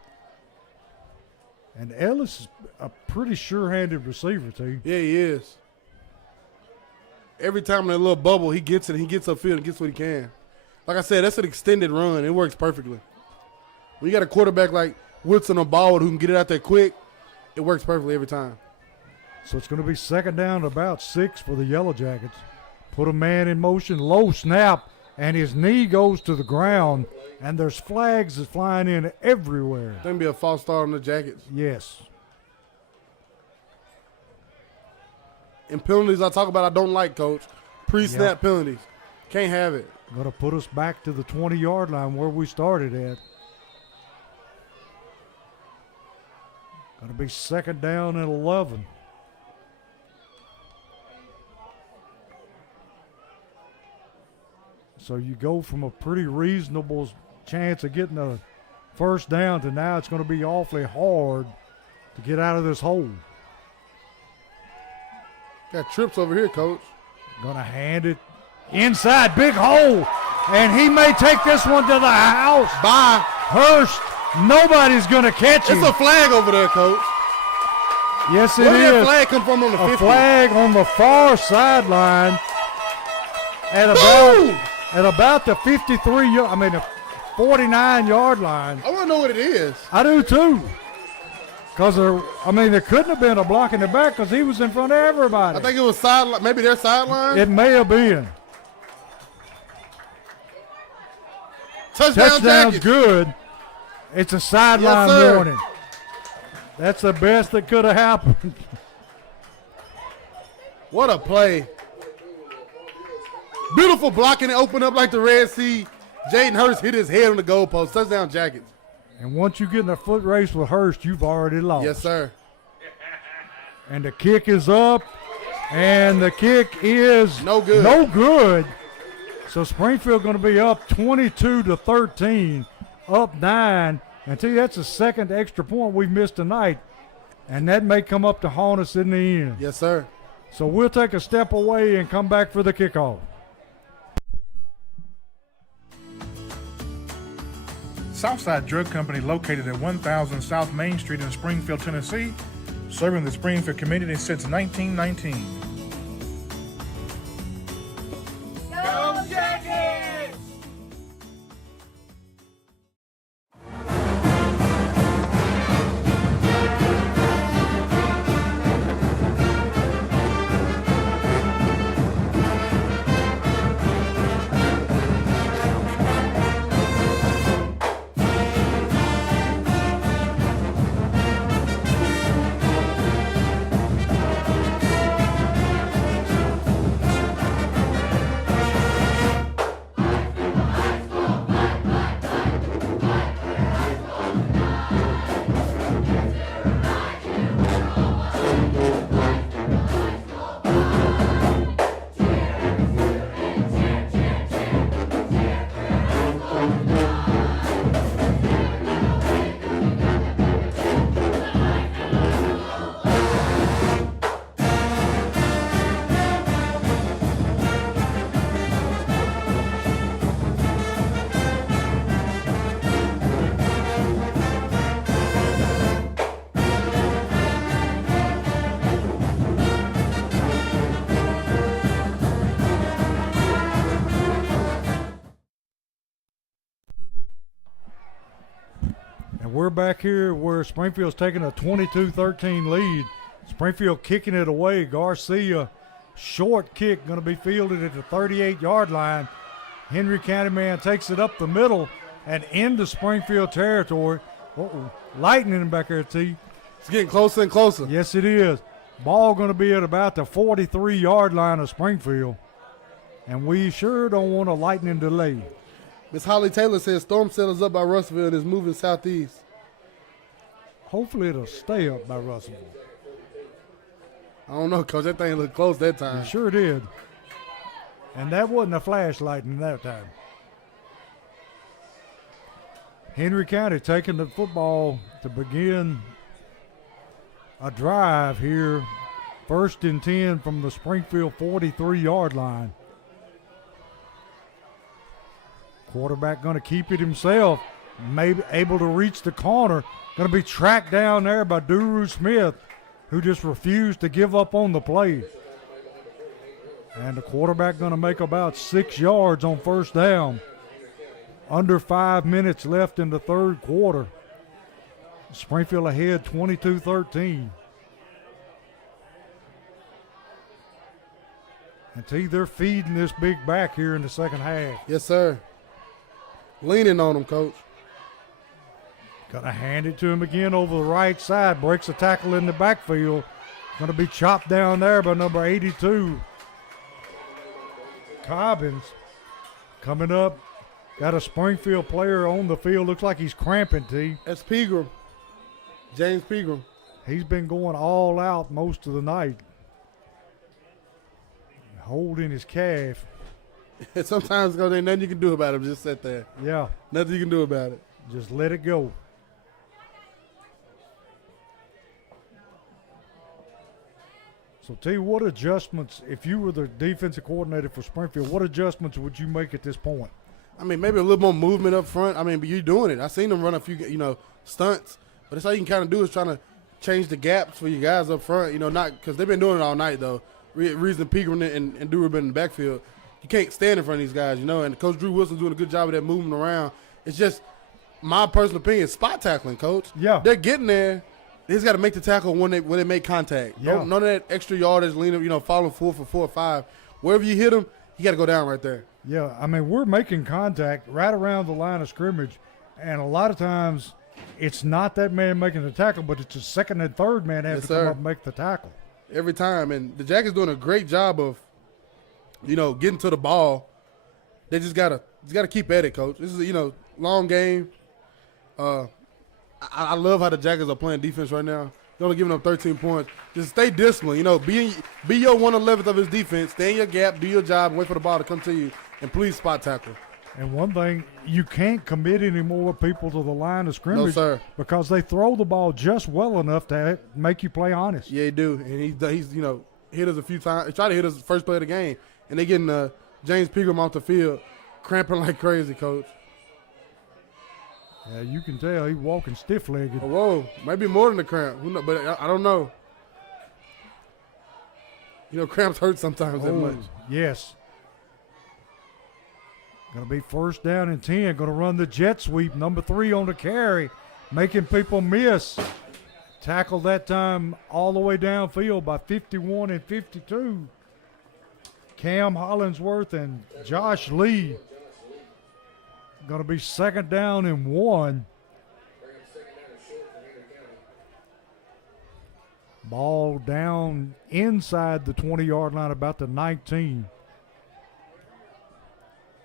And Ellis is a pretty sure-handed receiver, too. Yeah, he is. Every time in that little bubble, he gets it. He gets upfield and gets what he can. Like I said, that's an extended run. It works perfectly. When you got a quarterback like Woodson or Baldwin who can get it out there quick, it works perfectly every time. So it's going to be second down and about 6 for the Yellow Jackets. Put a man in motion, low snap, and his knee goes to the ground, and there's flags that's flying in everywhere. There's going to be a false start on the Jackets. Yes. And penalties I talk about I don't like, Coach. Pre-snap penalties. Can't have it. Going to put us back to the 20-yard line where we started at. Going to be second down and 11. So you go from a pretty reasonable chance of getting a first down to now it's going to be awfully hard to get out of this hole. Got trips over here, Coach. Going to hand it inside, big hole, and he may take this one to the house. Bye. Hurst, nobody's going to catch him. It's a flag over there, Coach. Yes, it is. Where did that flag come from on the 50? A flag on the far sideline at about the 49-yard line. I want to know what it is. I do too. Because there couldn't have been a block in the back because he was in front of everybody. I think it was sideline, maybe their sideline. It may have been. Touchdown's Jackets. Good. It's a sideline warning. That's the best that could have happened. What a play. Beautiful blocking. It opened up like the Red Sea. Jaden Hurst hit his head on the goalpost. Touchdown Jackets. And once you get in a foot race with Hurst, you've already lost. Yes, sir. And the kick is up. And the kick is no good. No good. So Springfield going to be up 22-13, up 9. And tell you, that's the second extra point we've missed tonight. And that may come up to haunt us in the end. Yes, sir. So we'll take a step away and come back for the kickoff. Southside Drug Company, located at 1000 South Main Street in Springfield, Tennessee, serving the Springfield community since 1919. Go Jackets! We're back here where Springfield's taking a 22-13 lead. Springfield kicking it away. Garcia, short kick, going to be fielded at the 38-yard line. Henry County man takes it up the middle and into Springfield territory. Lightning back there, T. It's getting closer and closer. Yes, it is. Ball going to be at about the 43-yard line of Springfield. And we sure don't want a lightning delay. Miss Holly Taylor says storm center's up by Russellville and is moving southeast. Hopefully it'll stay up by Russellville. I don't know, Coach. That thing looked close that time. It sure did. And that wasn't a flashlight in that time. Henry County taking the football to begin a drive here. 1st and 10 from the Springfield 43-yard line. Quarterback going to keep it himself. Maybe able to reach the corner. Going to be tracked down there by Duru Smith, who just refused to give up on the play. And the quarterback going to make about 6 yards on first down. Under 5 minutes left in the third quarter. Springfield ahead 22-13. And they're feeding this big back here in the second half. Yes, sir. Leaning on him, Coach. Gonna hand it to him again over the right side. Breaks a tackle in the backfield. Gonna be chopped down there by number 82. Cobbins coming up. Got a Springfield player on the field. Looks like he's cramping, T. That's Pegram. James Pegram. He's been going all out most of the night. Holding his calf. Sometimes there ain't nothing you can do about it. Just sit there. Yeah. Nothing you can do about it. Just let it go. So, T, what adjustments, if you were the defensive coordinator for Springfield, what adjustments would you make at this point? I mean, maybe a little more movement up front. I mean, but you're doing it. I seen them run a few, stunts. But that's all you can kind of do is trying to change the gaps for you guys up front. Not because they've been doing it all night, though. Reason Pegram and Dewar been in the backfield. You can't stand in front of these guys, and Coach Drew Wilson's doing a good job of that moving around. It's just my personal opinion, spot tackling, Coach. Yeah. They're getting there. They just got to make the tackle when they make contact. Yeah. None of that extra yardage, leaning, following 4 for 4 or 5. Wherever you hit them, you got to go down right there. Yeah, I mean, we're making contact right around the line of scrimmage, and a lot of times it's not that man making the tackle, but it's the second and third man having to come up and make the tackle. Every time. And the Jackets doing a great job of, getting to the ball. They just gotta keep at it, Coach. This is a, long game. I love how the Jackets are playing defense right now. They're only giving up 13 points. Just stay disciplined. Be your 1/11th of his defense. Stay in your gap, do your job, and wait for the ball to come to you. And please spot tackle. And one thing, you can't commit any more people to the line of scrimmage, No, sir. because they throw the ball just well enough to make you play honest. Yeah, he do. And he's hit us a few times. He tried to hit us the first play of the game. And they getting James Pegram off the field, cramping like crazy, Coach. Yeah, you can tell he's walking stiff-legged. Oh, whoa, maybe more than a cramp. Who knows? But I don't know. Cramps hurt sometimes that much. Yes. Going to be first down and 10. Going to run the jet sweep. Number 3 on the carry, making people miss. Tackled that time all the way downfield by 51 and 52. Cam Hollingsworth and Josh Lee. Going to be second down and 1. Ball down inside the 20-yard line, about the 19.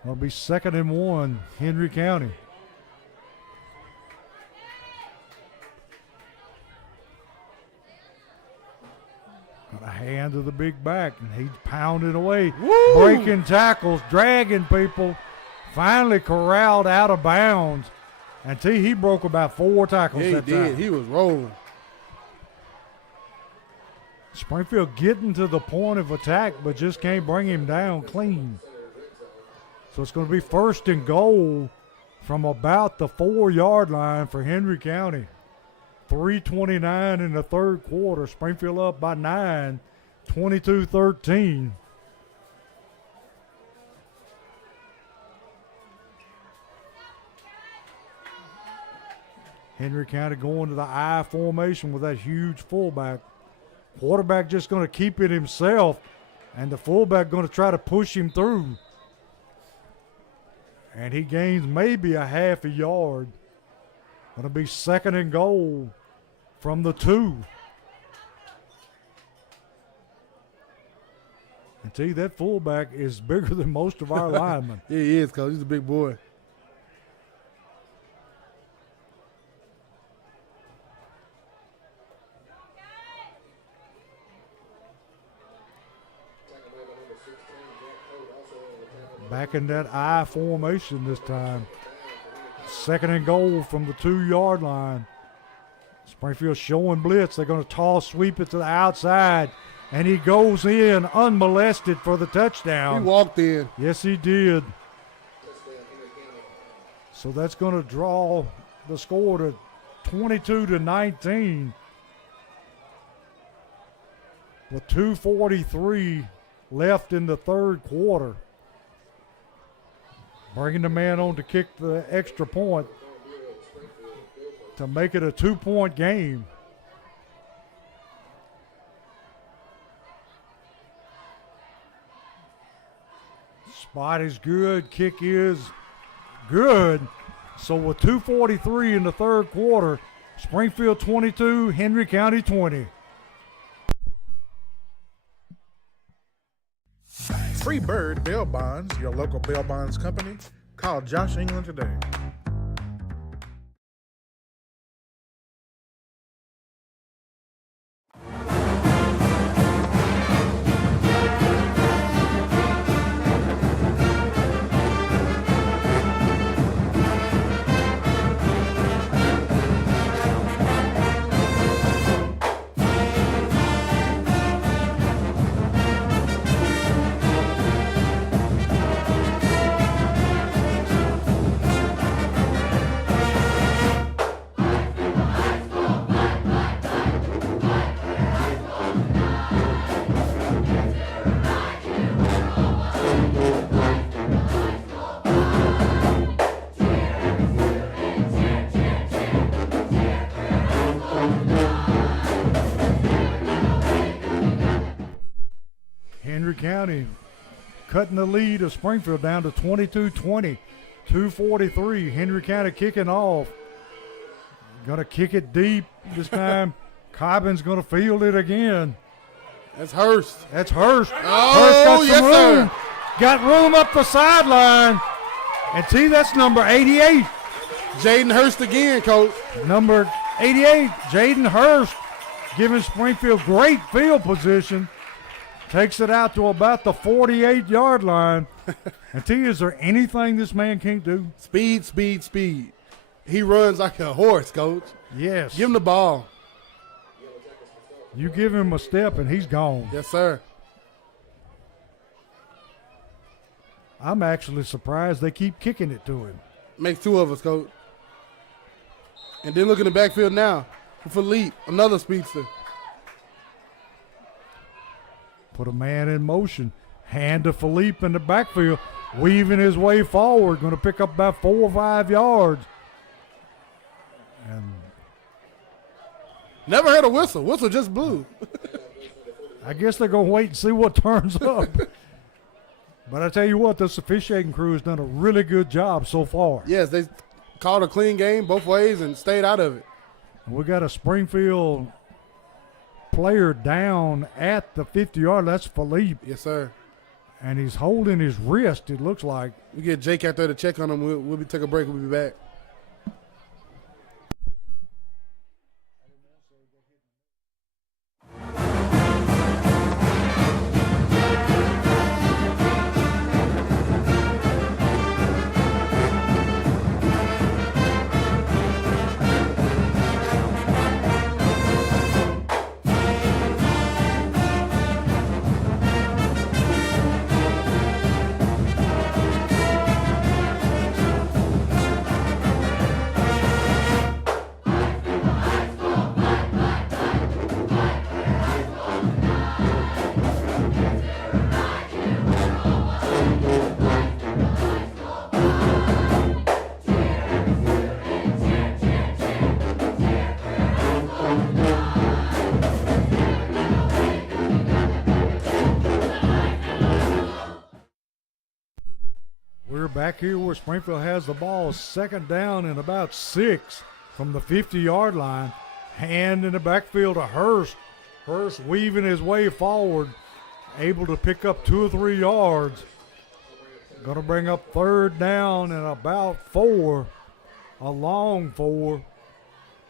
Going to be second and 1, Henry County. Got a hand to the big back, and he's pounding away. Woo! Breaking tackles, dragging people. Finally corralled out of bounds. And he broke about 4 tackles Yeah, that he did. time. He was rolling. Springfield getting to the point of attack, but just can't bring him down clean. So it's going to be first and goal from about the 4-yard line for Henry County. 3:29 in the third quarter. Springfield up by 9, 22-13. Henry County going to the I formation with that huge fullback. Quarterback just going to keep it himself, and the fullback going to try to push him through. And he gains maybe a half a yard. Going to be second and goal from the 2. And that fullback is bigger than most of our linemen. Yeah, he is, Coach. He's a big boy. Back in that I formation this time. Second and goal from the 2-yard line. Springfield showing blitz. They're going to toss, sweep it to the outside. And he goes in unmolested for the touchdown. He walked in. Yes, he did. So that's going to draw the score to 22-19. With 2:43 left in the third quarter. Bringing the man on to kick the extra point to make it a 2-point game. Spot is good. Kick is good. So with 2:43 in the third quarter, Springfield 22, Henry County 20. Free Bird Bail Bonds, your local bail bonds company. Call Josh England today. Henry County cutting the lead of Springfield down to 22-20. 2:43. Henry County kicking off. Gonna kick it deep this time. Cobbin's gonna field it again. That's Hurst. That's Hurst. Oh, Hurst got some yes, room. sir. Got room up the sideline. And see, that's number 88. Jaden Hurst again, Coach. Number 88, Jaden Hurst, giving Springfield great field position. Takes it out to about the 48-yard line. And T, is there anything this man can't do? Speed, speed, speed. He runs like a horse, Coach. Yes. Give him the ball. You give him a step and he's gone. Yes, sir. I'm actually surprised they keep kicking it to him. Makes two of us, Coach. And then look in the backfield now. Philippe, another speedster. Put a man in motion. Hand to Philippe in the backfield. Weaving his way forward. Going to pick up about 4 or 5 yards. And never heard a whistle. Whistle just blew. I guess they're going to wait and see what turns up. But I tell you what, this officiating crew has done a really good job so far. Yes, they called a clean game both ways and stayed out of it. We got a Springfield player down at the 50-yard. That's Philippe. Yes, sir. And he's holding his wrist, it looks like. We get Jake out there to check on him. We'll take a break. We'll be back. Back here where Springfield has the ball, second down and about 6 from the 50-yard line. Hand in the backfield to Hurst. Hurst weaving his way forward, able to pick up 2 or 3 yards. Going to bring up third down and about 4, a long 4.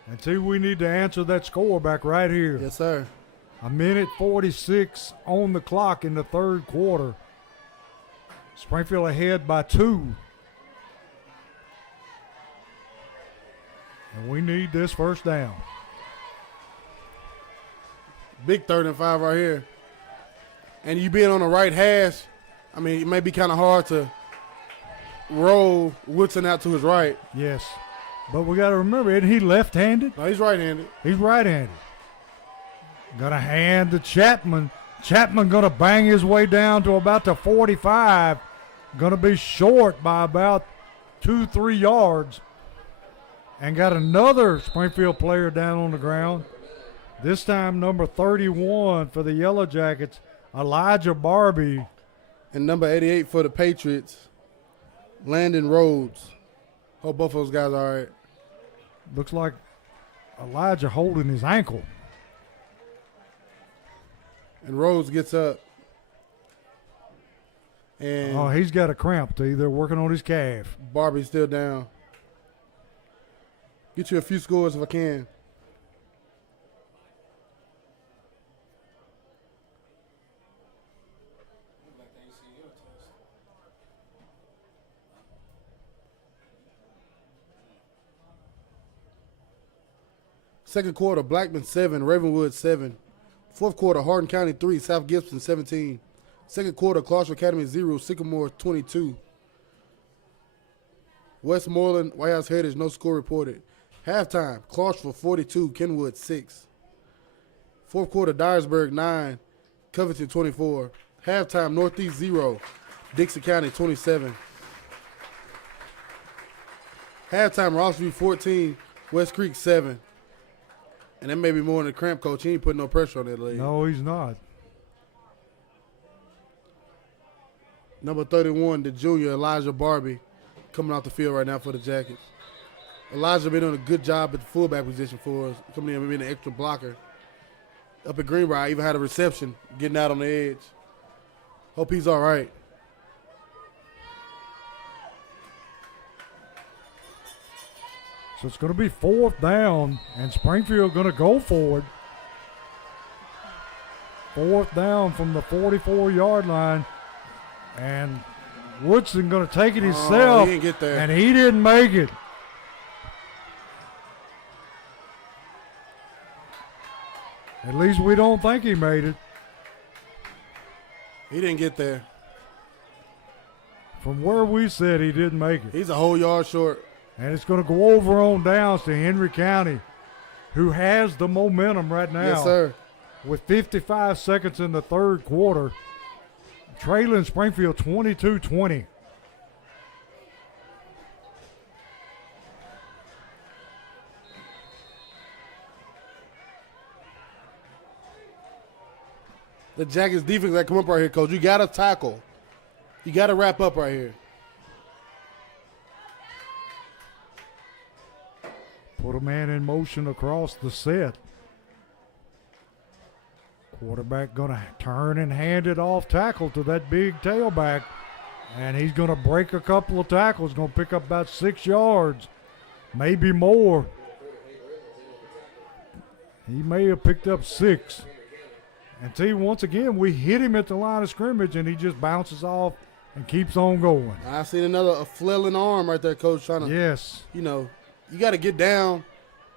And see, we need to answer that score back right here. Yes, sir. 1:46 on the clock in the third quarter. Springfield ahead by 2. And we need this first down. Big 3rd and 5 right here. And you being on the right hash, I mean, it may be kind of hard to roll Woodson out to his right. Yes. But we got to remember, isn't he left-handed? No, he's right-handed. He's right-handed. Got to hand to Chapman. Chapman going to bang his way down to about the 45. Going to be short by about 2-3 yards. And got another Springfield player down on the ground. This time number 31 for the Yellow Jackets, Elijah Barbie. And number 88 for the Patriots, Landon Rhodes. Hope both of those guys are all right. Looks like Elijah holding his ankle. And Rhodes gets up. And Oh, he's got a cramp, too. They're working on his calf. Barbie's still down. Get you a few scores if I can. Second quarter, Blackman 7, Ravenwood 7. Fourth quarter, Hardin County 3, South Gibson 17. Second quarter, Clarksville Academy 0, Sycamore 22. Westmoreland, White House Heritage, no score reported. Halftime, Clarksville 42, Kenwood 6. Fourth quarter, Dyersburg 9, Covington 24. Halftime, Northeast 0, Dixie County 27. Halftime, Rossview 14, West Creek 7. And that may be more than the cramp coach. He ain't putting no pressure on that leg. No, he's not. Number 31, the junior, Elijah Barbie, coming off the field right now for the Jackets. Elijah been doing a good job at the fullback position for us, coming in and being an extra blocker. Up at Greenbrier, even had a reception, getting out on the edge. Hope he's all right. So it's going to be 4th down, and Springfield going to go for it. 4th down from the 44-yard line, and Woodson going to take it himself, he didn't get there. and he didn't make it. At least we don't think he made it. He didn't get there. From where we said he didn't make it. He's a whole yard short. And it's going to go over on downs to Henry County, who has the momentum right now. Yes, sir. With 55 seconds in the third quarter, trailing Springfield 22-20. The Jackets defense that come up right here, Coach. You got to tackle. You got to wrap up right here. Put a man in motion across the set. Quarterback going to turn and hand it off tackle to that big tailback. And he's going to break a couple of tackles. Going to pick up about 6 yards, maybe more. He may have picked up 6. And see, once again, we hit him at the line of scrimmage, and he just bounces off and keeps on going. I seen another flailing arm right there, Coach, trying to, Yes. you know, you got to get down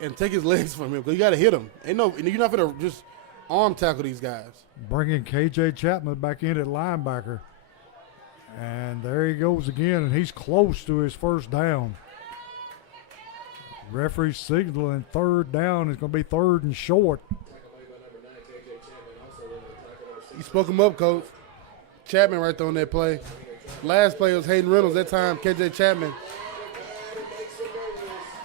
and take his legs from him because you got to hit him. You're not going to just arm tackle these guys. Bringing K.J. Chapman back in at linebacker. And there he goes again, and he's close to his first down. Referee signaling 3rd down. It's going to be 3rd and short. You spoke him up, Coach. Chapman right there on that play. Last play was Hayden Reynolds. That time, K.J. Chapman.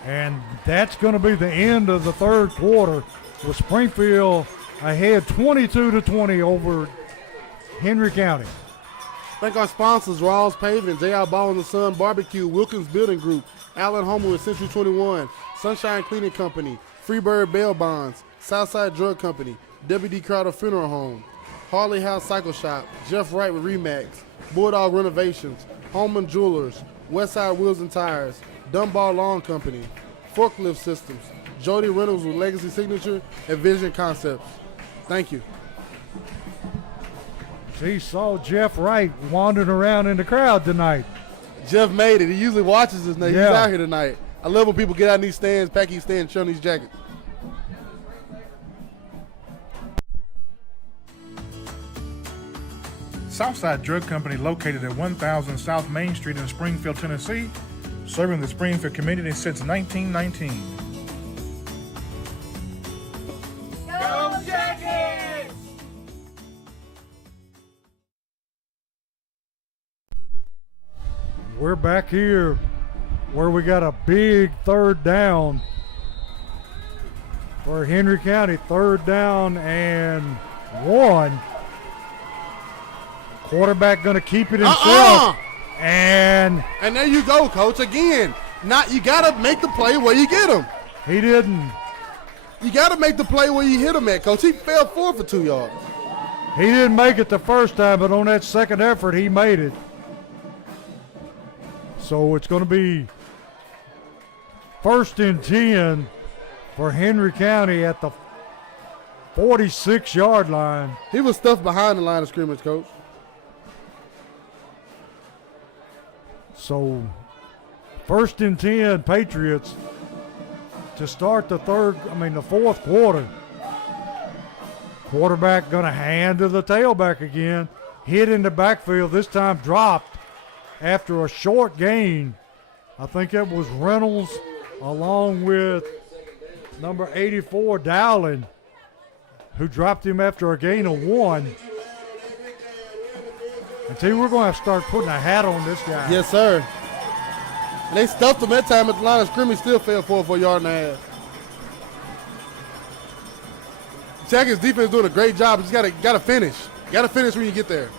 And that's going to be the end of the third quarter with Springfield ahead 22-20 over Henry County. Thank our sponsors, Rawls Paving, J.R. Ball and the Sun Barbecue, Wilkins Building Group, Allen Homer with Century 21, Sunshine Cleaning Company, Freebird Bail Bonds, Southside Drug Company, W.D. Crowder Funeral Home, Harley House Cycle Shop, Jeff Wright with Remax, Bulldog Renovations, Holman Jewelers, Westside Wheels and Tires, Dunbar Lawn Company, Forklift Systems, Jody Reynolds with Legacy Signature, and Vision Concepts. Thank you. He saw Jeff Wright wandering around in the crowd tonight. Jeff made it. He usually watches us now. Yeah. He's out here tonight. I love when people get out in these stands, pack these stands, show these jackets. Southside Drug Company, located at 1000 South Main Street in Springfield, Tennessee, serving the Springfield community since 1919. Go Jackets! we're back here where we got a big third down for Henry County. 3rd down and 1. Quarterback going to keep it himself. And there you go, Coach. Again, you got to make the play where you get him. He didn't. You got to make the play where you hit him at, Coach. He fell forward for 2 yards. He didn't make it the first time, but on that second effort, he made it. So it's going to be 1st and 10 for Henry County at the 46-yard line. He was stuffed behind the line of scrimmage, Coach. So 1st and 10 Patriots to start the 4th quarter. Quarterback going to hand to the tailback again. Hit in the backfield, this time dropped after a short gain. I think it was Reynolds along with number 84, Dowling, who dropped him after a gain of 1. And see, we're going to have to start putting a hat on this guy. Yes, sir. And they stuffed him that time at the line of scrimmage, still fell forward for a yard and a half. Jackets defense doing a great job. You just gotta finish. You gotta finish when you get there.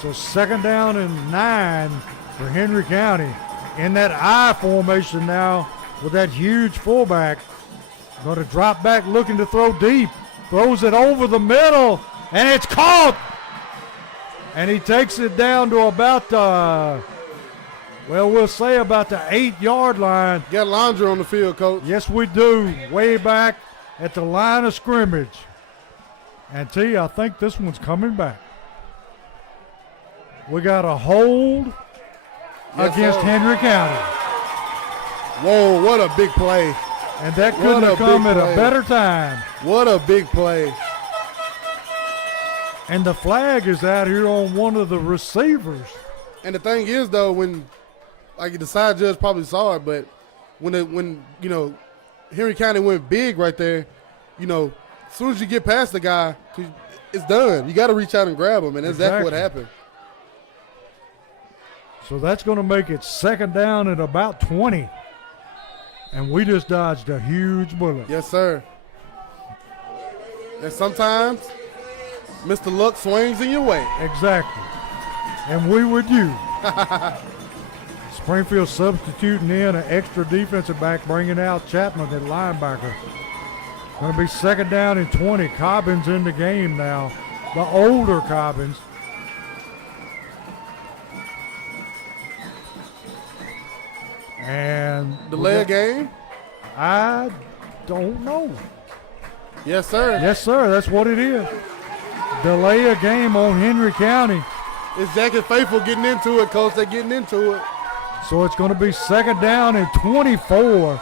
So 2nd down and 9 for Henry County. In that I formation now with that huge fullback. Going to drop back looking to throw deep. Throws it over the middle, and it's caught. And he takes it down to about, we'll say about the 8-yard line. Got Laundry on the field, Coach. Yes, we do. Way back at the line of scrimmage. And T, I think this one's coming back. We got a hold against Henry County. Whoa, what a big play. And that couldn't have come at a better time. What a big play. And the flag is out here on one of the receivers. And the thing is, though, the side judge probably saw it, but when Henry County went big right there, as soon as you get past the guy, it's done. You got to reach out and grab him, and that's exactly what happened. So that's going to make it 2nd down at about 20. And we just dodged a huge bullet. Yes, sir. And sometimes Mr. Luck swings in your way. Exactly. And we with you. Springfield substituting in an extra defensive back, bringing out Chapman at linebacker. Going to be 2nd down and 20. Cobbins in the game now. The older Cobbins. And delay a game? I don't know. Yes, sir. Yes, sir. That's what it is. Delay a game on Henry County. It's Jackson Faithful getting into it, Coach. They're getting into it. So it's going to be 2nd down and 24.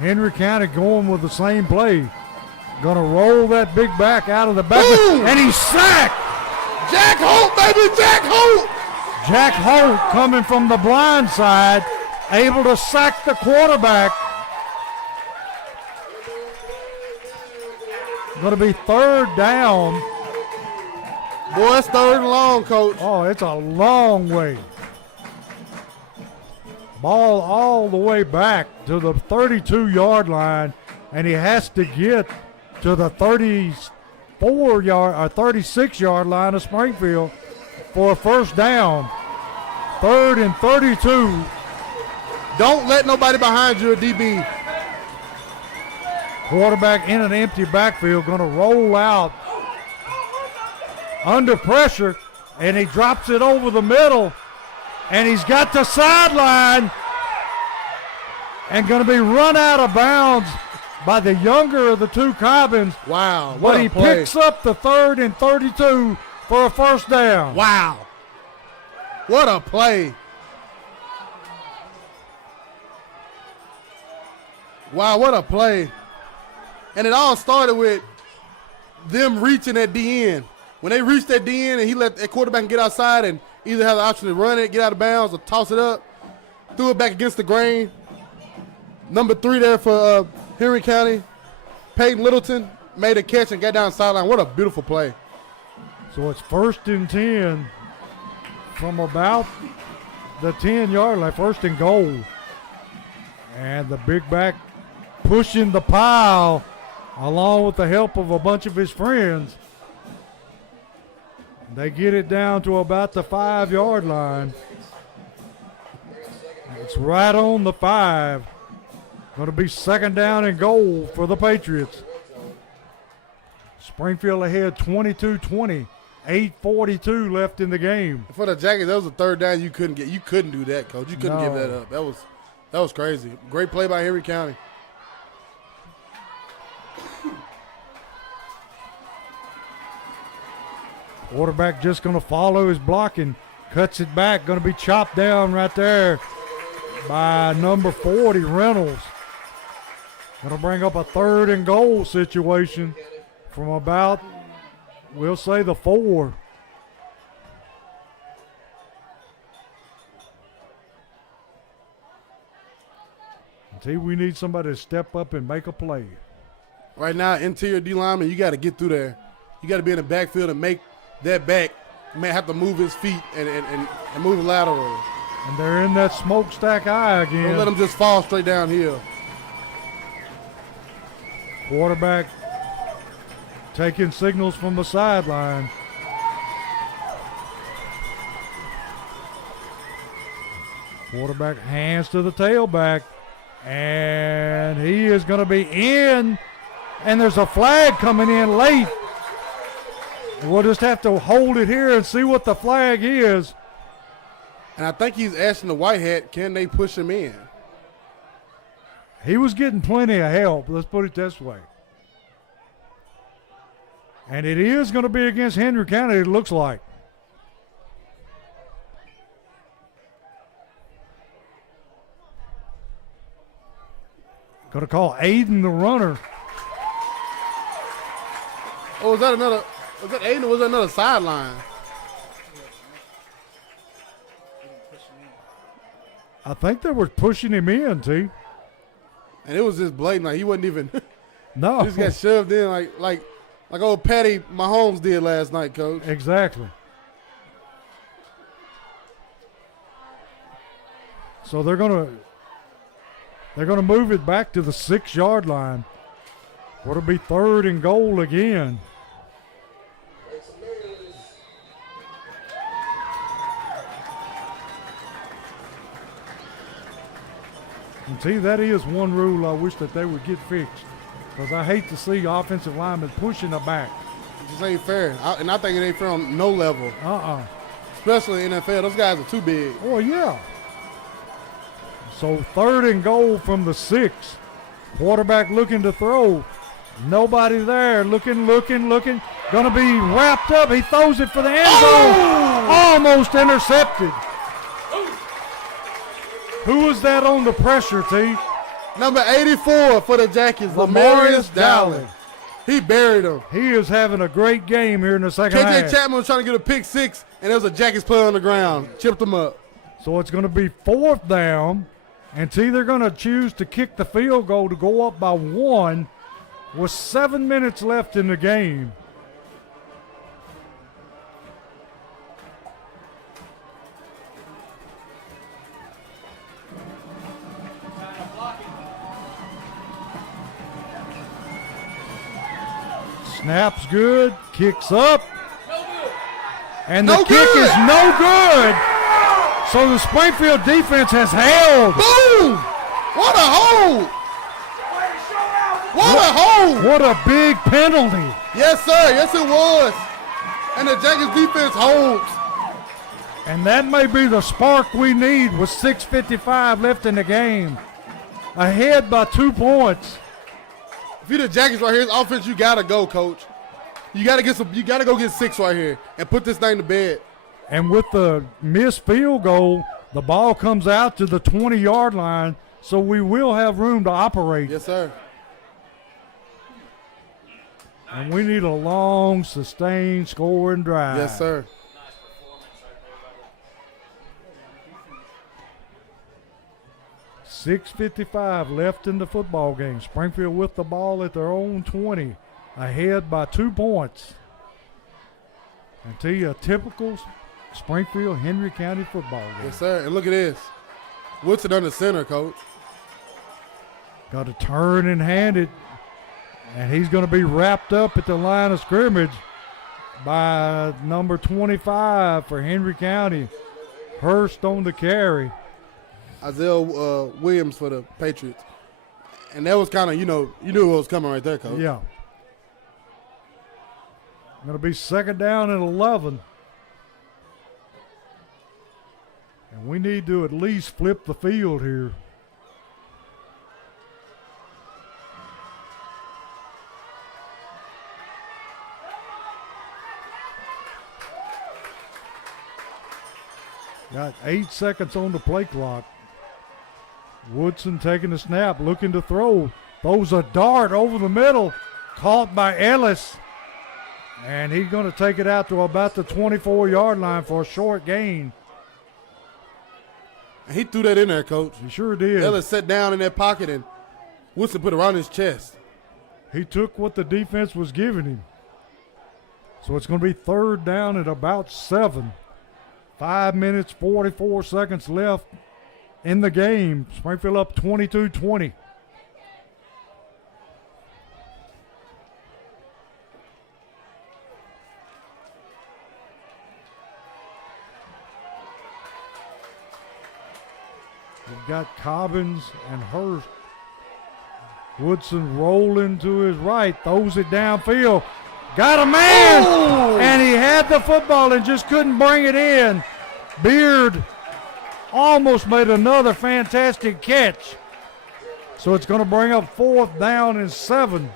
Henry County going with the same play. Going to roll that big back out of the back. Boom! And he's sacked. Jack Holt, baby, Jack Holt. Jack Holt coming from the blind side, able to sack the quarterback. Going to be 3rd down. Boy, it's 3rd and long, Coach. Oh, it's a long way. Ball all the way back to the 32-yard line, and he has to get to the 36-yard line of Springfield for a 1st down. 3rd and 32. Don't let nobody behind you, a DB. Quarterback in an empty backfield, going to roll out under pressure, and he drops it over the middle, and he's got the sideline and going to be run out of bounds by the younger of the two Cobbins. Wow. But he picks up the 3rd and 32 for a 1st down. Wow. What a play. Wow, what a play. And it all started with them reaching at DN. When they reached that DN and he let that quarterback get outside and either have the option to run it, get out of bounds, or toss it up, threw it back against the grain. Number 3 there for Henry County, Peyton Littleton, made a catch and got down the sideline. What a beautiful play. So it's 1st and 10 from about the 10-yard line, 1st and goal. And the big back pushing the pile along with the help of a bunch of his friends. They get it down to about the 5-yard line. It's right on the 5. Going to be 2nd down and goal for the Patriots. Springfield ahead 22-20. 8:42 left in the game. For the Jackets, that was a 3rd down you couldn't get. You couldn't do that, Coach. You couldn't give that up. That was crazy. Great play by Henry County. Quarterback just going to follow his blocking. Cuts it back. Going to be chopped down right there by number 40, Reynolds. Going to bring up a 3rd and goal situation from about, we'll say, the 4. See, we need somebody to step up and make a play. Right now, interior D lineman, you got to get through there. You got to be in the backfield and make that back may have to move his feet and move lateral. And they're in that smokestack eye again. Don't let them just fall straight downhill. Quarterback taking signals from the sideline. Quarterback hands to the tailback. And he is going to be in. And there's a flag coming in late. We'll just have to hold it here and see what the flag is. And I think he's asking the white hat, can they push him in? He was getting plenty of help, let's put it this way. And it is going to be against Henry County, it looks like. Going to call Aiden the runner. Oh, was that Aiden or was that another sideline? I think they were pushing him in, T. And it was just blatant. Like he wasn't even. No. He just got shoved in like old Patty Mahomes did last night, Coach. Exactly. So they're gonna move it back to the 6-yard line. What'll be 3rd and goal again. And see, that is one rule I wish that they would get fixed. Because I hate to see offensive linemen pushing the back. It just ain't fair. And I think it ain't fair on no level. Especially in the NFL. Those guys are too big. Oh, yeah. So 3rd and goal from the 6. Quarterback looking to throw. Nobody there. Looking. Going to be wrapped up. He throws it for the end zone. Almost intercepted. Who was that on the pressure, T? Number 84 for the Jackets, Lamarius Dowling. He buried him. He is having a great game here in the second half. KJ Chapman was trying to get a pick 6, and there was a Jackets player on the ground. Chipped him up. So it's going to be 4th down, and T, they're going to choose to kick the field goal to go up by 1 with 7 minutes left in the game. Snaps good, kicks up, and the kick is no good. So the Springfield defense has held. Boom! What a hold! What a hold! What a big penalty. Yes, sir. Yes, it was. And the Jackets defense holds. And that may be the spark we need with 6:55 left in the game. Ahead by 2 points. If you're the Jackets right here, it's offense, you gotta go, Coach. You gotta go get 6 right here and put this thing to bed. And with the missed field goal, the ball comes out to the 20-yard line, so we will have room to operate. Yes, sir. And we need a long, sustained scoring drive. Yes, sir. .655 left in the football game. Springfield with the ball at their own 20. ahead by 2 points. And to you, a typical Springfield Henry County football game. Yes, sir. And look at this. Woodson under center, Coach. Got to turn and hand it. And he's going to be wrapped up at the line of scrimmage by number 25 for Henry County. Hurst on the carry. Isaiah Williams for the Patriots. And that was kind of, you knew what was coming right there, Coach. Yeah. Going to be second down and 11. And we need to at least flip the field here. Got 8 seconds on the play clock. Woodson taking the snap, looking to throw. Throws a dart over the middle. Caught by Ellis. And he's going to take it out to about the 24-yard line for a short gain. And he threw that in there, Coach. He sure did. Ellis sat down in that pocket and Woodson put it around his chest. He took what the defense was giving him. So it's going to be third down at about 7. 5 minutes, 44 seconds left in the game. Springfield up 22-20. We've got Cobbins and Hurst. Woodson rolling to his right, throws it downfield. Got a man! Oh! And he had the football and just couldn't bring it in. Beard almost made another fantastic catch. So it's going to bring up 4th down and 7.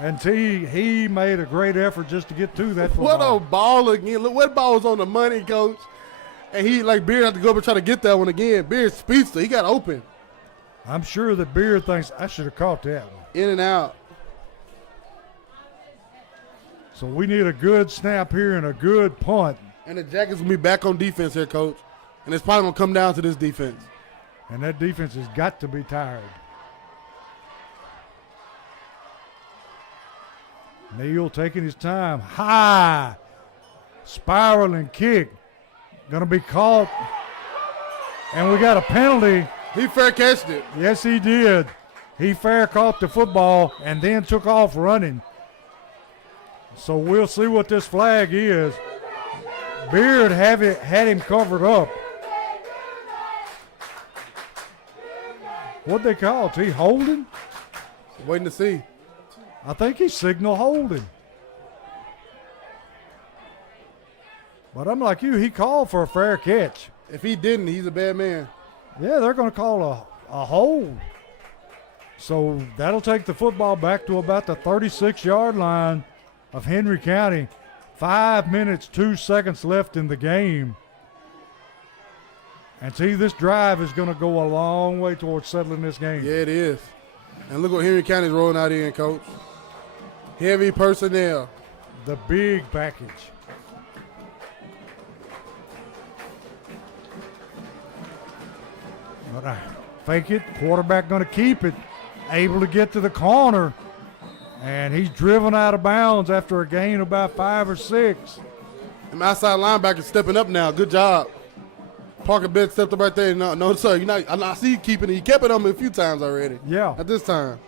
And he made a great effort just to get to that football. What a ball again. Look, what ball was on the money, Coach? And Beard had to go up and try to get that one again. Beard speedster. He got open. I'm sure that Beard thinks I should have caught that one. In and out. So we need a good snap here and a good punt. And the Jackets will be back on defense here, Coach. And it's probably going to come down to this defense. And that defense has got to be tired. Neal taking his time. High. Spiraling kick. Going to be caught. And we got a penalty. He fair catched it. Yes, he did. He fair caught the football and then took off running. So we'll see what this flag is. Beard had him covered up. What'd they call it? He holding? Waiting to see. I think he signaled holding. But I'm like you, he called for a fair catch. If he didn't, he's a bad man. Yeah, they're going to call a hold. So that'll take the football back to about the 36-yard line of Henry County. 5 minutes, 2 seconds left in the game. And see, this drive is going to go a long way towards settling this game. Yeah, it is. And look what Henry County's rolling out in, Coach. Heavy personnel. The big package. But I fake it. Quarterback going to keep it. Able to get to the corner. And he's driven out of bounds after a gain of about 5 or 6. And my outside linebacker stepping up now. Good job. Parker Bett stepped up right there. No, sir. I see you keeping it. You kept it on me a few times already. Yeah. At this time.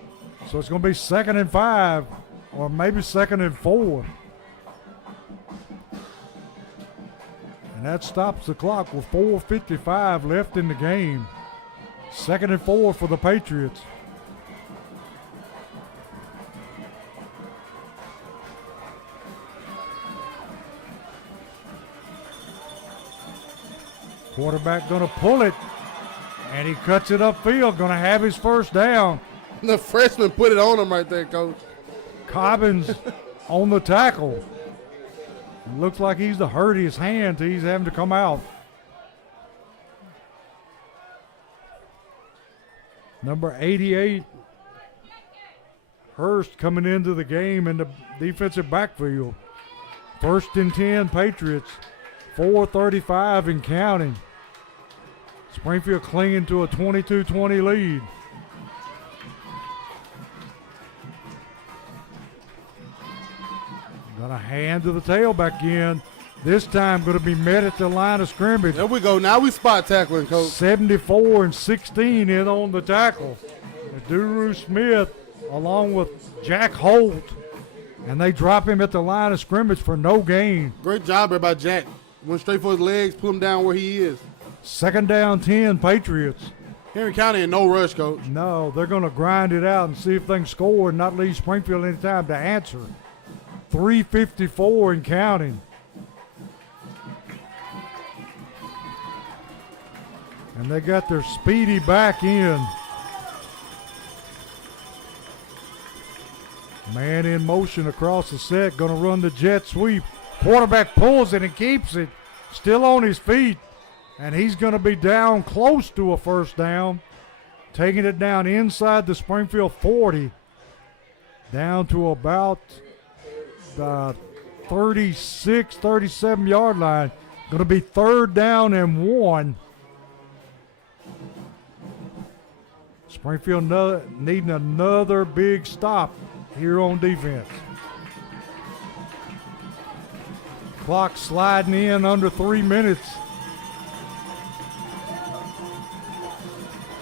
So it's going to be 2nd and 5, or maybe 2nd and 4. And that stops the clock with 4:55 left in the game. 2nd and 4 for the Patriots. Quarterback going to pull it, and he cuts it upfield. Going to have his first down. The freshman put it on him right there, Coach. Cobbins on the tackle. It looks like he's hurt his hand. He's having to come out. Number 88, Hurst coming into the game in the defensive backfield. 1st and 10 Patriots. 4:35 and counting. Springfield clinging to a 22-20 lead. hand to the tailback again. This time going to be met at the line of scrimmage. There we go. Now we spot tackling, Coach. 74-16 in on the tackle. Duru Smith along with Jack Holt. And they drop him at the line of scrimmage for no gain. Great job there by Jack. Went straight for his legs, put him down where he is. 2nd down 10, Patriots. Henry County in no rush, Coach. No, they're going to grind it out and see if they can score and not leave Springfield any time to answer. 3:54 and counting. And they got their speedy back in. Man in motion across the set, going to run the jet sweep. Quarterback pulls it and keeps it. Still on his feet. And he's going to be down close to a first down. Taking it down inside the Springfield 40. Down to about the 36, 37-yard line. Going to be 3rd down and 1. Springfield needing another big stop here on defense. Clock sliding in under 3 minutes.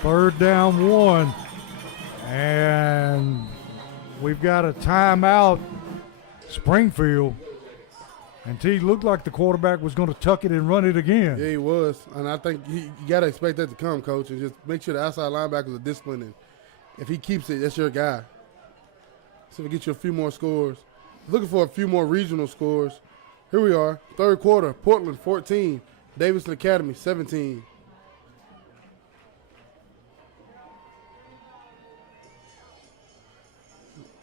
3rd down 1. And we've got a timeout, Springfield. And T looked like the quarterback was going to tuck it and run it again. Yeah, he was. And I think you got to expect that to come, Coach, and just make sure the outside linebackers are disciplined. And if he keeps it, that's your guy. So we get you a few more scores. Looking for a few more regional scores. Here we are, 3rd quarter. Portland 14, Davidson Academy 17.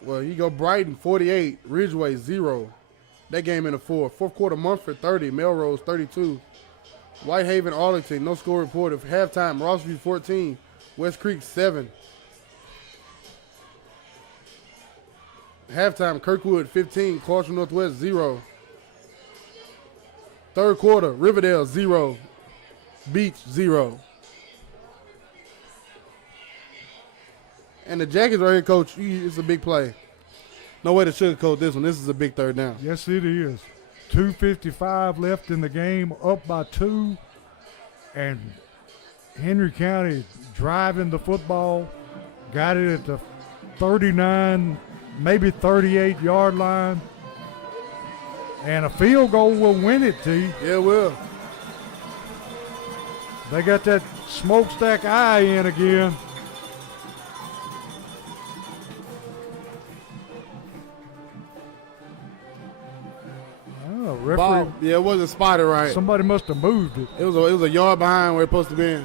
Well, you go Brighton 48, Ridgeway 0. That game in the 4th. 4th quarter, Munford 30, Melrose 32. Whitehaven, Arlington, no score reported. Halftime, Rossview 14, West Creek 7. Halftime, Kirkwood 15, Clarksville Northwest 0. 3rd quarter, Riverdale 0, Beach 0. And the Jackets right here, Coach, it's a big play. No way to sugarcoat this one. This is a big 3rd down. Yes, it is. 2:55 left in the game, up by 2. And Henry County driving the football, got it at the 39, maybe 38-yard line. And a field goal will win it, T. Yeah, it will. They got that smokestack eye in again. Oh, referee. Ball, yeah, it wasn't spotted right. Somebody must have moved it. It was a yard behind where it's supposed to be.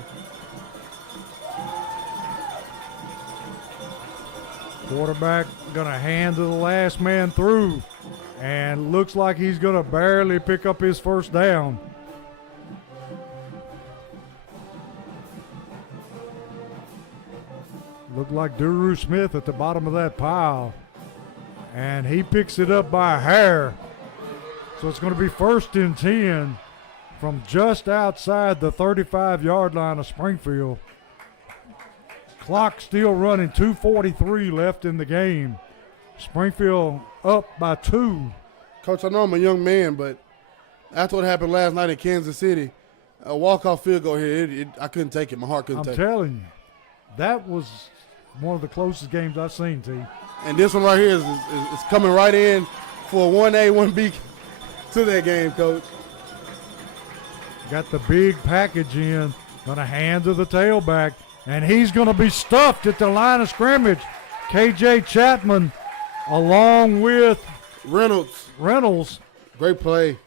Quarterback going to hand to the last man through. And looks like he's going to barely pick up his first down. Looked like Duru Smith at the bottom of that pile. And he picks it up by a hair. So it's going to be 1st and 10 from just outside the 35-yard line of Springfield. Clock still running, 2:43 left in the game. Springfield up by 2. Coach, I know I'm a young man, but after what happened last night in Kansas City, a walk-off field goal here, I couldn't take it. My heart couldn't take it. I'm telling you, that was one of the closest games I've seen, T. And this one right here is coming right in for a 1A, 1B to that game, Coach. Got the big package in. Going to hand to the tailback, and he's going to be stuffed at the line of scrimmage. KJ Chapman along with Reynolds. Great play.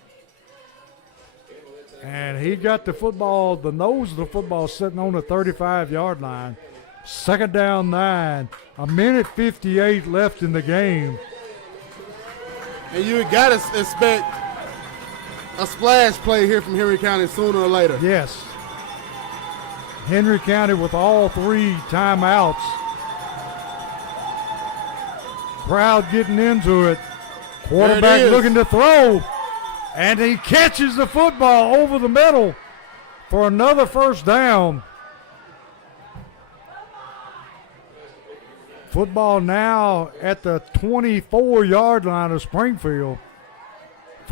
And he got the football, the nose of the football sitting on the 35-yard line. 2nd down 9. 1:58 left in the game. And you got to expect a splash play here from Henry County sooner or later. Yes. Henry County with all 3 timeouts. Crowd getting into it. Quarterback looking to throw. And he catches the football over the middle for another first down. Football now at the 24-yard line of Springfield.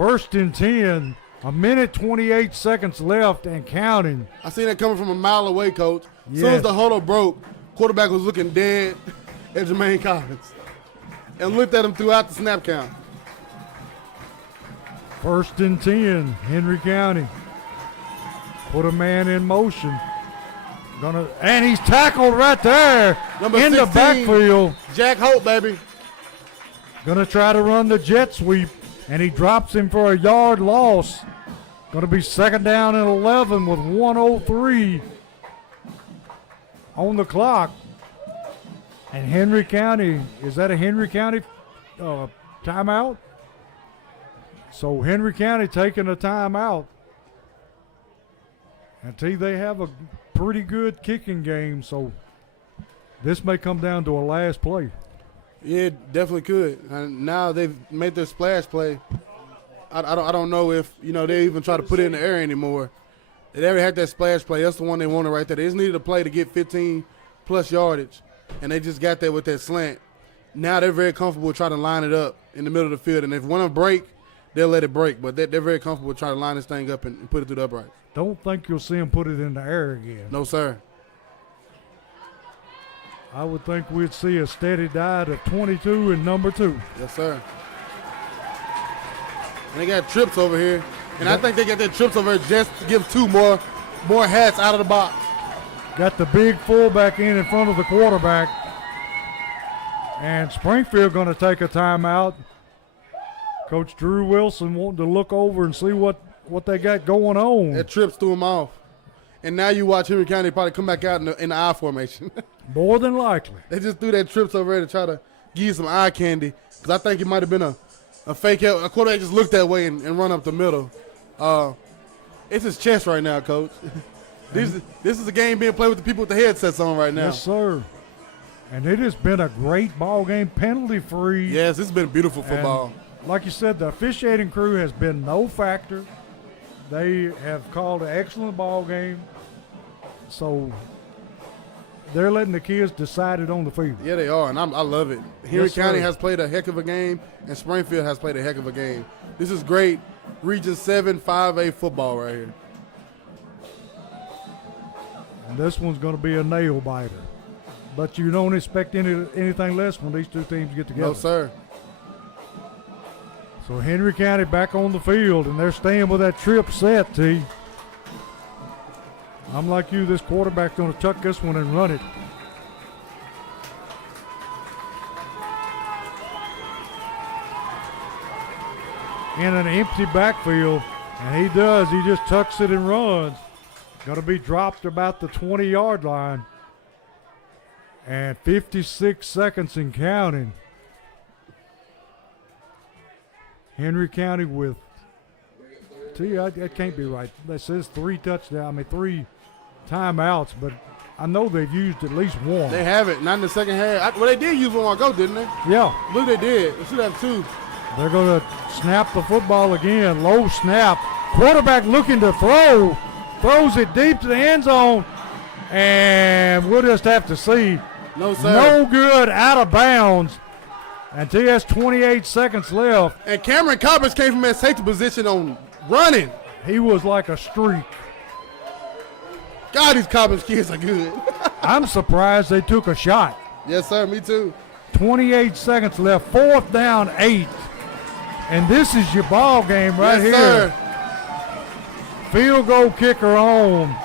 First and 10. A minute 28 seconds left and counting. I seen that coming from a mile away, Coach. As soon Yes. as the huddle broke, quarterback was looking dead at Jermaine Collins and looked at him throughout the snap count. First and 10, Henry County. Put a man in motion. And he's tackled right there Number in 16, the backfield. Jack Hope, baby. Gonna try to run the jet sweep, and he drops him for a yard loss. Gonna be second down and 11 with 1:03 on the clock. And Henry County, is that a Henry County timeout? So Henry County taking a timeout. And they have a pretty good kicking game, so this may come down to a last play. Yeah, it definitely could. And now they've made their splash play. I don't know if, they even try to put it in the air anymore. They never had that splash play. That's the one they wanted right there. They just needed a play to get 15-plus yardage, and they just got there with that slant. Now they're very comfortable trying to line it up in the middle of the field, and if one of them break, they'll let it break. But they're very comfortable trying to line this thing up and put it through the uprights. Don't think you'll see him put it in the air again. No, sir. I would think we'd see a steady diet of 22 and number 2. Yes, sir. And they got trips over here. And I think they got their trips over here just to give 2 more hats out of the box. Got the big fullback in front of the quarterback. And Springfield going to take a timeout. Coach Drew Wilson wanting to look over and see what they got going on. That trips threw him off. And now you watch Henry County probably come back out in the I formation. More than likely. They just threw that trips over there to try to give you some eye candy. Because I think it might have been a fake out. A quarterback just looked that way and run up the middle. It's his chest right now, Coach. This is a game being played with the people with the headsets on right now. Yes, sir. And it has been a great ball game, penalty-free. Yes, this has been beautiful football. And like you said, the officiating crew has been no factor. They have called an excellent ball game. So they're letting the kids decide it on the field. Yeah, they are, and I love it. Henry Yes, County sir. has played a heck of a game, and Springfield has played a heck of a game. This is great Region 7 5A football right here. And this one's going to be a nail biter. But you don't expect anything less when these two teams get together. No, sir. So Henry County back on the field, and they're staying with that trip set, T. I'm like you, this quarterback's going to tuck this one and run it. In an empty backfield, and he does. He just tucks it and runs. Going to be dropped about the 20-yard line. And 56 seconds and counting. Henry County with, that can't be right. That says 3 timeouts, but I know they've used at least one. They have it, not in the second half. Well, they did use one while ago, didn't they? Yeah. Look, they did. They should have 2. They're going to snap the football again. Low snap. Quarterback looking to throw. Throws it deep to the end zone. And we'll just have to see. No, sir. No good, out of bounds. And T has 28 seconds left. And Cameron Coppers came from that safety position on running. He was like a streak. God, these Coppers kids are good. I'm surprised they took a shot. Yes, sir. Me too. 28 seconds left. 4th down, 8. And this is your ball game right Yes, here. sir. Field goal kicker on.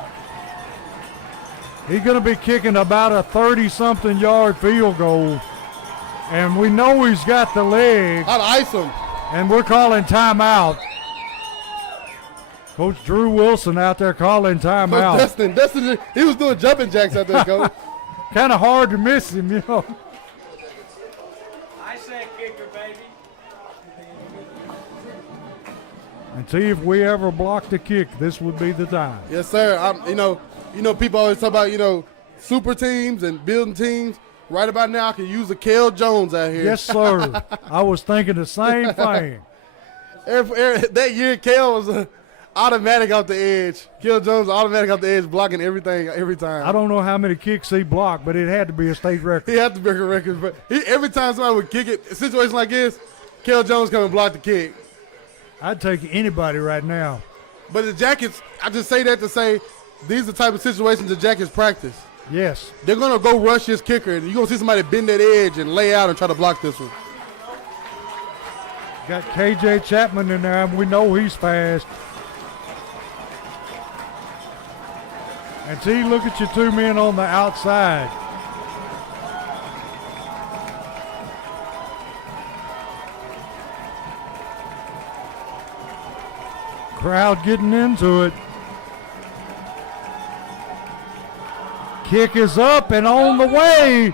He's going to be kicking about a 30-something yard field goal. And we know he's got the leg. I'd ice him. And we're calling timeout. Coach Drew Wilson out there calling timeout. Dustin, he was doing jumping jacks out there, Coach. Kind of hard to miss him, you know. I say kicker, baby. And see if we ever block the kick, this would be the time. Yes, sir. People always talk about, super teams and building teams. Right about now, I can use a Kel Jones out here. Yes, sir. I was thinking the same thing. That year, Kel was automatic off the edge. Kel Jones automatic off the edge, blocking everything every time. I don't know how many kicks he blocked, but it had to be a state record. He had to break a record, but every time somebody would kick it, a situation like this, Kel Jones come and block the kick. I'd take anybody right now. But the Jackets, I just say that to say these are the type of situations the Jackets practice. Yes. They're going to go rush his kicker, and you're going to see somebody bend that edge and lay out and try to block this one. Got KJ Chapman in there, and we know he's fast. And see, look at your two men on the outside. Crowd getting into it. Kick is up and on the way.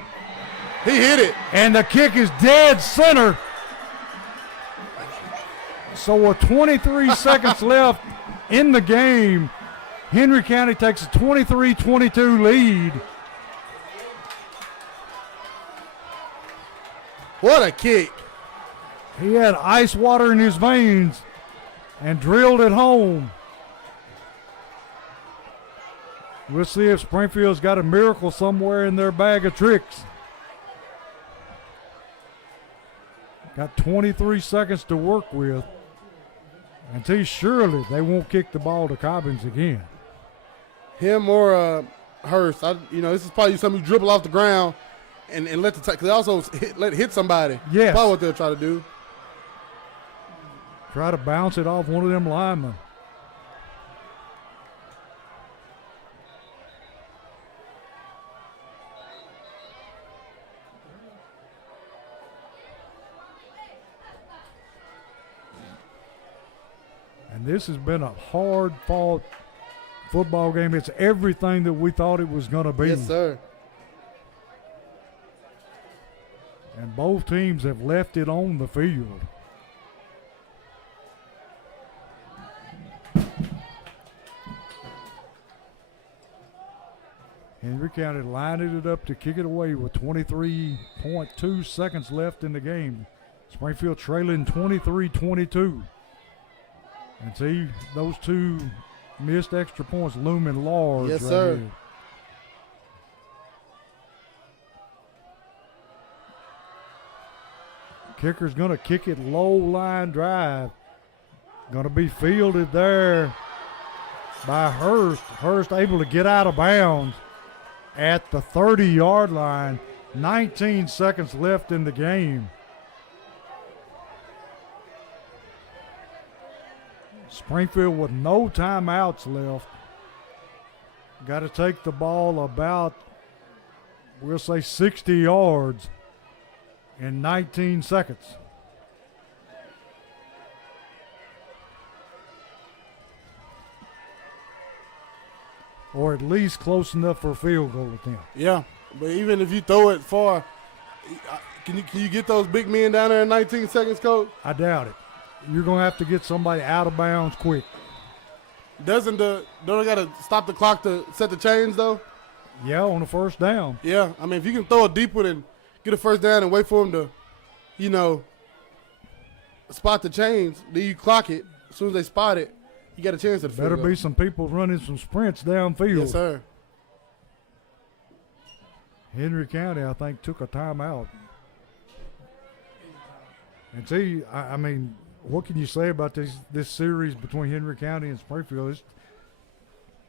He hit it. And the kick is dead center. So with 23 seconds left in the game, Henry County takes a 23-22 lead. What a kick. He had ice water in his veins and drilled it home. We'll see if Springfield's got a miracle somewhere in their bag of tricks. Got 23 seconds to work with. And surely they won't kick the ball to Cobbins again. Him or Hurst. This is probably something you dribble off the ground and let because they also hit somebody. Yes. Probably what they'll try to do. Try to bounce it off one of them linemen. And this has been a hard-fought football game. It's everything that we thought it was going to be. Yes, sir. And both teams have left it on the field. Henry County lining it up to kick it away with 23.2 seconds left in the game. Springfield trailing 23-22. And see, those two missed extra points looming large. Yes, right sir. here. Kicker's going to kick it low line drive. Going to be fielded there by Hurst. Hurst able to get out of bounds at the 30-yard line. 19 seconds left in the game. Springfield with no timeouts left. Got to take the ball about, we'll say, 60 yards in 19 seconds. Or at least close enough for a field goal attempt. Yeah, but even if you throw it far, can you get those big men down there in 19 seconds, Coach? I doubt it. You're going to have to get somebody out of bounds quick. Don't they got to stop the clock to set the chains, though? Yeah, on the first down. Yeah, I mean, if you can throw a deep one and get a first down and wait for them to, spot the chains, then you clock it. As soon as they spot it, you got a chance at the Better field goal. be some people running some sprints downfield. Yes, sir. Henry County, I think, took a timeout. And see, I mean, what can you say about this series between Henry County and Springfield?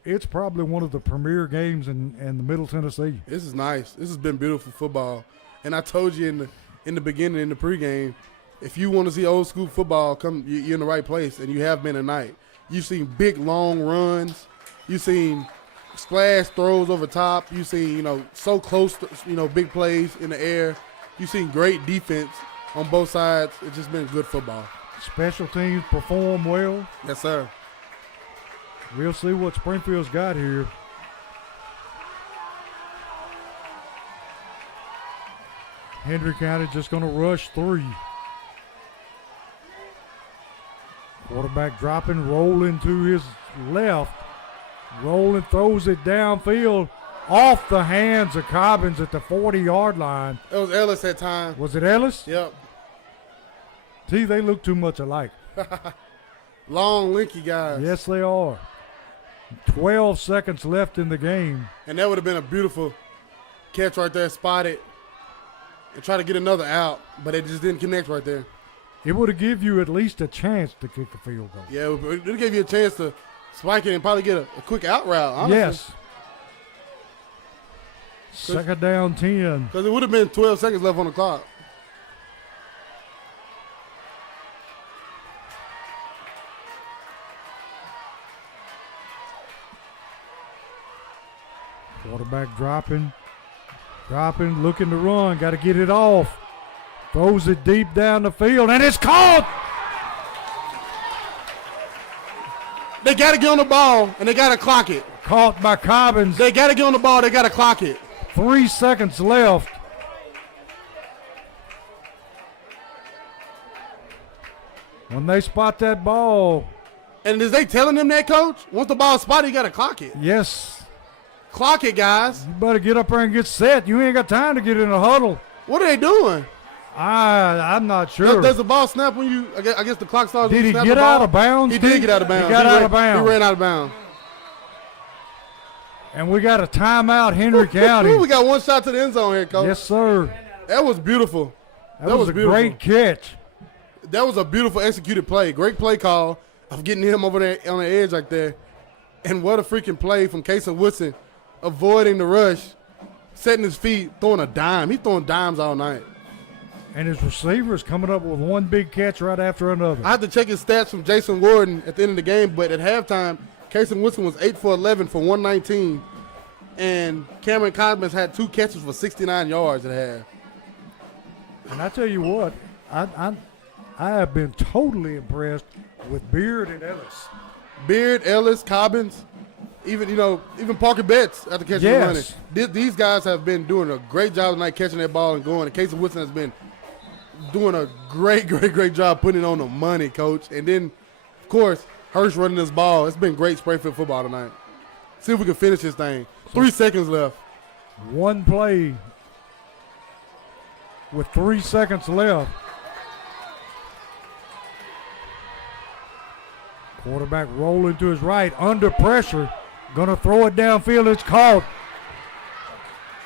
It's probably one of the premier games in the Middle Tennessee. This is nice. This has been beautiful football. And I told you in the beginning, in the pregame, if you want to see old school football, you're in the right place, and you have been tonight. You've seen big, long runs. You've seen splash throws over top. You've seen, so close to, big plays in the air. You've seen great defense on both sides. It's just been good football. Special teams perform well. Yes, sir. We'll see what Springfield's got here. Henry County just going to rush 3. Quarterback dropping, rolling to his left. Rolling, throws it downfield off the hands of Cobbins at the 40-yard line. It was Ellis that time. Was it Ellis? Yep. See, they look too much alike. Long, lanky guys. Yes, they are. 12 seconds left in the game. And that would have been a beautiful catch right there, spotted, and try to get another out, but it just didn't connect right there. It would have give you at least a chance to kick a field goal. Yeah, it gave you a chance to spike it and probably get a quick out route, honestly. Yes. Second down 10. Because it would have been 12 seconds left on the clock. Quarterback dropping, looking to run. Got to get it off. Throws it deep down the field, and it's caught. They got to get on the ball, and they got to clock it. Caught by Cobbins. They got to get on the ball. They got to clock it. 3 seconds left. When they spot that ball. And is they telling them that, Coach? Once the ball's spotted, you got to clock it. Yes. Clock it, guys. You better get up there and get set. You ain't got time to get in a huddle. What are they doing? I'm not sure. Does the ball snap when you? I guess the clock starts. Did when you he snap get the ball? out of bounds? He did get out of bounds. He got out of bounds. He ran out of bounds. And we got a timeout, Henry County. We got one shot to the end zone here, Coach. Yes, sir. That was beautiful. That was a beautiful. great catch. That was a beautiful executed play. Great play call of getting him over there on the edge like there. And what a freaking play from Casey Woodson, avoiding the rush, setting his feet, throwing a dime. He's throwing dimes all night. And his receivers coming up with one big catch right after another. I had to check his stats from Jason Warden at the end of the game, but at halftime, Casey Woodson was 8 for 11 for 119, and Cameron Cosmos had 2 catches for 69 yards at half. And I tell you what, I have been totally impressed with Beard and Ellis. Beard, Ellis, Cobbins, even Parker Betts after catching and running. These guys have been doing a great job tonight catching that ball and going. And Casey Woodson has been doing a great job putting it on the money, Coach. And then, of course, Hirsch running this ball. It's been great Springfield football tonight. See if we can finish this thing. 3 seconds left. One play with 3 seconds left. Quarterback rolling to his right, under pressure. Gonna throw it downfield. It's caught.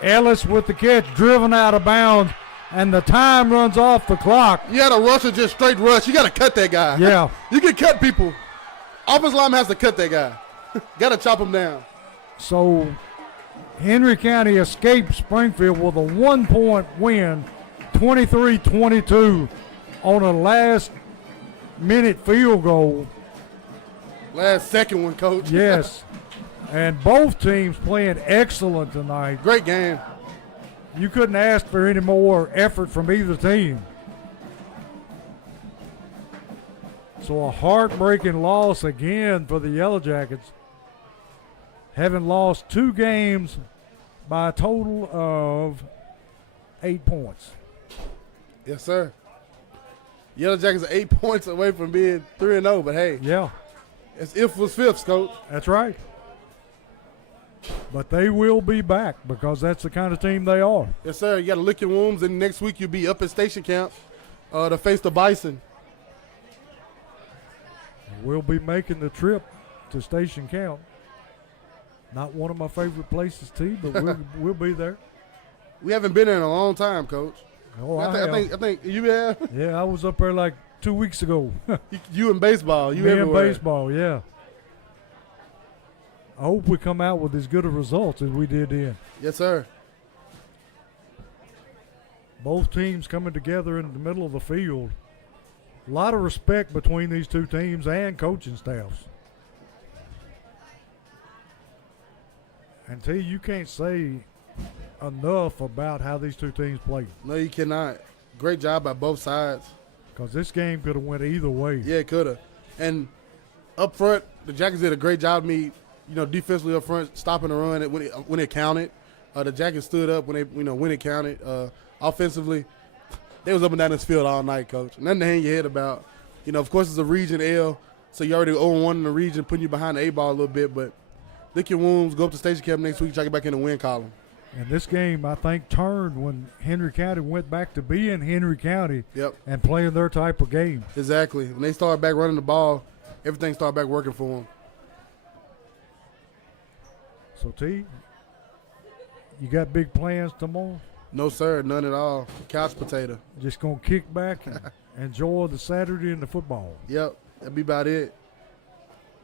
Ellis with the catch, driven out of bounds, and the time runs off the clock. You had a rusher just straight rush. You got to cut that guy. Yeah. You can cut people. Offensive lineman has to cut that guy. Got to chop him down. So Henry County escaped Springfield with a 1-point win, 23-22 on a last-minute field goal. Last second one, Coach. Yes. And both teams playing excellent tonight. Great game. You couldn't ask for any more effort from either team. So a heartbreaking loss again for the Yellow Jackets, having lost 2 games by a total of 8 points. Yes, sir. Yellow Jackets are 8 points away from being 3-0, but hey. Yeah. It's if was fifths, Coach. That's right. But they will be back because that's the kind of team they are. Yes, sir. You got to lick your wounds, and next week you'll be up at Station Camp to face the Bison. We'll be making the trip to Station Camp. Not one of my favorite places, T, but we'll be there. We haven't been there in a long time, Coach. Oh, I think you have. Yeah, I was up there like 2 weeks ago. You in baseball. You Me everywhere. in baseball, yeah. I hope we come out with as good a results as we did then. Yes, sir. Both teams coming together in the middle of the field. A lot of respect between these two teams and coaching staffs. And T, you can't say enough about how these two teams played. No, you cannot. Great job by both sides. Because this game could have went either way. Yeah, it could have. And up front, the Jackets did a great job defensively up front, stopping the run when it counted. The Jackets stood up when it counted. Offensively, they was up and down this field all night, Coach. Nothing to hang your head about. Of course, it's a region L, so you already 0-1 in the region, putting you behind the A-ball a little bit. But lick your wounds, go up to Station Camp next week, try to get back in the win column. And this game, I think, turned when Henry County went back to being Henry County and playing their type of game. Exactly. When they started back running the ball, everything started back working for them. So, T, you got big plans tomorrow? No, sir. None at all. Couch potato. Just going to kick back enjoy the Saturday and the football. Yep, that'd be about it.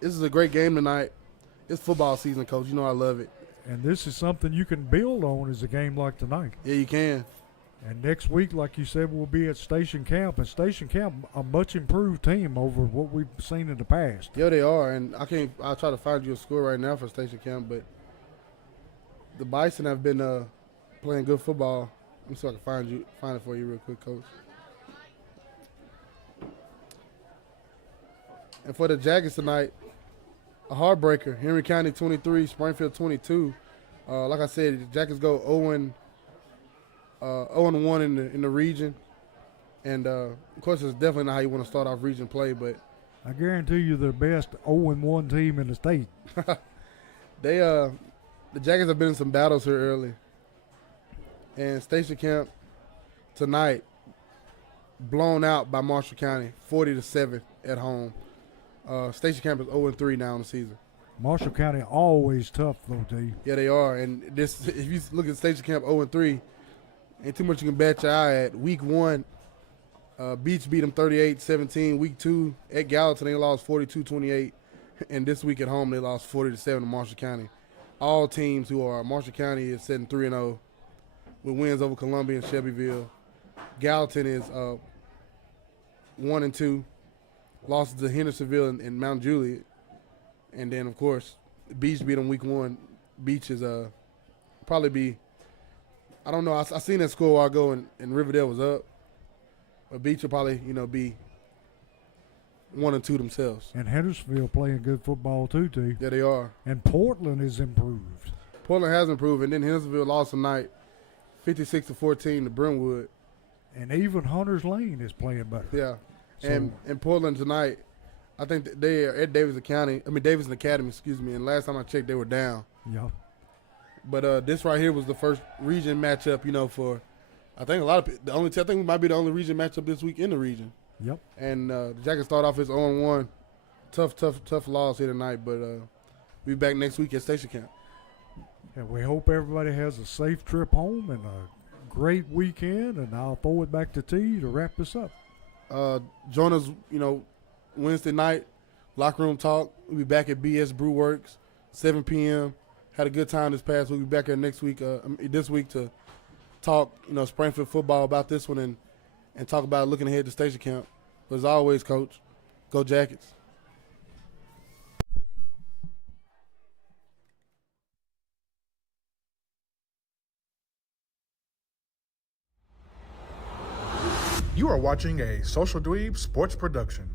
This is a great game tonight. It's football season, Coach. You know I love it. And this is something you can build on as a game like tonight. Yeah, you can. And next week, like you said, we'll be at Station Camp. And Station Camp, a much improved team over what we've seen in the past. Yeah, they are. And I'll try to find you a score right now for Station Camp, but the Bison have been playing good football. Let me see if I can find it for you real quick, Coach. And for the Jackets tonight, a heartbreaker. Henry County 23, Springfield 22. Like I said, the Jackets go 0-1 in the region. And, of course, it's definitely not how you want to start off region play, but I guarantee you they're the best 0-1 team in the state. the Jackets have been in some battles here early. And Station Camp tonight, blown out by Marshall County, 40-7 at home. Station Camp is 0-3 now in the season. Marshall County always tough, though, T. Yeah, they are. And this, if you look at Station Camp 0-3, ain't too much you can bet your eye at. Week 1, Beach beat them 38-17. Week 2, at Gallatin, they lost 42-28. And this week at home, they lost 40-7 to Marshall County. All teams who are Marshall County is sitting 3-0 with wins over Columbia and Shelbyville. Gallatin is 1-2. Losses to Hendersonville and Mount Juliet. And then, of course, Beach beat them week 1. Beach is probably be, I don't know, I seen that score a while ago and Riverdale was up. But Beach will probably, be 1-2 themselves. And Hendersonville playing good football, too, T. Yeah, they are. And Portland is improved. Portland has improved. And then Hendersonville lost tonight 56-14 to Brentwood. And even Hunters Lane is playing better. Yeah. So, and Portland tonight, I think that they are at Davidson Academy, and last time I checked, they were down. Yeah. But this right here was the first region matchup, for I think I think we might be the only region matchup this week in the region. Yep. And the Jackets start off as 0-1. Tough loss here tonight, but we'll be back next week at Station Camp. And we hope everybody has a safe trip home and a great weekend, and I'll throw it back to T to wrap this up. Join us, Wednesday night, locker room talk. We'll be back at BS Brew Works, 7 p.m. Had a good time this past week. We'll be back here this week to talk, Springfield football about this one and talk about looking ahead to Station Camp. But as always, Coach, go Jackets. You are watching a Social Dweeb Sports production.